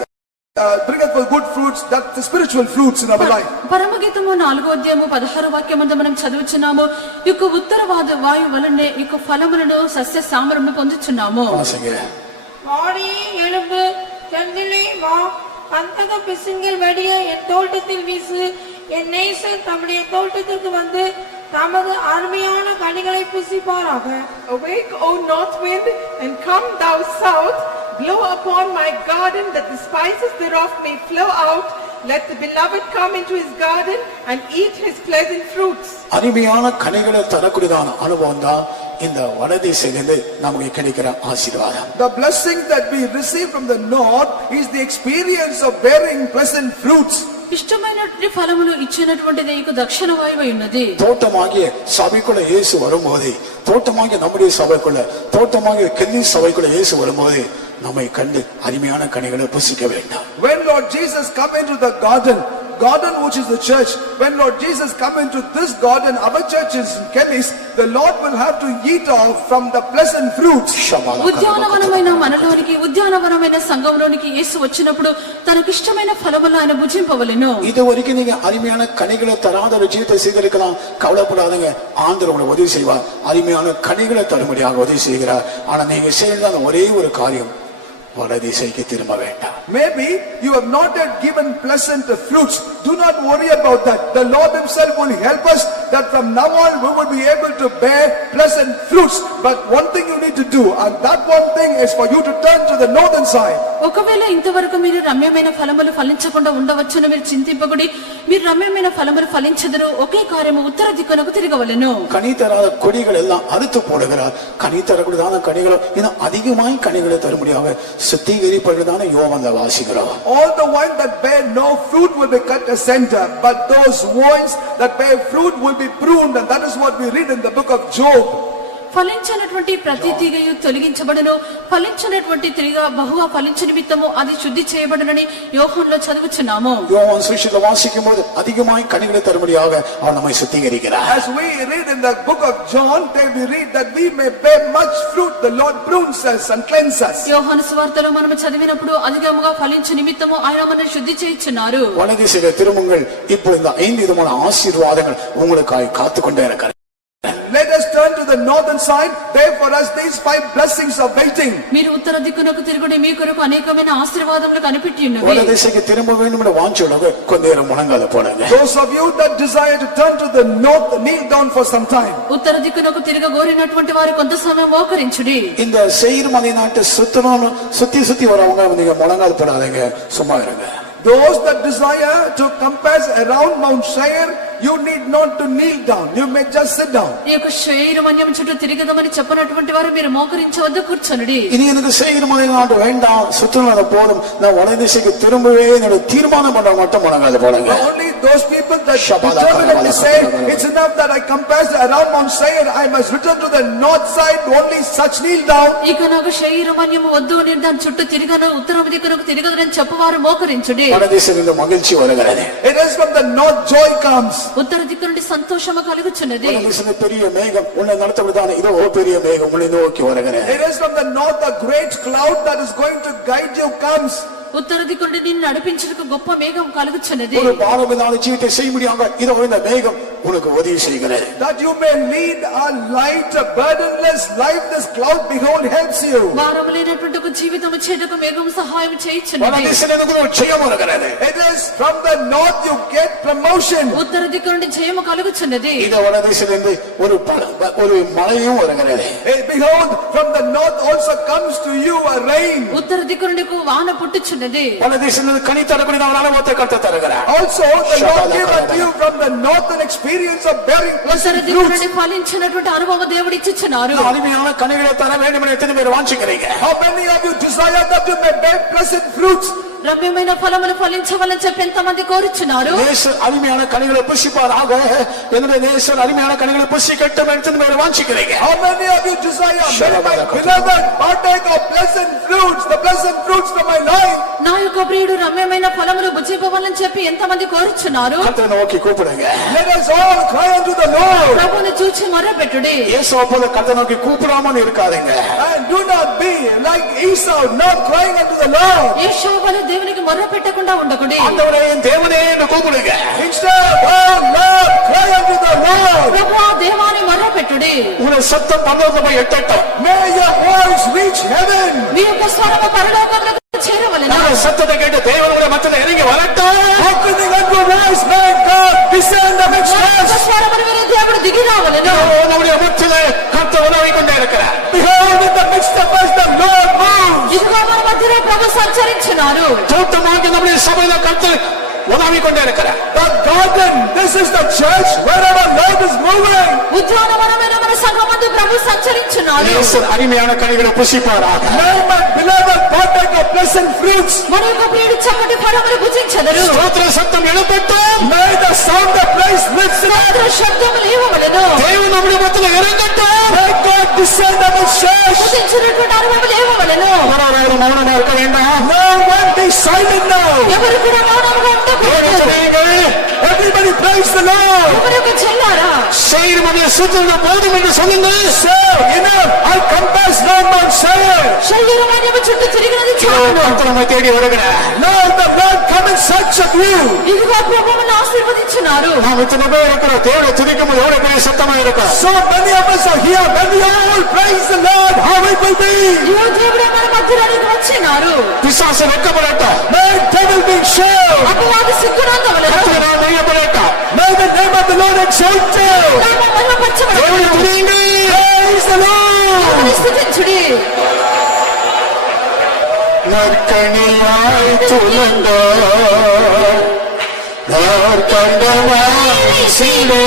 bringeth forth good fruits, that the spiritual fruits in our life. పరమగీతము 4వ అధ్యాయము 16వ వాక్యమందు మనం చదువుచున్నాము, ఈ యొక్క ఉత్తర వాయువు వలనే ఈ యొక్క ఫలములను సస్య సామరమును పొందుచున్నాము. வாடியே எழும்பு, தென்றலே வா, கந்தக பிசுங்கள் வடிய என் தோட்டத்தில் வீசு, என் நேசர் தம்முடைய தோட்டத்திற்கு வந்து தமது அருமையான கனிகளை புசிப்பாராக. Awake, O north wind, and come thou south, blow upon my garden, that the spices thereof may flow out. Let the beloved come into his garden and eat his pleasant fruits. அருமையான கனிகளை தரக்கூடியதான அனுபவம் தான் இந்த வடதிசையிலிருந்து நமக்கு கிடைக்கிற ஆசீர்வாதம். The blessing that we receive from the north is the experience of bearing pleasant fruits. ఇష్టమైనటువంటి ఫలములు ఇచ్చినటువంటిది నీకు దక్షిణ వాయువై ఉన్నది. தோட்டமாகிய சபைக்குள்ள இயேசு வரும்போது, தோட்டமாகிய நம்முடைய சபைக்குள்ள, தோட்டமாகிய கெல்லி சபைக்குள்ள இயேசு வரும்போது நம்மை கண்டு அருமையான கனிகளை புசிக்க வேண்டாம். When Lord Jesus come into the garden which is the church, when Lord Jesus come into this garden, our church is in Kelly's, the Lord will have to eat off from the pleasant fruits. ఉద్యానవనమైన మనలోనికి, ఉద్యానవనమైన సంఘంలోనికి యేసు వచ్చినప్పుడు తనకిష్టమైన ఫలములు ఆయన భుజింపవలెను. இதுவரைக்கும் நீங்க அருமையான கனிகளை தராத ஒரு ஜீவித்தை செய்திருக்கலாம், கவலைப்படாதீங்க. ஆண்டவர் உங்களுக்கு உதவி செய்வார், அருமையான கனிகளை தரும்படியாக உதவி செய்கிறார். ஆனா நீங்க செய்யறதான ஒரே ஒரு காரியம், வடதிசைக்கு திரும்ப வேண்டாம். Maybe you have not yet given pleasant fruits. Do not worry about that. The Lord himself will help us that from now on we will be able to bear pleasant fruits. But one thing you need to do, and that one thing is for you to turn to the northern side. ఒకవేళ ఇంతవరకు మీరు రమ్యమైన ఫలములు ఫలించకుండా ఉండవచ్చును మీరు చింతింపకుడి. మీరు రమ్యమైన ఫలములు ఫలించదురు. ఒకే కార్యము ఉత్తర దిక్కునకు తిరగవలెను. கனி தராத கொடிகள் எல்லாம் அறுத்து போடுகிறார். கனி தரக்கூடியதான கனிகள் இன்னும் அதிகமாய் கனிகளை தரும்படியாக சுத்திகரிப்பதான யோவான்ல வாசிக்கிறோம். All the wine that bear no fruit will be cut asunder, but those wines that bear fruit will be pruned, and that is what we read in the book of Job. ఫలించినటువంటి ప్రతి తీగయు తొలగించబడును, ఫలించినటువంటి తీగ బహుగా ఫలించు నిమిత్తము అది శుద్ధి చేయబడునని యోహానులో చదువుచున్నాము. யோவான் சுவிசேஷத்தை வாசிக்கும்போது அதிகமாய் கனிகளை தரும்படியாக அவர் நம்மை சுத்திகரிக்கிறார். As we read in the book of John, there we read that we may bear much fruit. The Lord prunes us and cleanses us. యోహాను సువార్తలో మనం చదివినప్పుడు అధికముగా ఫలించు నిమిత్తము ఆయన మనల్ని శుద్ధి చేయుచున్నారు. வலதிசையில திரும்புங்கள். இப்போ இந்த 5 விதமான ஆசீர்வாதங்கள் உங்களுக்காக காத்துக்கொண்டே இருக்கிறது. Let us turn to the northern side. There for us these 5 blessings are waiting. మీరు ఉత్తర దిక్కునకు తిరుగుడి, మీ కొరకు అనేకమైన ఆశీర్వాదములు కనిపెట్టి ఉన్నవి. வலதிசைக்கு திரும்ப வேண்டும் என்ற வாஞ்சையோட கொஞ்ச நேரம் முழங்கால போடுங்க. Those of you that desire to turn to the north, kneel down for some time. ఉత్తర దిక్కునకు తిరగగోరినటువంటి వారు కొంత సమయం మోకరించుడి. இந்த செயிர் மலை நாட்டு சுத்தி வரவங்க நீங்க முழங்கால போடாதீங்க, சும்மா இருங்க. Those that desire to compass around Mount Seir, you need not to kneel down. You may just sit down. ఈ యొక్క శరీర మన్యం చుట్టూ తిరగదమని చెప్పినటువంటి వారు మీరు మోకరించవద్దు, కూర్చొనుడి. இனி எனக்கு செயிர் மலை நாட்டு வேண்டாம், சுற்றுலா போதும், நான் வலதிசைக்கு திரும்பவே என்னோட தீர்மானம் பண்ண மட்டும் முழங்கால போடுங்க. Only those people that determinedly say, it's enough that I compassed around Mount Seir, I must return to the north side, only such kneel down. ఇక నాకు శరీర మన్యము వద్దు, నేను దాని చుట్టూ తిరగను, ఉత్తర దిక్కునకు తిరగదని చెప్పవారు మోకరించుడి. வலதிசையிலிருந்து மகிழ்ச்சி வருகிறது. It is from the north joy comes. ఉత్తర దిక్కు నుండి సంతోషము కలుగుచున్నది. வலதிசையில பெரிய மேகம் உன்னை நடத்துவதான இதோ பெரிய மேகம் உன்னை நோக்கி வருகிறது. It is from the north a great cloud that is going to guide you comes. ఉత్తర దిక్కు నుండి నిన్ను నడిపించుటకు గొప్ప మేఘం కలుగుచున్నది. ஒரு பாரமில்லாத ஜீவித்தை செய்ய முடியாங்க, இதோ இந்த மேகம் உனக்கு உதவி செய்கிறது. That you may lead a light, a burdenless life, this cloud behold helps you. భారము లేనటువంటి ఒక జీవితము చేయుటకు మేఘం సహాయం చేయుచున్నది. வலதிசையிலிருந்து ஒரு ஜெயம் வருகிறது. It is from the north you get promotion. ఉత్తర దిక్కు నుండి జయము కలుగుచున్నది. இந்த வலதிசையிலிருந்து ஒரு மழையும் வருகிறது. Behold, from the north also comes to you a rain. ఉత్తర దిక్కు నుండి వాన పుట్టుచున్నది. வலதிசையிலிருந்து கனி தரக்கூடிய அனுபவத்தை கர்த்தர் தருகிறார். Also the Lord gave unto you from the northern experience of bearing Uttara pleasant దిక్కు fruits. నుండి ఫలించినటువంటి అనుభవం దేవుడు ఇచ్చుచున్నారు. அருமையான கனிகளை தர வேண்டும் என்று எத்தனை பேர் வாஞ்சிக்கிறீங்க? How many of you desire that you may bear pleasant fruits? రమ్యమైన ఫలములు ఫలించవాలని చెప్పి ఎంతమంది కోరుచున్నారు? நேசர் அருமையான கனிகளை புசிப்பாராக, என்னுடைய நேசர் அருமையான கனிகளை புசிக்கட்டும் என்று எத்தனை பேர் வாஞ்சிக்கிறீங்க? How many of you desire, may my beloved partake of pleasant fruits, the pleasant fruits from my life? నా యొక్క ప్రియుడు రమ్యమైన ఫలములు భుజింపవాలని చెప్పి ఎంతమంది కోరుచున్నారు? கர்த்தரை நோக்கி கூப்பிடுங்க. Let us all cry unto the Lord. ప్రభువుని చూచి మొర్రపెట్టుడి. இயேசுவை போல கர்த்தரை நோக்கி கூப்பிடாமல் இருக்காதீங்க. And do not be like Esau, not crying unto the Lord. యేషోవలే దేవునికి మొర్రపెట్టకుండా ఉండకుడి. ஆண்டவரே தேவனே என்று கூப்பிடுங்க. Instead, oh Lord, cry unto the Lord. ప్రభువా దేవాని మొర్రపెట్టుడి. உங்களுடைய சத்தம் பரலோகத்தை போய் எட்டட்டும். May your voice reach heaven. మీ యొక్క స్వరము పరలోకములకు చేరవలెను. உங்களுடைய சத்தத்தை கேட்டு தேவனுடைய மத்தியில இறங்கி வரட்டும். Hearkening unto your voice, may God descend amidst నా యొక్క us. స్వరమును విని దేవుడు దిగి రావలెను. நம்முடைய மத்தியில கர்த்தர் உதவி கொண்டே இருக்கிறார். Behold, in the midst of us the Lord moves. ఇదిగో మన మధ్యలో ప్రభు సంచరించున్నారు. தோட்டமாக நம்முடைய சபையில கர்த்தர் உதவி கொண்டே இருக்கிறார். The garden, this is the church wherever Lord is moving. ఉద్యానవనమైన మన సంఘమందు ప్రభు సంచరించున్నారు. நேசர் அருமையான கனிகளை புசிப்பாராக. May my beloved partake of pleasant fruits. మన యొక్క ప్రియుడు చక్కటి ఫలములు భుజించెదరు. చేయగలరు. స్తోత్ర శబ్దం எழுப்பட்டும். May the sound of praise lifts it up. స్తోత్ర శబ్దం లేవవలెను. தேவன் நம்முடைய மத்தியிலே இறங்கட்டும். May God descend among church. ఉదించినటువంటి అనుభవం లేవవలెను. ஒருவரும் மௌனமா இருக்க வேண்டாம். No one be silent now. ఎవరు కూడా మౌనంగా ఉండకూడదు. Everybody praise the Lord. ఎవరికి చెల్లారా சேயீர் மலையை சுற்றின போதும் என்று சொல்லுங்கள். So, enough. I compass no Mount Seir. శరీరమైన చుట్టూ తిరిగినది చాలు. கர்த்தர் நம்மை தேடி வருகிறார். Now the Lord come in search of you. ఇదిగో ప్రభువును ఆశీర్వదించున్నారు. நாம் இத்தனை பேர் இருக்கிறோம். தேவனை துதிக்கும் போது எவ்வளவு பெரிய சத்தமா இருக்கும். So many of us are here. When we all praise the Lord, how it will be. ఇదిగో దేవుడే మన మధ్యలోనికి వచ్చినారు. பிசாசு வெட்கப்படட்டும். May devil be shown. అపవాది సిగ్గునందవలెను. கர்த்தர் நாம் அறியப்படட்டும். May the name of the Lord exalted. నామం మహిమపరచబడెను. தேவனை துதியுங்கள். Praise the Lord. దేవుని స్తుతించుడి. நற்கனியாய் துலந்தார் நாற்கண்டமாய் சீடே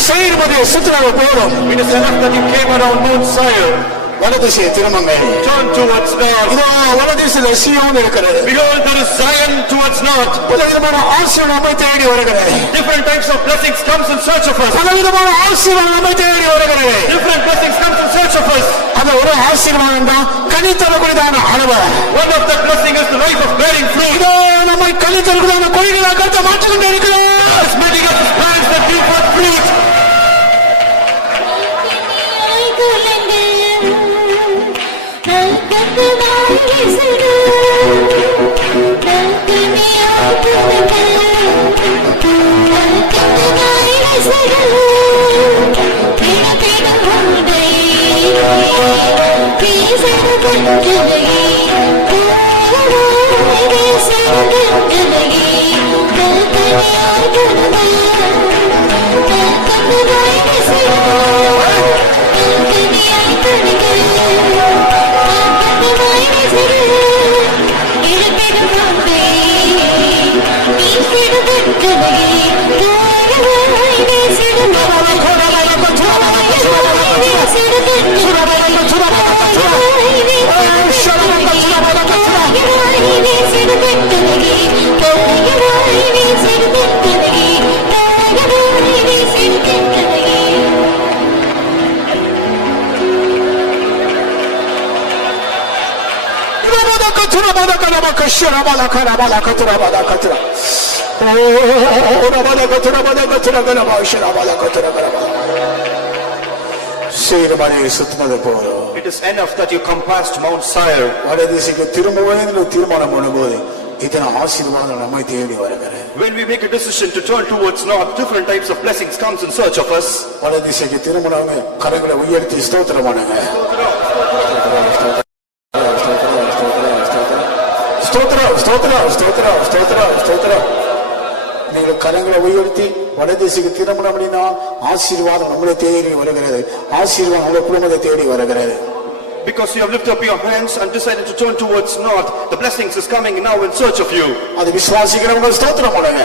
சேயீர் மலையை சுற்றின போதும். It is enough that you came around Mount Seir. வலதிசை திரும்புங்கள். Turn towards north. இதோ வலதிசையில் சீயோன் இருக்கிறது. Behold, there is Zion towards north. பலவிதமான ஆசீர்வாதம் நம்மை தேடி வருகிறது. Different types of blessings comes in search of us. பலவிதமான ஆசீர்வாதம் நம்மை தேடி வருகிறது. Different blessings comes in search of us. அது ஒரு ஆசீர்வாதம் தான் கனித்தரக்கூடியதான அனுபவம். One of the blessing is the life of bearing fruit. இதோ நம்மை கனித்தரக்கூடியதான கொடிகளாக கர்த்தர் மாற்றிக்கொண்டே இருக்கிறார். It's making us plants that give forth fruit. சேயீர் மலையை சுற்றினது போதும். It is enough that you compassed Mount Seir. வடதிசைக்கு திரும்புவது தீர்மானம் பண்ணும்போது இத்தனை ஆசீர்வாதம் நம்மை தேடி வருகிறது. When we make a decision to turn towards north, different types of blessings comes in search of us. வடதிசைக்கு திரும்பினவங்க கரங்களை உயர்த்தி ஸ்தோத்திரம் பண்ணுங்க. ஸ்தோத்திரம் ஸ்தோத்திரம் ஸ்தோத்திரம் ஸ்தோத்திரம் ஸ்தோத்திரம். நீங்கள் கரங்களை உயர்த்தி வடதிசைக்கு திரும்பணும் அப்படின்னா ஆசீர்வாதம் நம்மளை தேடி வருகிறது. ஆசீர்வாதம் நம்முடைய குடும்பத்தை தேடி வருகிறது. because you have lifted up your hands and decided to turn towards north, the blessings is coming now in search of you. அது விசுவாசிக்கிறவங்க ஸ்தோத்திரம் பண்ணுங்க.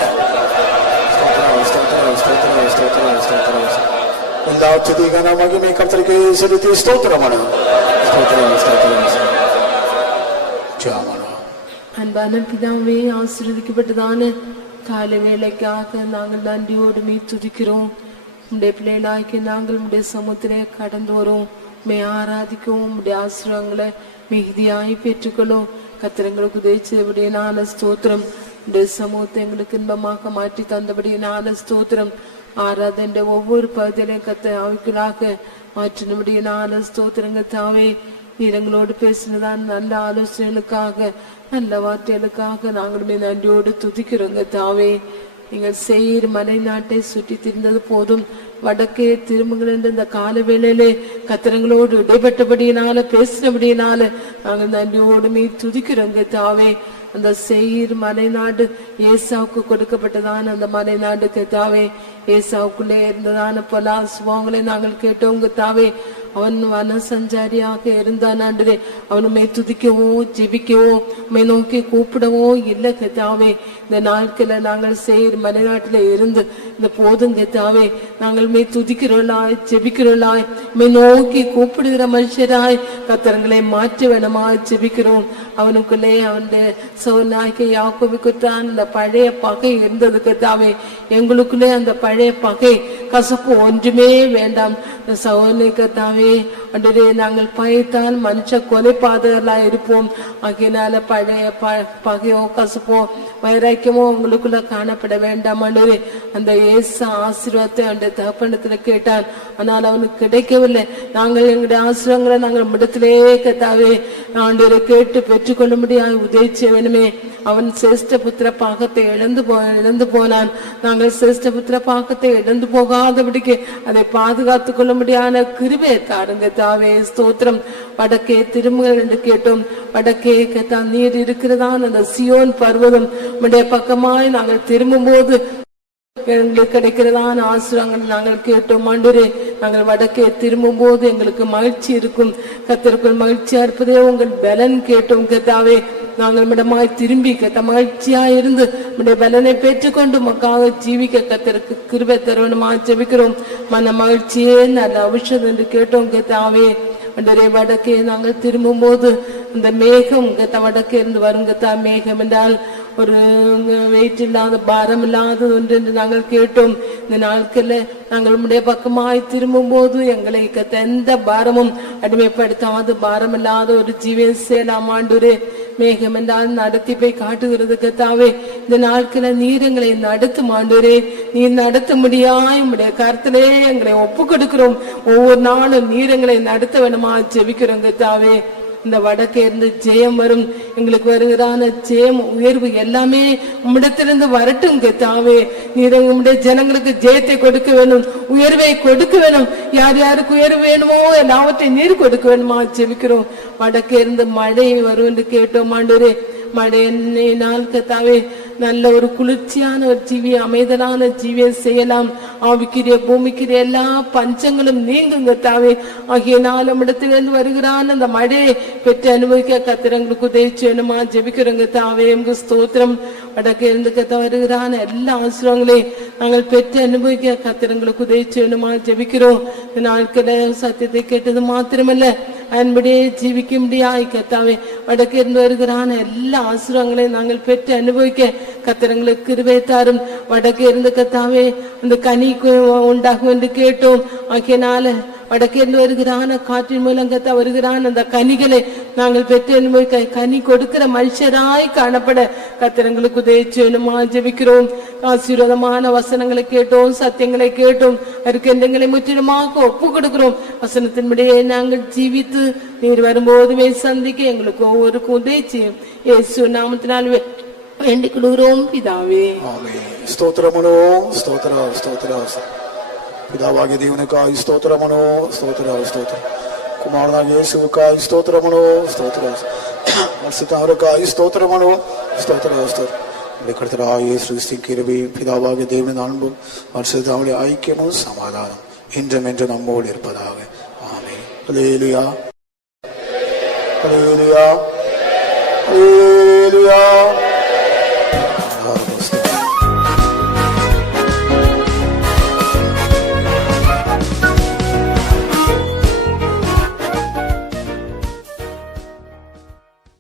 ஸ்தோத்திரம் ஸ்தோத்திரம் ஸ்தோத்திரம் ஸ்தோத்திரம் ஸ்தோத்திரம். எல்லா துதி கன மகிமை கர்த்தருக்கு செலுத்தி ஸ்தோத்திரம் பண்ணுங்க. ஸ்தோத்திரம் ஸ்தோத்திரம் ஜெபம். அன்பான பிதாவே, ஆசீர்வதிக்கப்பட்டதான காலை வேளைக்காக நாங்கள் நன்றியோடு துதிக்கிறோம். உடைய பிள்ளைகளாக்கி நாங்கள் உடைய சமுத்திரே கடந்து வரோம். மே ஆராதிக்கவும் உடைய ஆசீர்வாதங்களை மிகுதியாய் பெற்றுக்கொள்ளும். கத்திரங்களுக்கு உதவிச்சபடியினால ஸ்தோத்திரம். உடைய சமூகத்தை எங்களுக்கு இன்பமாக மாற்றி தந்தபடியினால ஸ்தோத்திரம். ஆராதனை ஒவ்வொரு பகுதியிலையும் கத்த அவைகளாக மாற்றினபடியினால ஸ்தோத்திரங்க தாவே. நீரங்களோடு பேசினதான் நல்ல ஆலோசனைகளுக்காக நல்ல வார்த்தைகளுக்காக நாங்களுமே நன்றியோடு துதிக்கிறோங்க தாவே. நீங்கள் செய்கிற மலை நாட்டை சுற்றி திரிந்தது போதும், வடக்கே திரும்புங்கள் என்று இந்த கால வேளையிலே கத்திரங்களோடு இடைப்பட்டபடியினால பேசினபடியினால நாங்கள் நன்றியோடுமே துதிக்கிறோங்க தாவே. அந்த செயிர் மலை நாடு ஏசாவுக்கு கொடுக்கப்பட்டதான அந்த மலை நாடு தாவே. ஏசாவுக்குள்ளே இருந்ததான பல சுவாங்களை நாங்கள் கேட்டோங்க தாவே. அவன் வன சஞ்சாரியாக இருந்தான் ஆண்டரே. அவனுமே துதிக்கவோ ஜெபிக்கவோ மை நோக்கி கூப்பிடவோ இல்லை கத்தாவே. இந்த நாட்கள நாங்கள் செய்கிற மலைநாட்டில இருந்து இந்த போதும் கத்தாவே. நாங்கள் மே துதிக்கிறவளாய் ஜெபிக்கிறவளாய் மை நோக்கி கூப்பிடுகிற மனுஷராய் கத்தரங்களை மாற்ற வேணுமாய் ஜெபிக்கிறோம். அவனுக்குள்ளே அவனுடைய சோனாய்க்கு யாக்கோபுக்குத்தான் அந்த பழைய பகை இருந்தது கத்தாவே. எங்களுக்குள்ளே அந்த பழைய பகை கசப்பு ஒன்றுமே வேண்டாம் சகோதரி கத்தாவே. அன்றே நாங்கள் பயத்தால் மனுஷ கொலைபாதகர்களா இருப்போம். ஆகையினால பழைய பகையோ கசப்போ வைராக்கியமோ உங்களுக்குள்ள காணப்பட வேண்டாம் ஆண்டவரே. அந்த ஏசா ஆசீர்வாதத்தை அந்த தகப்பனத்துல கேட்டான், ஆனால் அவனுக்கு கிடைக்கவில்லை. நாங்கள் எங்களுடைய ஆசீர்வாதங்களை நாங்கள் இடத்திலே கத்தாவே ஆண்டவரை கேட்டு பெற்றுக்கொள்ள முடியாது உதவி வேணுமே. அவன் சிரேஷ்ட புத்திர பாகத்தை இழந்து போனான். நாங்கள் சிரேஷ்ட புத்திர பாகத்தை இழந்து போகாதபடிக்கு அதை பாதுகாத்து கொள்ள முடியாத கிருபை தாருங்க தாவே. ஸ்தோத்திரம். வடக்கே திரும்புங்கள் என்று கேட்டோம். வடக்கே கத்தா நீர் இருக்கிறதான் அந்த சியோன் பர்வதம் உடைய பக்கமாய் நாங்கள் திரும்பும் போது எங்களுக்கு கிடைக்கிறதான ஆசீர்வாதங்களை நாங்கள் கேட்டோம் ஆண்டவரே. நாங்கள் வடக்கே திரும்பும் போது எங்களுக்கு மகிழ்ச்சி இருக்கும். கர்த்தருக்குள் மகிழ்ச்சியா இருப்பதே உங்கள் பலன் கேட்டோம் கத்தாவே. நாங்கள் இடமாய் திரும்பி கத்த மகிழ்ச்சியா இருந்து உடைய பலனை பெற்றுக்கொண்டு மக்காக ஜீவிக்க கத்தருக்கு கிருபை தருவனுமா ஜெபிக்கிறோம். மன மகிழ்ச்சியே நல்ல ஔஷதம் என்று கேட்டோம் கத்தாவே. அன்றே வடக்கே நாங்கள் திரும்பும் போது இந்த மேகம் கத்த வடக்கே இருந்து வரும் கத்தா. மேகம் என்றால் ஒரு வெயிட் இல்லாத பாரம் இல்லாத ஒன்று என்று நாங்கள் கேட்டோம். இந்த நாட்கள்ல நாங்கள் உடைய பக்கமாய் திரும்பும் போது எங்களை கத்த எந்த பாரமும் அடிமைப்படுத்தாத பாரம் இல்லாத ஒரு ஜீவன் சேலாம் ஆண்டவரே. மேகம் என்றால் நடத்தி போய் காட்டுகிறது கத்தாவே. இந்த நாட்கள நீர் எங்களை நடத்தும் ஆண்டவரே. நீர் நடத்த முடியாய் உடைய கருத்திலே எங்களை ஒப்பு கொடுக்கிறோம். ஒவ்வொரு நாளும் நீர் எங்களை நடத்த வேணுமா ஜெபிக்கிறோம் கத்தாவே. இந்த வடக்கே இருந்து ஜெயம் வரும். எங்களுக்கு வருகிறான ஜெயம் உயர்வு எல்லாமே உம்மிடத்திலிருந்து வரட்டும் கத்தாவே. நீர் உம்முடைய ஜனங்களுக்கு ஜெயத்தை கொடுக்க வேணும், உயர்வை கொடுக்க வேணும். யார் யாருக்கு உயர்வு வேணுமோ எல்லாவற்றையும் நீர் கொடுக்க வேணுமா ஜெபிக்கிறோம். வடக்கே இருந்து மழை வரும் என்று கேட்டோம் ஆண்டவரே. மழையினால் கத்தாவே நல்ல ஒரு குளிர்ச்சியான ஒரு ஜீவிய அமைதலான ஜீவிய செய்யலாம். ஆவிக்கிற பூமிக்கிற எல்லா பஞ்சங்களும் நீங்கும் கத்தாவே. ஆகியனால் நம்மிடத்திலிருந்து வருகிறான் அந்த மழையை பெற்று அனுபவிக்க கத்திரங்களுக்கு உதவி செய்யணுமா ஜெபிக்கிறோங்க தாவே. எங்க ஸ்தோத்திரம். வடக்கே இருந்து கத்த வருகிறான எல்லா ஆசிரியங்களையும் நாங்கள் பெற்று அனுபவிக்க கத்திரங்களுக்கு உதவி செய்யணுமா ஜெபிக்கிறோம். நாட்கள சத்தியத்தை கேட்டது மாத்திரமல்ல அன்படியே ஜீவிக்க முடியாய் கத்தாவே. வடக்கே இருந்து வருகிறான எல்லா ஆசீர்வாதங்களையும் நாங்கள் பெற்று அனுபவிக்க கத்திரங்களுக்கு கிருபை தாரும். வடக்கே இருந்து கத்தாவே அந்த கனி உண்டாகும் என்று கேட்டோம். ஆகியனால வடக்கே இருந்து வருகிறான காற்றின் மூலம் கத்தா வருகிறான் அந்த கனிகளை நாங்கள் பெற்று அனுபவிக்க கனி கொடுக்கிற மனுஷராய் காணப்பட கத்திரங்களுக்கு உதவி செய்யணுமா ஜெபிக்கிறோம். ஆசீர்வாதமான வசனங்களை கேட்டோம், சத்தியங்களை கேட்டோம். எங்களை முற்றிலுமாக ஒப்பு கொடுக்கிறோம். வசனத்தின்படியே நாங்கள் ஜீவித்து நீர் வரும்போதுமே சந்திக்க எங்களுக்கு ஒவ்வொருக்கும் உதவி செய்யும். இயேசு நாமத்தினால் வேண்டிக் கொள்கிறோம் பிதாவே. ஸ்தோத்திரமனோ ஸ்தோத்திர ஸ்தோத்திர பிதாவாகிய தேவனுக்காய் ஸ்தோத்திரமனோ ஸ்தோத்திர ஸ்தோத்திர குமாரனாகிய இயேசுவுக்காய் ஸ்தோத்திரமனோ ஸ்தோத்திர பரிசுத்தருக்காய் ஸ்தோத்திரமனோ ஸ்தோத்திர ஸ்தோத்திர கர்த்தராகிய இயேசு கிறிஸ்துவின் கிருபையும் பிதாவாகிய தேவனின் அன்பும் பரிசுத்தருடைய ஐக்கியமும் சமாதானம் இன்றும் என்று நம்மோடு இருப்பதாக. ஆமென். அல்லேலூயா. Hallelujah. Hallelujah.